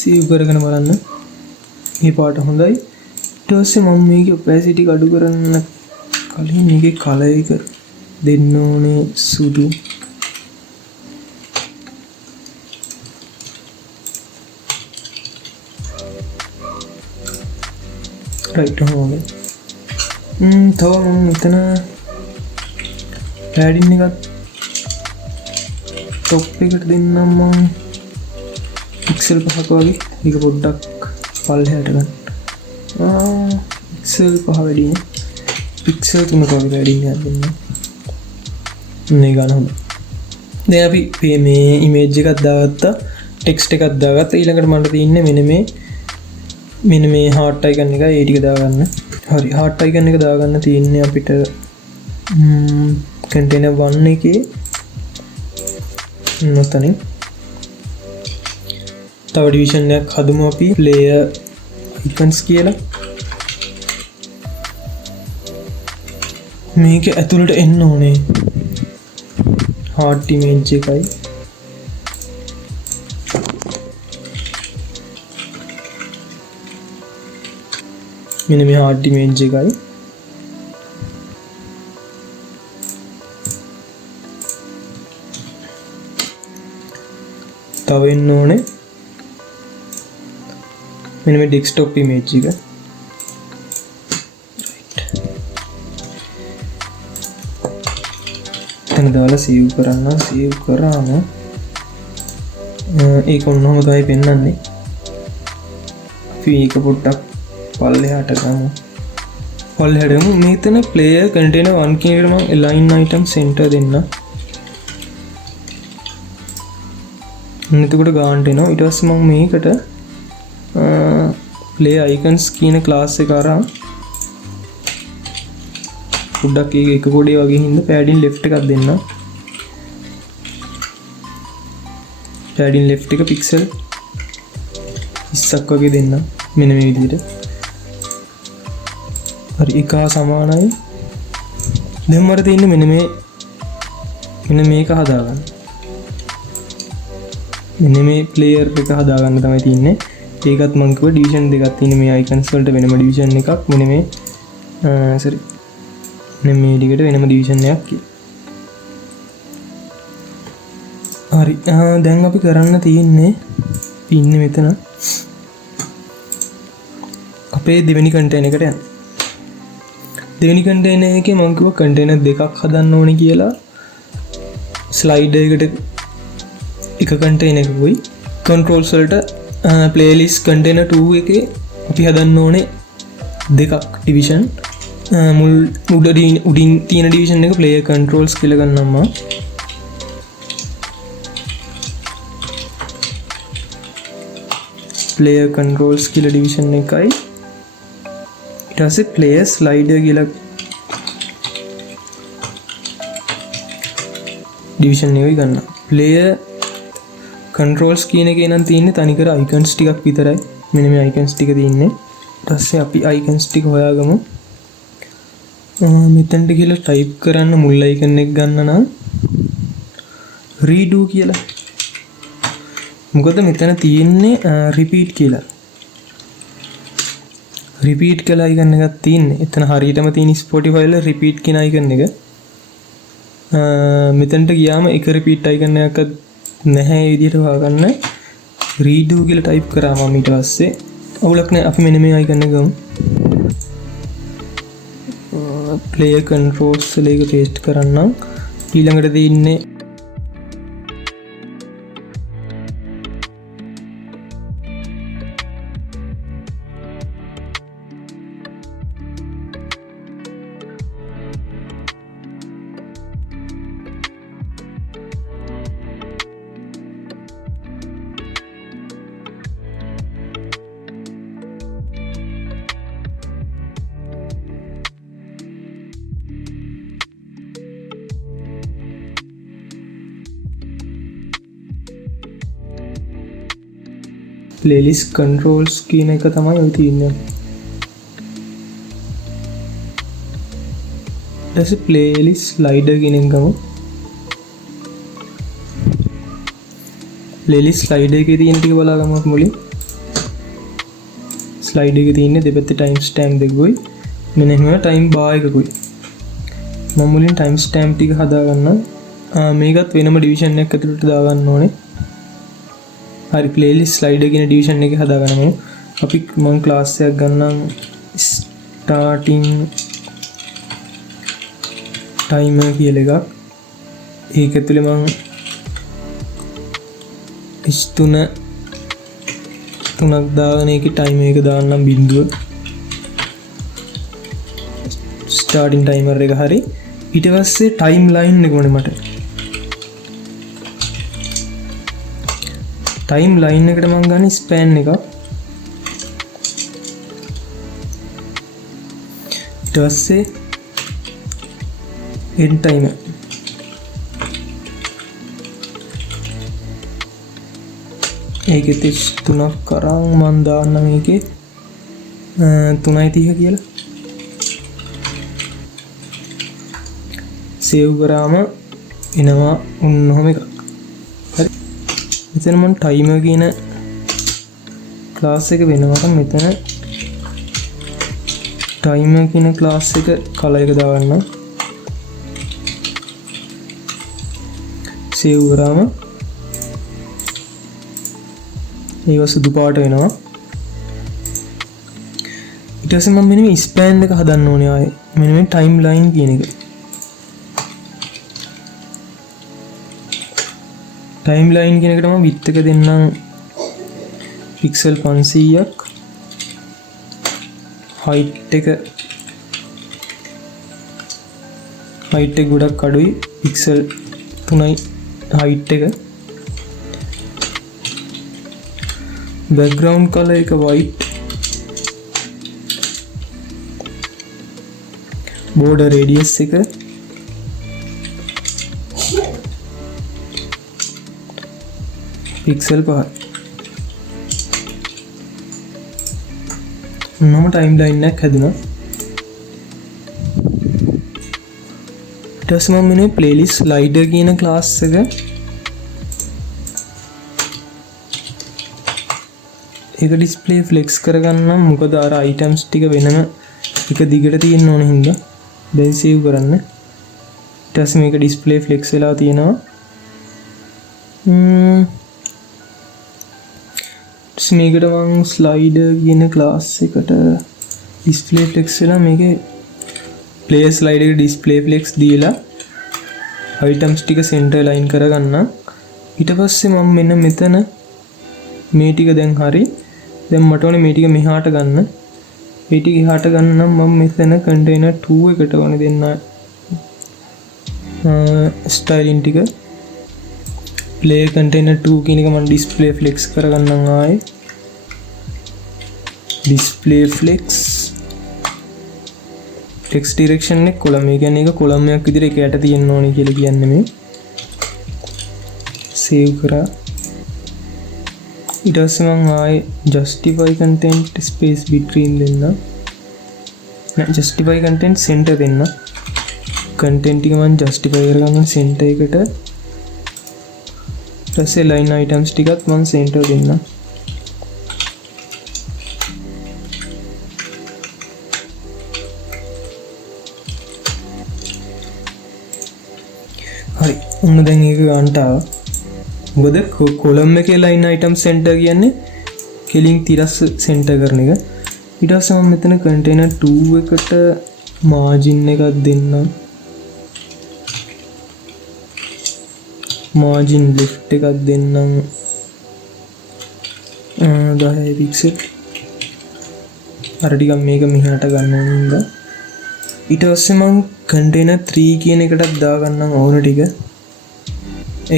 සේව් කරගෙන බලන්න මේ පාට හොඳයි. ඊට පස්සේ මම මේකේ ඔපැසිටි එක අඩු කරන්න කලින් මේකේ කලර් එක දෙන්න ඕනේ සුදු. රයිට් හොමයි. තව මම මෙතන පැඩින් එකත් টොප් එකට දෙන්නම් මම පික්සල් 5ක වගේ. ඒක පොඩ්ඩක් පල්ලෙහාට ගන්න. පික්සල් 5 වැඩි නේ. පික්සල් 3ක වගේ වැඩි දෙන්න. මේ ගන්න හොඳයි. දැන් අපි මේ ඉමේජ් එකක් දාගත්තා, ටෙක්ස්ට් එකක් දාගත්තා. ඊළඟට මට තියෙන්නේ මෙන්න මේ හાર્ට් අයිකන් එක ඒ ටික දාගන්න. හරි හાર્ට් අයිකන් එක දාගන්න තියෙන්නේ අපිට කන්ටේනර් 1 එකේ නොතනින් තව ඩිවිෂන් එකක් හදමු අපි ප්ලේයර් අයිකන්ස් කියලා. මේක ඇතුළට එන්න ඕනේ හાર્ට් ඉමේජ් එකයි. මෙන්න මේ හાર્ට් ඉමේජ් එකයි. තව එන්න ඕනේ මෙන්න මේ ඩෙස්ක්ටොප් ඉමේජ් එක. එතන දාලා සේව් කරන්න. සේව් කරාම ඒක ඔන්නෝම තමයි පෙන්වන්නේ. අපි ඒක පොඩ්ඩක් පල්ලෙහාට ගමු. පල්ලෙහාට ගමු. මෙතන player container 1 කියන එකට මම align item center දෙන්න. එතකොට ගානට එනවා. ඊට පස්සේ මම මේකට player icons කියන class එක අරන් පොඩ්ඩක් එක කොටේ වගේ හින්දා padding left එකක් දෙන්න. padding left එක pixel 20ක් වගේ දෙන්න. මෙන්න මේ විදිහට. හරි එක සමානයි. දැන් මට තියෙන්නේ මෙන්න මේක හදාගන්න. මෙන්න මේ player එක හදාගන්න තමයි තියෙන්නේ. ඒකත් මම කිව්වා ඩිවිෂන් දෙකක් තියෙන මේ icons වලට වෙනම ඩිවිෂන් එකක්. මෙන්න මේ මේ ටිකට වෙනම ඩිවිෂන් එකක් කියලා. හරි දැන් අපි කරන්න තියෙන්නේ ඉන්නේ මෙතන අපේ දෙවෙනි කන්ටේනර් එකට යන්න. දෙවෙනි කන්ටේනර් එකේ මම කිව්වා කන්ටේනර් දෙකක් හදන්න ඕනේ කියලා. ස්ලයිඩර් එකට එක කන්ටේනර් එකකුයි controls වලට playlist container 2 එකේ අපි හදන්න ඕනේ දෙකක් ඩිවිෂන්. මුල් උඩින් තියෙන ඩිවිෂන් එක player controls කියලා ගන්නම් මම. player controls කියලා ඩිවිෂන් එකයි. ඊට පස්සේ player slider කියලා ඩිවිෂන් එකයි ගන්න. player controls කියන එකේ නම් තියෙන්නේ තනිකර icons ටිකක් විතරයි. මෙන්න මේ icons ටික තියෙන්නේ. ඊට පස්සේ අපි icons ටික හොයාගමු. මෙතනට ගිහලා type කරන්න මුල් icon එක ගන්න නම් redo කියලා. මොකද මෙතන තියෙන්නේ repeat කියලා. repeat කියලා icon එකක් තියෙන්නේ. එතන හරියටම තියෙන Spotify වල repeat කියන icon එක. මෙතනට ගියාම එක repeat icon එකක් නැහැ ඒ විදිහට හොයාගන්න. redo කියලා type කරාම ඊට පස්සේ අවුලක් නැහැ. අපි මෙන්න මේ icon එක ගමු. player controls වල එක paste කරන්නම්. ඊළඟට දෙන්නේ ප්ලේලිස්ට් කන්ට්‍රෝල්ස් කියන එක තමයි ඔය තියෙන්නේ. ඊට පස්සේ ප්ලේලිස්ට් ස්ලයිඩර් කියන එක ගමු. ප්ලේලිස්ට් ස්ලයිඩර් එකේ තියෙන ටික බලා ගමු මුලින්. ස්ලයිඩර් එකේ තියෙන්නේ දෙපැත්තේ ටයිම් ස්ටෑම්ප් දෙකකුයි මෙන්න එහෙම ටයිම් බාර් එකකුයි. මම මුලින් ටයිම් ස්ටෑම්ප් ටික හදා ගන්නම්. මේකත් වෙනම ඩිවිෂන් එකක් ඇතුළට දා ගන්න ඕනේ. හරි ප්ලේලිස්ට් ස්ලයිඩර් කියන ඩිවිෂන් එකේ හදා ගන්නමු. අපි මම ක්ලාස් එකක් ගන්නම් ස්ටාර්ටින් ටයිමර් කියලා එකක්. ඒක ඇතුලේ මම h3 තුනක් දාගෙන ඒකේ ටයිම් එක දාන්නම් බිඳුව. ස්ටාර්ටින් ටයිමර් එක හරි. ඊට පස්සේ ටයිම් ලයින් එක ඕනේ මට. ටයිම් ලයින් එකට මම ගන්න ස්පෑන් එක. ඊට පස්සේ end timer. ඒකේ 33ක් කරන් මම දාන්න මේකේ 3:30 කියලා. සේව් කරාම එනවා ඔන්නෝම එකක්. හරි. මෙතන මම ටයිමර් කියන ක්ලාස් එක වෙනවට මෙතන ටයිමර් කියන ක්ලාස් එක කලර් එක දාගන්න. සේව් කරාම ඒක සුදු පාට වෙනවා. ඊට පස්සේ මම මෙන්න මේ ස්පෑන් එක හදන්න ඕනේ ආයේ. මෙන්න මේ ටයිම් ලයින් කියන එක. ටයිම් ලයින් කියන එකට මම width එක දෙන්නම් පික්සල් 500ක්. height එක ගොඩක් අඩුයි. පික්සල් 3යි height එක. background color එක white. border radius එක pixel 5. නම timeline එකක් හැදුණා. ඊට පස්සේ මම මේ playlist slider කියන class එක ඒක display flex කරගන්නම්. මොකද අර items ටික වෙනම එක දිගට තියෙන්න ඕන හින්දා. දැන් save කරන්න. ඊට පස්සේ මේක display flex වෙලා තියෙනවා. මේකට මම slider කියන class එකට display flex වෙලා මේකේ player slider එක display flex දීලා items ටික center line කරගන්න. ඊට පස්සේ මම මෙන්න මෙතන මේ ටික දැන් හරි. දැන් මට ඕනේ මේ ටික මෙහාට ගන්න. මේ ටික එහාට ගන්න නම් මම මෙතන container 2 එකට ඕනේ දෙන්න styling ටික. play container 2 කියන එක මම display flex කරගන්නම් ආයේ. display flex x direction එක කොලම්. ඒ කියන්නේ ඒක කොලම් එකක් විදිහට එක යට තියෙන්න ඕනේ කියලා කියන්නේ මේ. save කරා. ඊට පස්සේ මම ආයේ justify content space between දෙන්න. නෑ justify content center දෙන්න. content ටික මම justify කරගන්න center එකට. ඊට පස්සේ line items ටිකත් මම center දෙන්න. හරි. ඔන්න දැන් ඒක ගන්නට ආවා. මොකද කොලම් එකේ line item center කියන්නේ කෙලින් තිරස් center කරන එක. ඊට පස්සේ මම මෙතන container 2 එකට margin එකක් දෙන්නම්. margin left එකක් දෙන්නම් 10 pixel. අර ටිකක් මේක මෙහාට ගන්න ඕනින්ද. ඊට පස්සේ මම container 3 කියන එකටත් දා ගන්නම් ඕන ටික.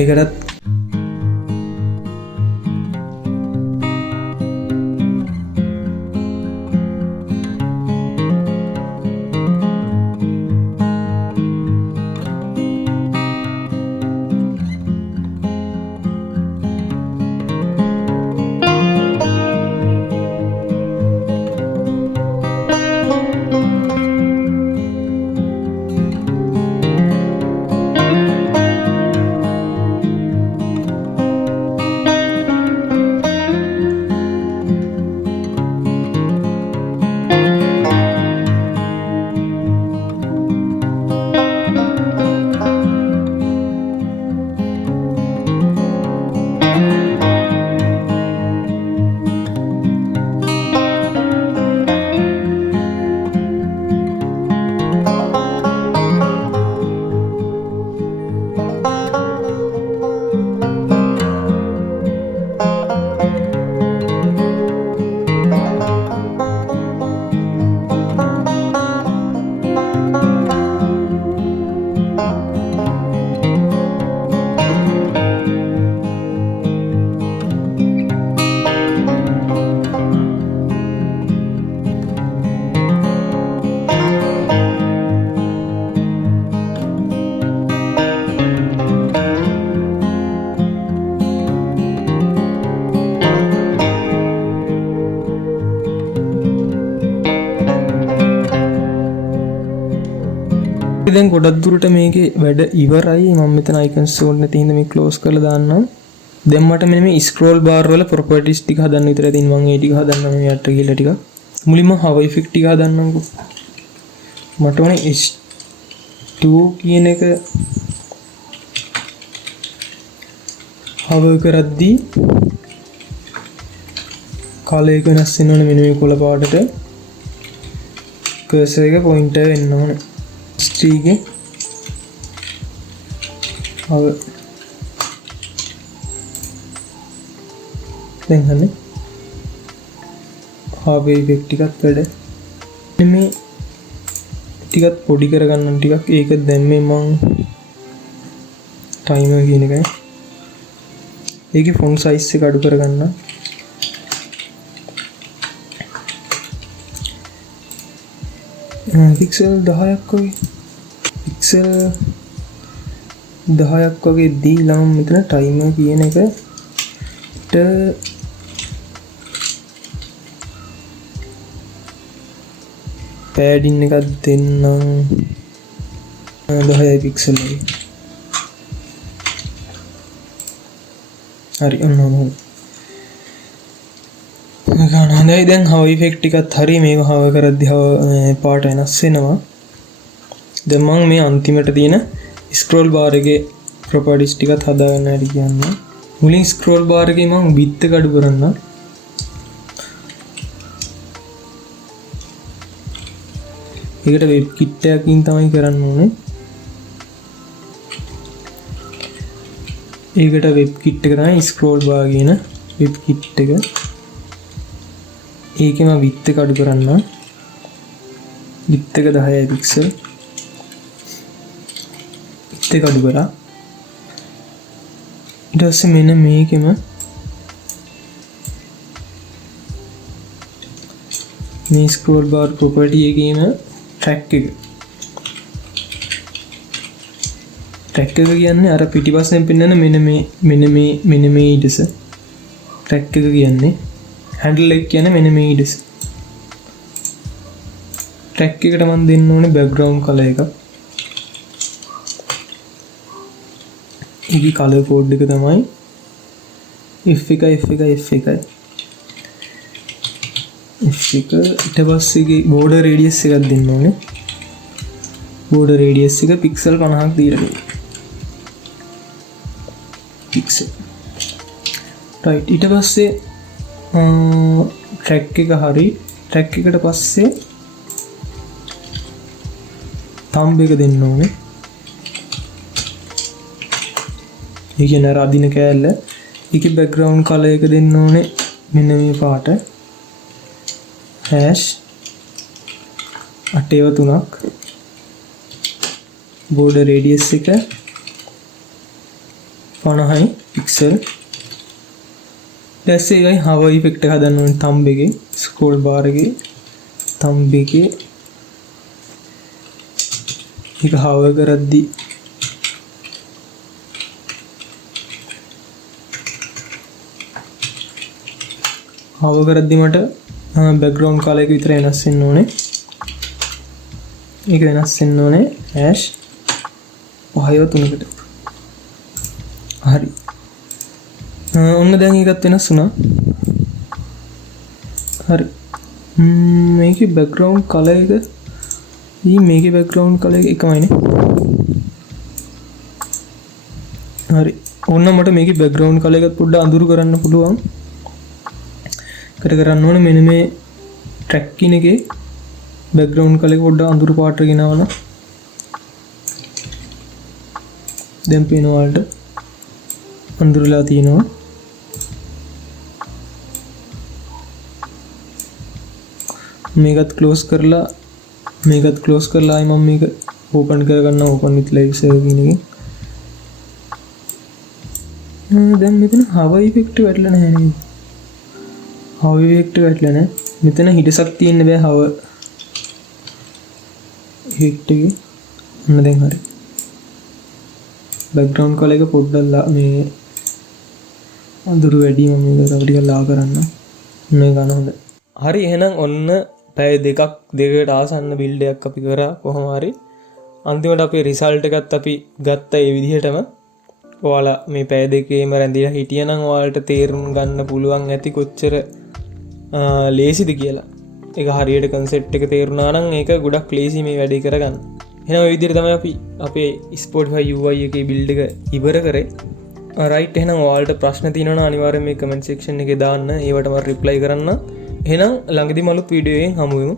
ඒකටත් දැන් ගොඩක් දුරට මේකේ වැඩ ඉවරයි. මම මෙතන icons ඕනේ නැති හින්දා මේ close කරලා දාන්නම්. දැන් මට මෙන්න මේ scroll bar වල properties ටික හදන්න විතරයි තියෙන්නේ. මම ඒ ටික හදන්න මේ යට ගිහලා ටික. මුලින්ම hover effect ටික හදන්නම්කෝ. මට ඕනේ H2 කියන එක hover කරද්දී color එක වෙනස් වෙන්න ඕනේ. මෙන්න මේ කොළ පාටට cursor එක pointer වෙන්න ඕනේ. H3 ගේ hover දැන් හන්නේ hover effect ටිකත් වැඩ මේ ටිකත් පොඩි කරගන්න ටිකක්. ඒක දැම්මේ මං timer කියන එකයි. ඒකේ font size එක අඩු කරගන්න. පික්සල් 10ක් වගේ පික්සල් 10ක් වගේ දීලා මෙතන timer කියන එකට padding එකක් දෙන්නම් 10 පික්සල් වගේ. හරි ඔන්න හොඳයි. දැන් hover effect එකත් හරි. මේක hover කරද්දී පාට වෙනස් වෙනවා. දැන් මම මේ අන්තිමට තියෙන scroll bar එකේ properties ටිකත් හදාගන්න හැටි කියන්නේ. මුලින් scroll bar එකේ මම width එක අඩු කරන්න. ඒකට WebKit එකකින් තමයි කරන්න ඕනේ. ඒකට WebKit එක තමයි scroll bar කියන WebKit එක. ඒකෙම width එක අඩු කරන්න. width එක 10 පික්සල්. width එක අඩු කරා. ඊට පස්සේ මෙන්න මේකෙම මේ scroll bar property එකේම track එක කියන්නේ අර පිටිපස්සෙන් පෙන්නන මෙන්න මේ ඉඩස track එක කියන්නේ. handle එක කියන්නේ මෙන්න මේ ඉඩස. track එකට මම දෙන්න ඕනේ background color එකක්. ඒකේ color code එක තමයි F1 ඊට පස්සේ border radius එකක් දෙන්න ඕනේ. border radius එක pixel 50ක් දීලා දෙන්න. pixel right. ඊට පස්සේ track එක හරි. track එකට පස්සේ thumb එක දෙන්න ඕනේ. ඒ කියන්නේ අදින කෑල්ල. ඒකේ background color එක දෙන්න ඕනේ මෙන්න මේ පාට. hash 8/3ක්. border radius එක 50යි pixel. දැන් ඒකයි hover effect එක හදන්න ඕනේ thumb එකේ scroll bar එකේ thumb එකේ. ඒක hover කරද්දී මට background color එක විතර වෙනස් වෙන්න ඕනේ. ඒක වෙනස් වෙන්න ඕනේ hash 5/3කට. හරි. ඔන්න දැන් ඒකත් වෙනස් වුණා. හරි. මේකේ background color එක මේකේ background color එක එකමයිනේ. හරි. ඔන්න මට මේකේ background color එකත් පොඩ්ඩක් අඳුරු කරන්න පුළුවන්. කරන්න ඕනේ මෙන්න මේ track කියන එකේ background color එක පොඩ්ඩක් අඳුරු පාට ගෙනවන. දැන් පේනවා වලට අඳුරලා තියෙනවා. මේකත් close කරලා ආයි මම මේක open කරගන්න. open with live server කියන එකෙන් දැන් මෙතන hover effect වැටලා නැහැ නේද? hover effect වැටලා නැහැ. මෙතන හිටසක් තියෙන්න බෑ hover effect එකේ. ඔන්න දැන් හරි. background color එක පොඩ්ඩක් මේ අඳුරු වැඩි මම මේක තව ටිකක් ලා කරන්න. මේ ගන්න හොඳ. හරි එහෙනම් ඔන්න පැය දෙකට ආසන්න බිල්ඩ් එකක් අපි කරා කොහොම හරි. අන්තිමට අපේ රිසල්ට් එකත් අපි ගත්ත ඒ විදිහටම ඔයාලා මේ පැය දෙකේම රැඳිලා හිටියනම් ඔයාලට තේරුම් ගන්න පුළුවන් ඇති කොච්චර ලේසිද කියලා. ඒක හරියට කන්සෙප්ට් එක තේරුණා නම් ඒක ගොඩක් ලේසි මේ වැඩේ කරගන්න. එහෙනම් ඔය විදිහට තමයි අපි අපේ Spotify UI එකේ බිල්ඩ් එක ඉවර කරේ. රයිට්, එහෙනම් ඔයාලට ප්‍රශ්න තියෙනවා නම් අනිවාර්යෙන් මේ කමෙන්ට් සෙක්ෂන් එකේ දාන්න. ඒවට මම රිප්ලයි කරන්න. එහෙනම් ළඟදී මලුත් වීඩියෝ එකෙන් හමු වෙමු.